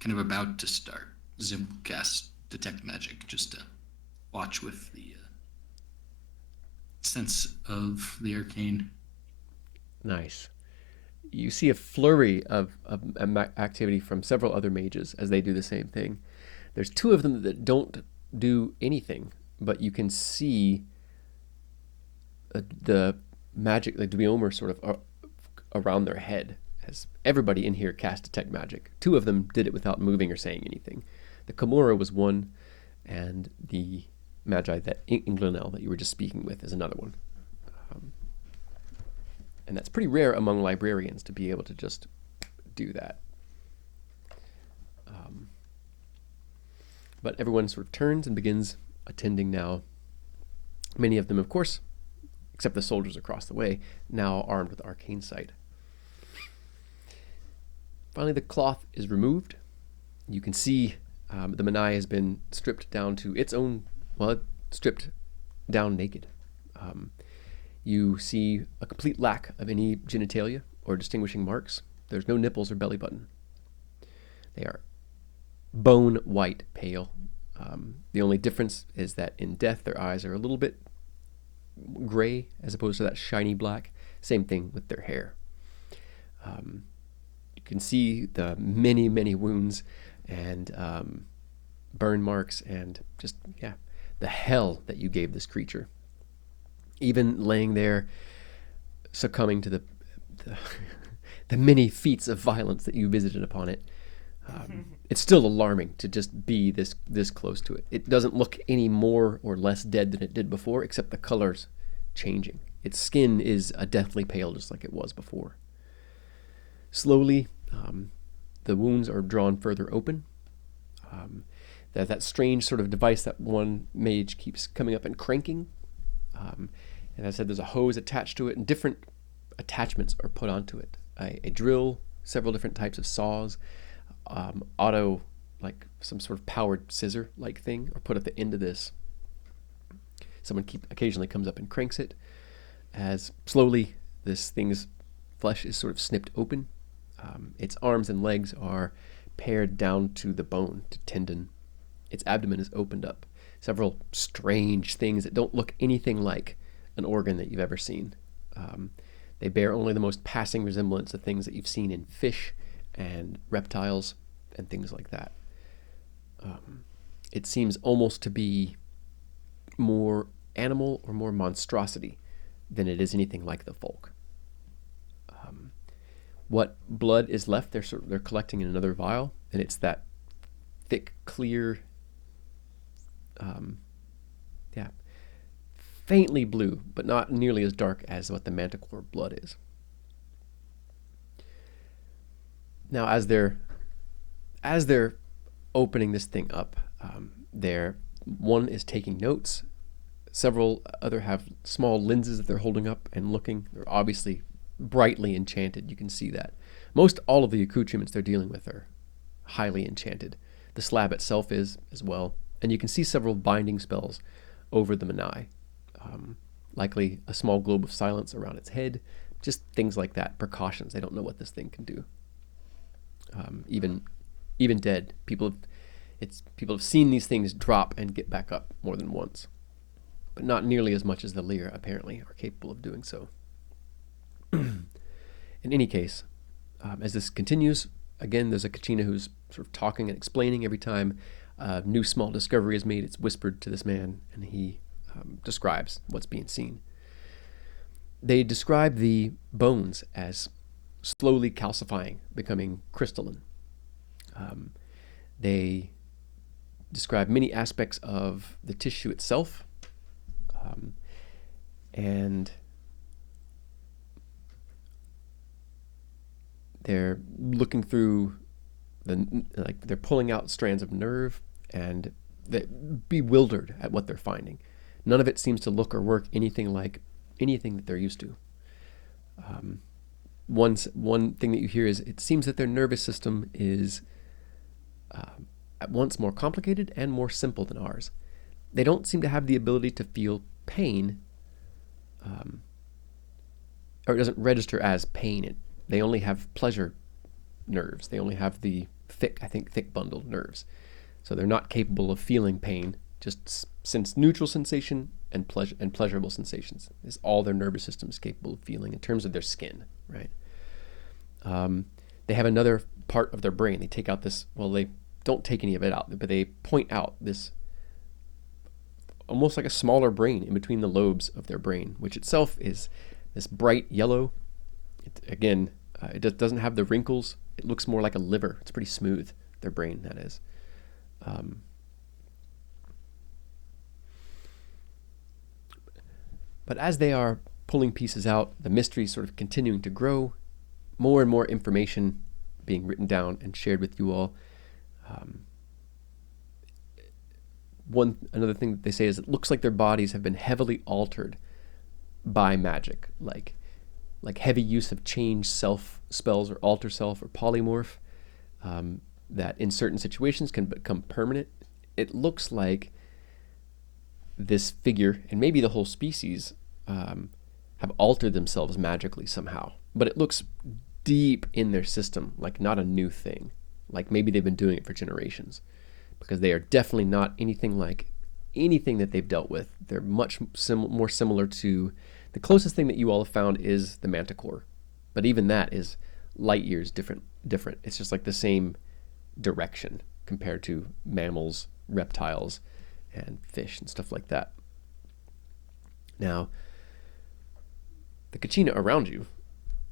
kind of about to start, Zim casts Detect Magic just to watch with the sense of the arcane. Nice. You see a flurry of activity from several other mages as they do the same thing. There's two of them that don't do anything, but you can see the magic, the Dweomer sort of around their head, as everybody in here cast Detect Magic. Two of them did it without moving or saying anything. The Kimura was one, and the Magi, that Inglenel that you were just speaking with, is another one. And that's pretty rare among librarians to be able to just do that. But everyone sort of turns and begins attending now. Many of them, of course, except the soldiers across the way, now armed with arcane sight. Finally, the cloth is removed. You can see the menai has been stripped down to its own, stripped down naked. You see a complete lack of any genitalia or distinguishing marks. There's no nipples or belly button. They are bone white pale. The only difference is that in death, their eyes are a little bit gray as opposed to that shiny black. Same thing with their hair. You can see the many, many wounds and burn marks and just, the hell that you gave this creature. Even laying there, succumbing to the the many feats of violence that you visited upon it, it's still alarming to just be this close to it. It doesn't look any more or less dead than it did before, except the color's changing. Its skin is a deathly pale, just like it was before. Slowly, the wounds are drawn further open. That strange sort of device that one mage keeps coming up and cranking. And as I said, there's a hose attached to it, and different attachments are put onto it. A drill, several different types of saws, auto, like some sort of powered scissor-like thing, are put at the end of this. Someone occasionally comes up and cranks it, as slowly this thing's flesh is sort of snipped open. Its arms and legs are pared down to the bone, to tendon. Its abdomen is opened up. Several strange things that don't look anything like an organ that you've ever seen. They bear only the most passing resemblance to things that you've seen in fish and reptiles and things like that. It seems almost to be more animal or more monstrosity than it is anything like the folk. What blood is left, they're collecting in another vial, and it's that thick, clear, faintly blue, but not nearly as dark as what the manticore blood is. Now, as they're opening this thing up, one is taking notes. Several other have small lenses that they're holding up and looking. They're obviously brightly enchanted. You can see that. Most all of the accoutrements they're dealing with are highly enchanted. The slab itself is as well. And you can see several binding spells over the menai. Likely a small globe of silence around its head. Just things like that. Precautions. They don't know what this thing can do. Even dead, people have seen these things drop and get back up more than once. But not nearly as much as the Lear, apparently, are capable of doing so. In any case, as this continues, again, there's a Kachina who's sort of talking and explaining every time a new small discovery is made. It's whispered to this man, and he describes what's being seen. They describe the bones as slowly calcifying, becoming crystalline. They describe many aspects of the tissue itself, and they're looking through they're pulling out strands of nerve, and they're bewildered at what they're finding. None of it seems to look or work anything like anything that they're used to. One thing that you hear is it seems that their nervous system is at once more complicated and more simple than ours. They don't seem to have the ability to feel pain, or it doesn't register as pain. They only have pleasure nerves. They only have the thick bundled nerves. So they're not capable of feeling pain. Just since neutral sensation and pleasurable sensations is all their nervous system is capable of feeling in terms of their skin, right? They have another part of their brain. They take out this, well, they don't take any of it out, but they point out this almost like a smaller brain in between the lobes of their brain, which itself is this bright yellow. It doesn't have the wrinkles. It looks more like a liver. It's pretty smooth, their brain, that is. But as they are pulling pieces out, the mystery sort of continuing to grow, more and more information being written down and shared with you all. Another thing that they say is it looks like their bodies have been heavily altered by magic, like heavy use of change self spells or alter self or polymorph, that in certain situations can become permanent. It looks like this figure, and maybe the whole species, have altered themselves magically somehow, but it looks deep in their system, like not a new thing, like maybe they've been doing it for generations, because they are definitely not anything like anything that they've dealt with. They're much more similar to, the closest thing that you all have found is the manticore, but even that is light years different. It's just like the same direction compared to mammals, reptiles, and fish and stuff like that. Now, the Kachina around you,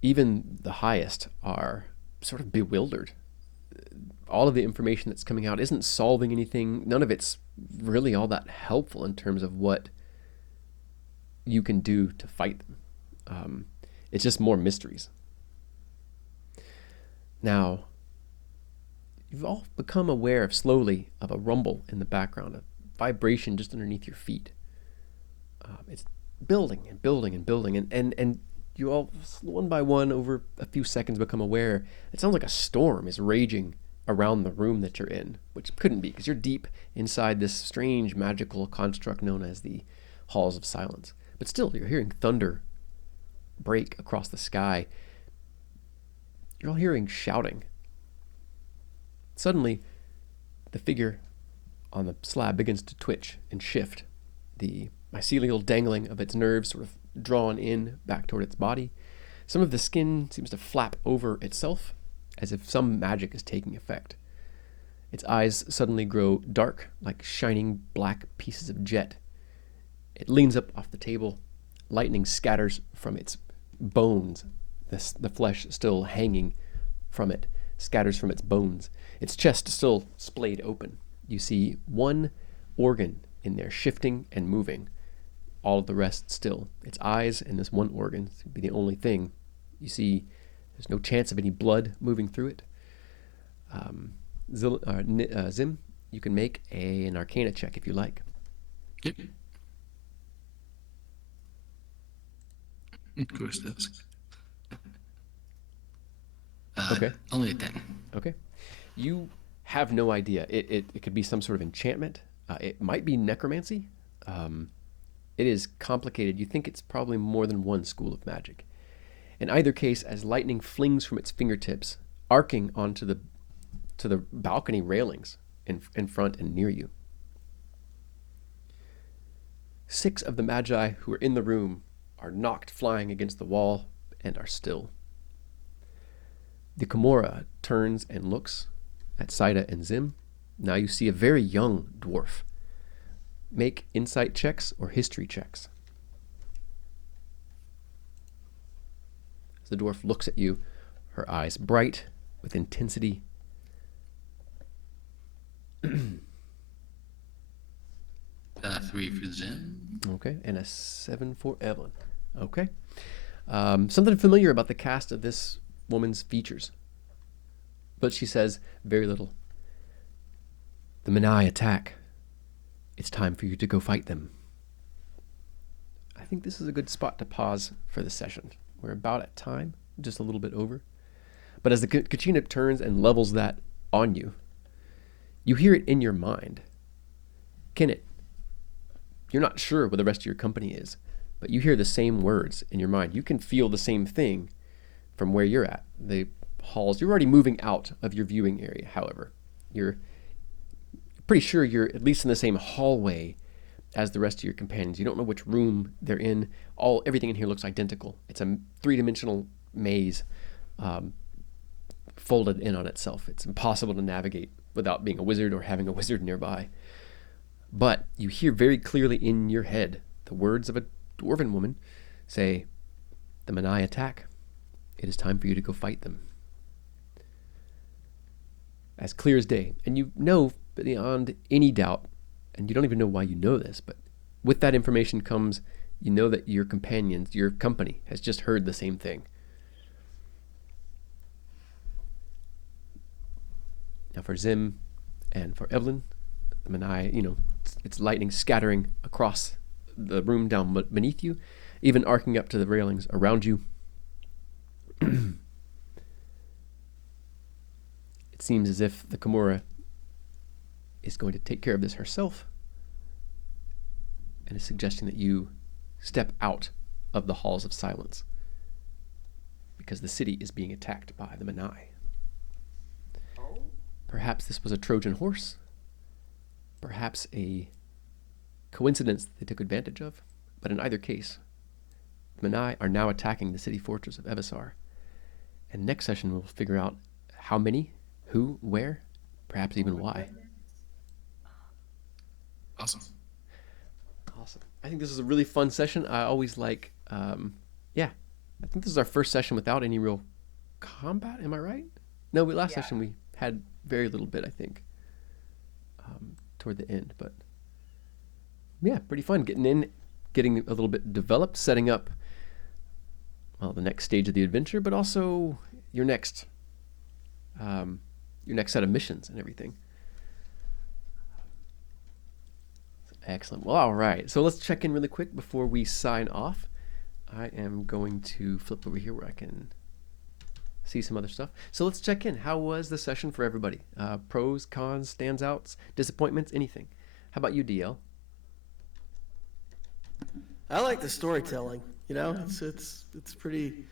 even the highest, are sort of bewildered. All of the information that's coming out isn't solving anything. None of it's really all that helpful in terms of what you can do to fight them. It's just more mysteries. Now, you've all become aware slowly of a rumble in the background, a vibration just underneath your feet. It's building and building and building, and you all, one by one, over a few seconds, become aware it sounds like a storm is raging around the room that you're in, which couldn't be, because you're deep inside this strange magical construct known as the Halls of Silence. But still, you're hearing thunder break across the sky. You're all hearing shouting. Suddenly, the figure on the slab begins to twitch and shift. The mycelial dangling of its nerves sort of drawn in back toward its body. Some of the skin seems to flap over itself, as if some magic is taking effect. Its eyes suddenly grow dark, like shining black pieces of jet. It leans up off the table. Lightning scatters from its bones, the flesh still hanging from it, scatters from its bones. Its chest still splayed open. You see one organ in there shifting and moving. All of the rest still. Its eyes and this one organ would be the only thing. You see there's no chance of any blood moving through it. Zim, you can make an Arcana check if you like. Yep. Of course, that's okay. Only a 10. Okay. You have no idea. It could be some sort of enchantment. It might be necromancy. It is complicated. You think it's probably more than one school of magic. In either case, as lightning flings from its fingertips, arcing onto the balcony railings in front and near you. 6 of the magi who are in the room are knocked flying against the wall and are still. The Kimura turns and looks at Saida and Zim. Now you see a very young dwarf. Make insight checks or history checks. As the dwarf looks at you, her eyes bright with intensity. 3 for Zim. Okay, and a 7 for Evelyn. Okay. Something familiar about the cast of this woman's features. But she says very little. The menai attack. It's time for you to go fight them. I think this is a good spot to pause for the session. We're about at time, just a little bit over. But as the Kachina turns and levels that on you, you hear it in your mind. Kennit, you're not sure where the rest of your company is, but you hear the same words in your mind. You can feel the same thing from where you're at. The halls, you're already moving out of your viewing area, however. You're pretty sure you're at least in the same hallway as the rest of your companions. You don't know which room they're in. Everything in here looks identical. It's a 3-dimensional maze folded in on itself. It's impossible to navigate without being a wizard or having a wizard nearby. But you hear very clearly in your head the words of a dwarven woman say, the menai attack. It is time for you to go fight them. As clear as day. And you know beyond any doubt, and you don't even know why you know this, but with that information comes, you know that your companions, your company, has just heard the same thing. Now for Zim and for Evelyn, the menai, it's lightning scattering across the room down beneath you, even arcing up to the railings around you. It seems as if the Kimura is going to take care of this herself and is suggesting that you step out of the Halls of Silence, because the city is being attacked by the menai. Oh. Perhaps this was a Trojan horse. Perhaps a coincidence they took advantage of. But in either case, the menai are now attacking the city fortress of Evisar. And next session we'll figure out how many, who, where, perhaps even why. Awesome. Awesome. I think this is a really fun session. I always like, I think this is our first session without any real combat. Am I right? No, last session we had very little bit, I think, toward the end. But yeah, pretty fun getting in, getting a little bit developed, setting up, well, the next stage of the adventure, but also your next set of missions and everything. Excellent. Well, all right. So let's check in really quick before we sign off. I am going to flip over here where I can see some other stuff. So let's check in. How was the session for everybody? Pros, cons, standouts, disappointments, anything? How about you, DL? I like the storytelling. You know, it's pretty,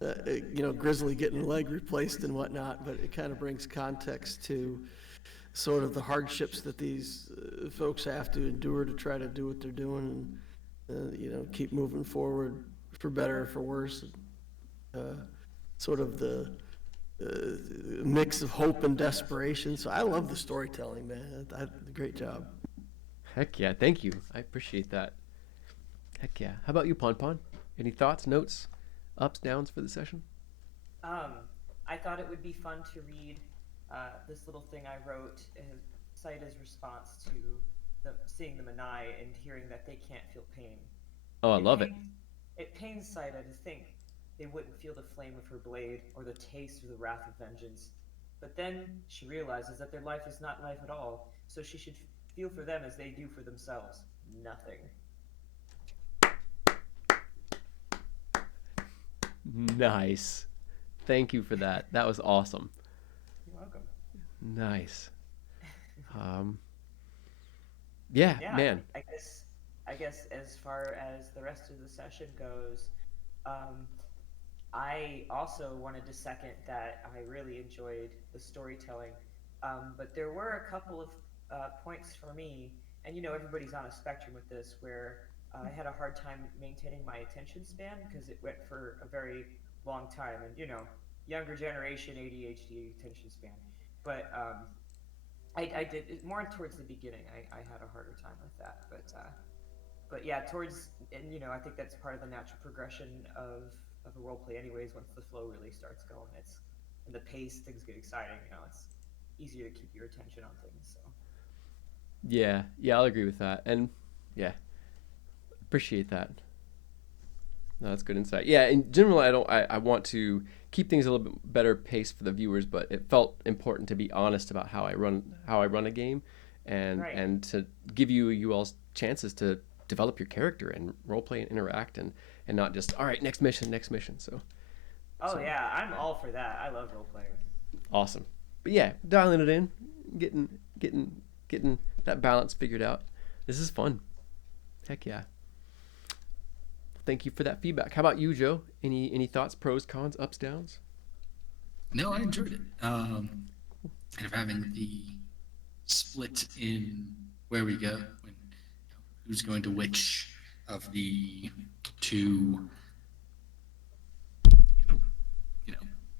Grizzly getting a leg replaced and whatnot, but it kind of brings context to sort of the hardships that these folks have to endure to try to do what they're doing, and keep moving forward for better or for worse. Sort of the mix of hope and desperation. So I love the storytelling, man. Great job. Heck yeah, thank you. I appreciate that. Heck yeah. How about you, Pon Pon? Any thoughts, notes, ups, downs for the session? I thought it would be fun to read this little thing I wrote, Saida's response to seeing the menai and hearing that they can't feel pain. Oh, I love it. It pains Saida to think they wouldn't feel the flame of her blade or the taste of the wrath of vengeance. But then she realizes that their life is not life at all, so she should feel for them as they do for themselves. Nothing. Nice. Thank you for that. That was awesome. You're welcome. Nice. Yeah, man. I guess as far as the rest of the session goes, I also wanted to second that I really enjoyed the storytelling, but there were a couple of points for me, and everybody's on a spectrum with this, where I had a hard time maintaining my attention span because it went for a very long time, and younger generation ADHD attention span, but I did it more towards the beginning. I had a harder time with that, but yeah, I think that's part of the natural progression of a role play anyways. Once the flow really starts going, and the pace, things get exciting, it's easier to keep your attention on things. So Yeah, I'll agree with that. And yeah, appreciate that. No, that's good insight. Yeah, in general, I want to keep things a little bit better paced for the viewers, but it felt important to be honest about how I run a game, and to give you all's chances to develop your character and role play and interact, and not just, all right, next mission. So yeah, I'm all for that. I love role playing. Awesome. But yeah, dialing it in, getting that balance figured out. This is fun. Heck yeah. Thank you for that feedback. How about you, Joe? Any thoughts, pros, cons, ups, downs? No, I enjoyed it. Kind of having the split in where we go, when, who's going to which of the two,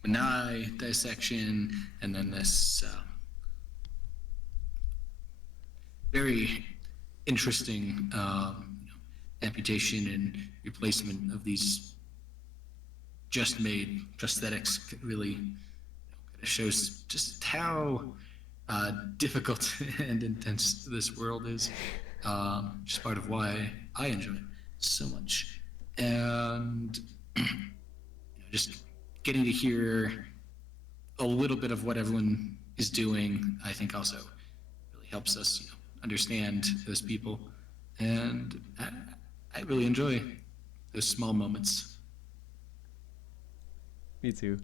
menai dissection, and then this very interesting amputation and replacement of these just made prosthetics. Really shows just how difficult and intense this world is. Just part of why I enjoy it so much, and just getting to hear a little bit of what everyone is doing, I think also really helps us understand those people, and I really enjoy those small moments. Me too.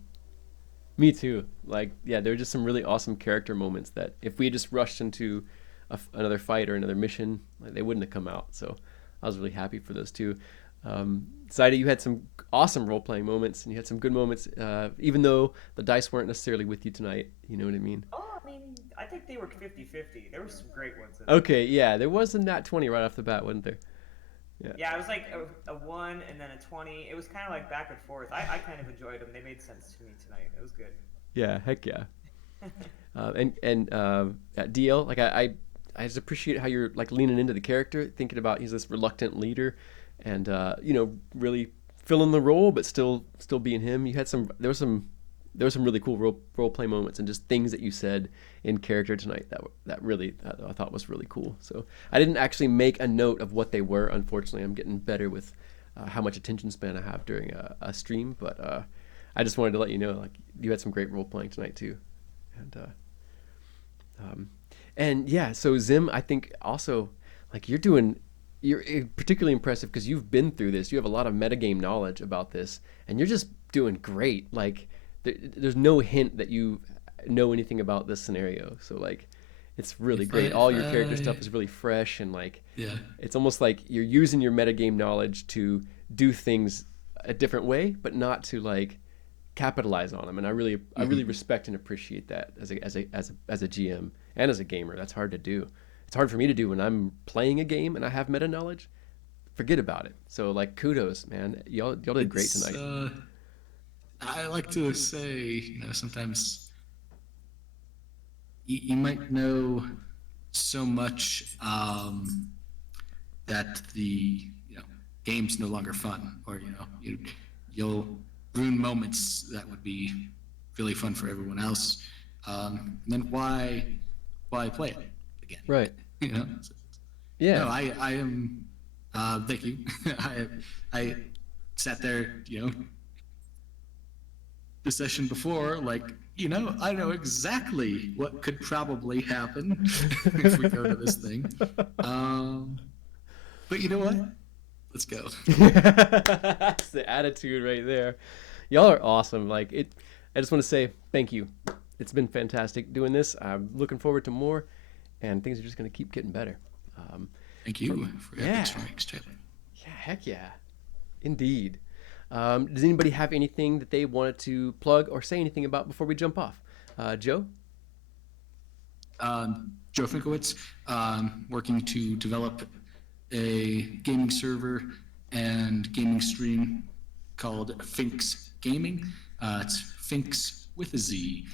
Like, yeah, there were just some really awesome character moments that if we just rushed into another fight or another mission, like, they wouldn't have come out. So I was really happy for those too. Saida, you had some awesome role playing moments, and you had some good moments, even though the dice weren't necessarily with you tonight. You know what I mean? Oh, I mean, I think they were 50-50. There were some great ones in there. Okay, yeah, there was a nat 20 right off the bat, wasn't there? Yeah. Yeah, it was like a 1 and then a 20. It was kind of like back and forth. I kind of enjoyed them. They made sense to me tonight. It was good. Yeah, heck yeah. At DL, like I just appreciate how you're like leaning into the character, thinking about he's this reluctant leader, and really filling the role, but still being him. You had there was some really cool role play moments and just things that you said in character tonight that really I thought was really cool. So I didn't actually make a note of what they were. Unfortunately, I'm getting better with how much attention span I have during a stream, but I just wanted to let you know, like, you had some great role playing tonight too, and yeah. So Zim, I think also, like, you're particularly impressive because you've been through this. You have a lot of metagame knowledge about this, and you're just doing great. Like, there's no hint that you know anything about this scenario. So, like, it's really great. All your character stuff is really fresh, and like, Yeah. it's almost like you're using your metagame knowledge to do things a different way, but not to like capitalize on them. And I really respect and appreciate that as a GM and as a gamer. That's hard to do. It's hard for me to do when I'm playing a game and I have meta knowledge. Forget about it. So, like, kudos, man. Y'all did great tonight. I like to say, sometimes you might know so much that the game's no longer fun, or you'll ruin moments that would be really fun for everyone else. And then why play it again? Right. Yeah. No, I am. Thank you. I sat there, the session before, like, I know exactly what could probably happen if we go to this thing. But you know what? Let's go. That's the attitude right there. Y'all are awesome. Like, I just want to say thank you. It's been fantastic doing this. I'm looking forward to more, and things are just going to keep getting better. Thank you for having Strikes, Taylor. Yeah, heck yeah. Indeed. Does anybody have anything that they wanted to plug or say anything about before we jump off? Joe? Joe Finkowitz, working to develop a gaming server and gaming stream called Finks Gaming. It's Finks with a Z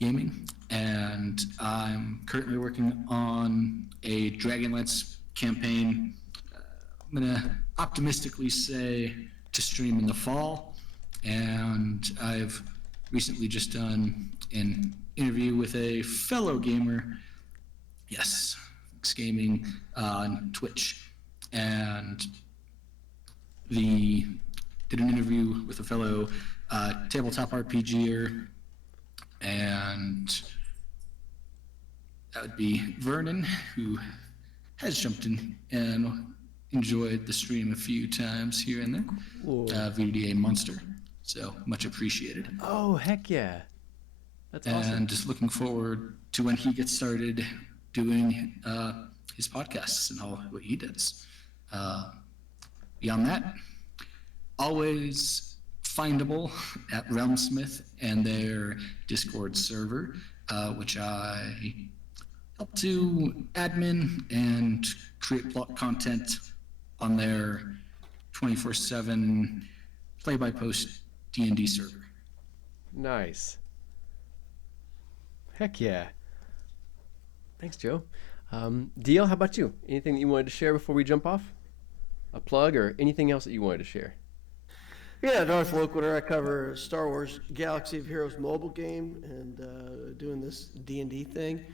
Gaming, and I'm currently working on a Dragonlance campaign. I'm gonna optimistically say to stream in the fall, and I've recently just done an interview with a fellow gamer. Yes, Finks Gaming on Twitch, and did an interview with a fellow tabletop RPGer, and that would be Vernon, who has jumped in and enjoyed the stream a few times here and there. VDA Monster, so much appreciated. Oh, heck yeah. That's awesome. And just looking forward to when he gets started doing his podcasts and all what he does. Beyond that, always findable at Realmsmith and their Discord server, which I help to admin and create plot content on their 24/7 play-by-post D&D server. Nice. Heck yeah. Thanks, Joe. DL, how about you? Anything that you wanted to share before we jump off? A plug or anything else that you wanted to share? Yeah, Darth Loquitur. I cover Star Wars Galaxy of Heroes mobile game and doing this D&D thing.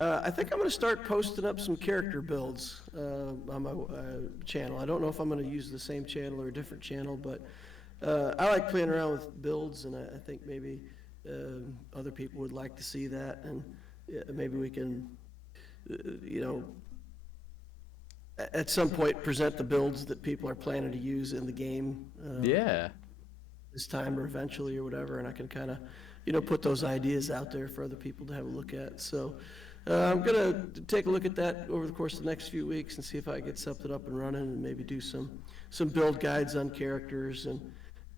I think I'm going to start posting up some character builds on my channel. I don't know if I'm going to use the same channel or a different channel, but I like playing around with builds, and I think maybe other people would like to see that, and maybe we can, at some point present the builds that people are planning to use in the game. This time or eventually or whatever, and I can kind of, put those ideas out there for other people to have a look at. So I'm gonna take a look at that over the course of the next few weeks and see if I can get something up and running, and maybe do some build guides on characters. And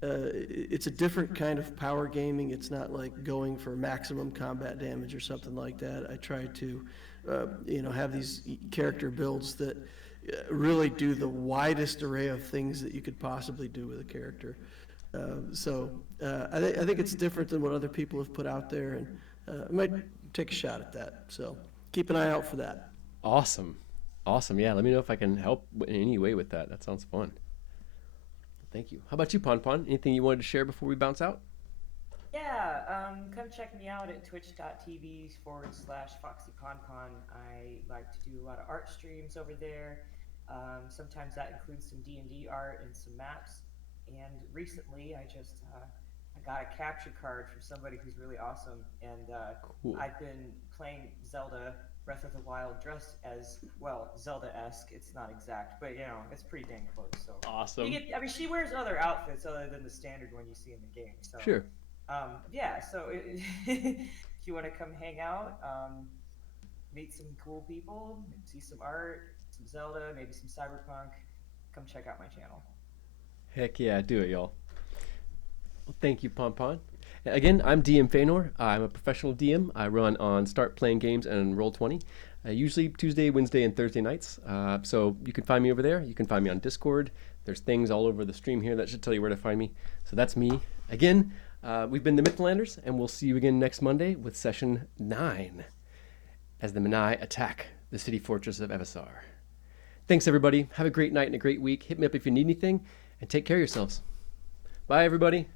it's a different kind of power gaming. It's not like going for maximum combat damage or something like that. I try to, have these character builds that really do the widest array of things that you could possibly do with a character. I think it's different than what other people have put out there, and I might take a shot at that. So keep an eye out for that. Awesome. Yeah, let me know if I can help in any way with that. That sounds fun. Thank you. How about you, Pon Pon? Anything you wanted to share before we bounce out? Yeah, come check me out at twitch.tv/FoxyPonPon. I like to do a lot of art streams over there. Sometimes that includes some D&D art and some maps. And recently, I got a capture card from somebody who's really awesome. And Cool. I've been playing Zelda Breath of the Wild dressed as, well, Zelda-esque. It's not exact, but it's pretty dang close. So Awesome. she wears other outfits other than the standard one you see in the game. So Sure. So if you want to come hang out, meet some cool people, see some art, some Zelda, maybe some Cyberpunk, come check out my channel. Heck yeah, do it, y'all. Well, thank you, Pon Pon. Again, I'm DM Feanor. I'm a professional DM. I run on Start Playing Games and Roll20, usually Tuesday, Wednesday, and Thursday nights. So you can find me over there. You can find me on Discord. There's things all over the stream here that should tell you where to find me. So that's me. Again, we've been the Mythlanders, and we'll see you again next Monday with Session 9 as the menai attack the city fortress of Evasar. Thanks, everybody. Have a great night and a great week. Hit me up if you need anything, and take care of yourselves. Bye, everybody.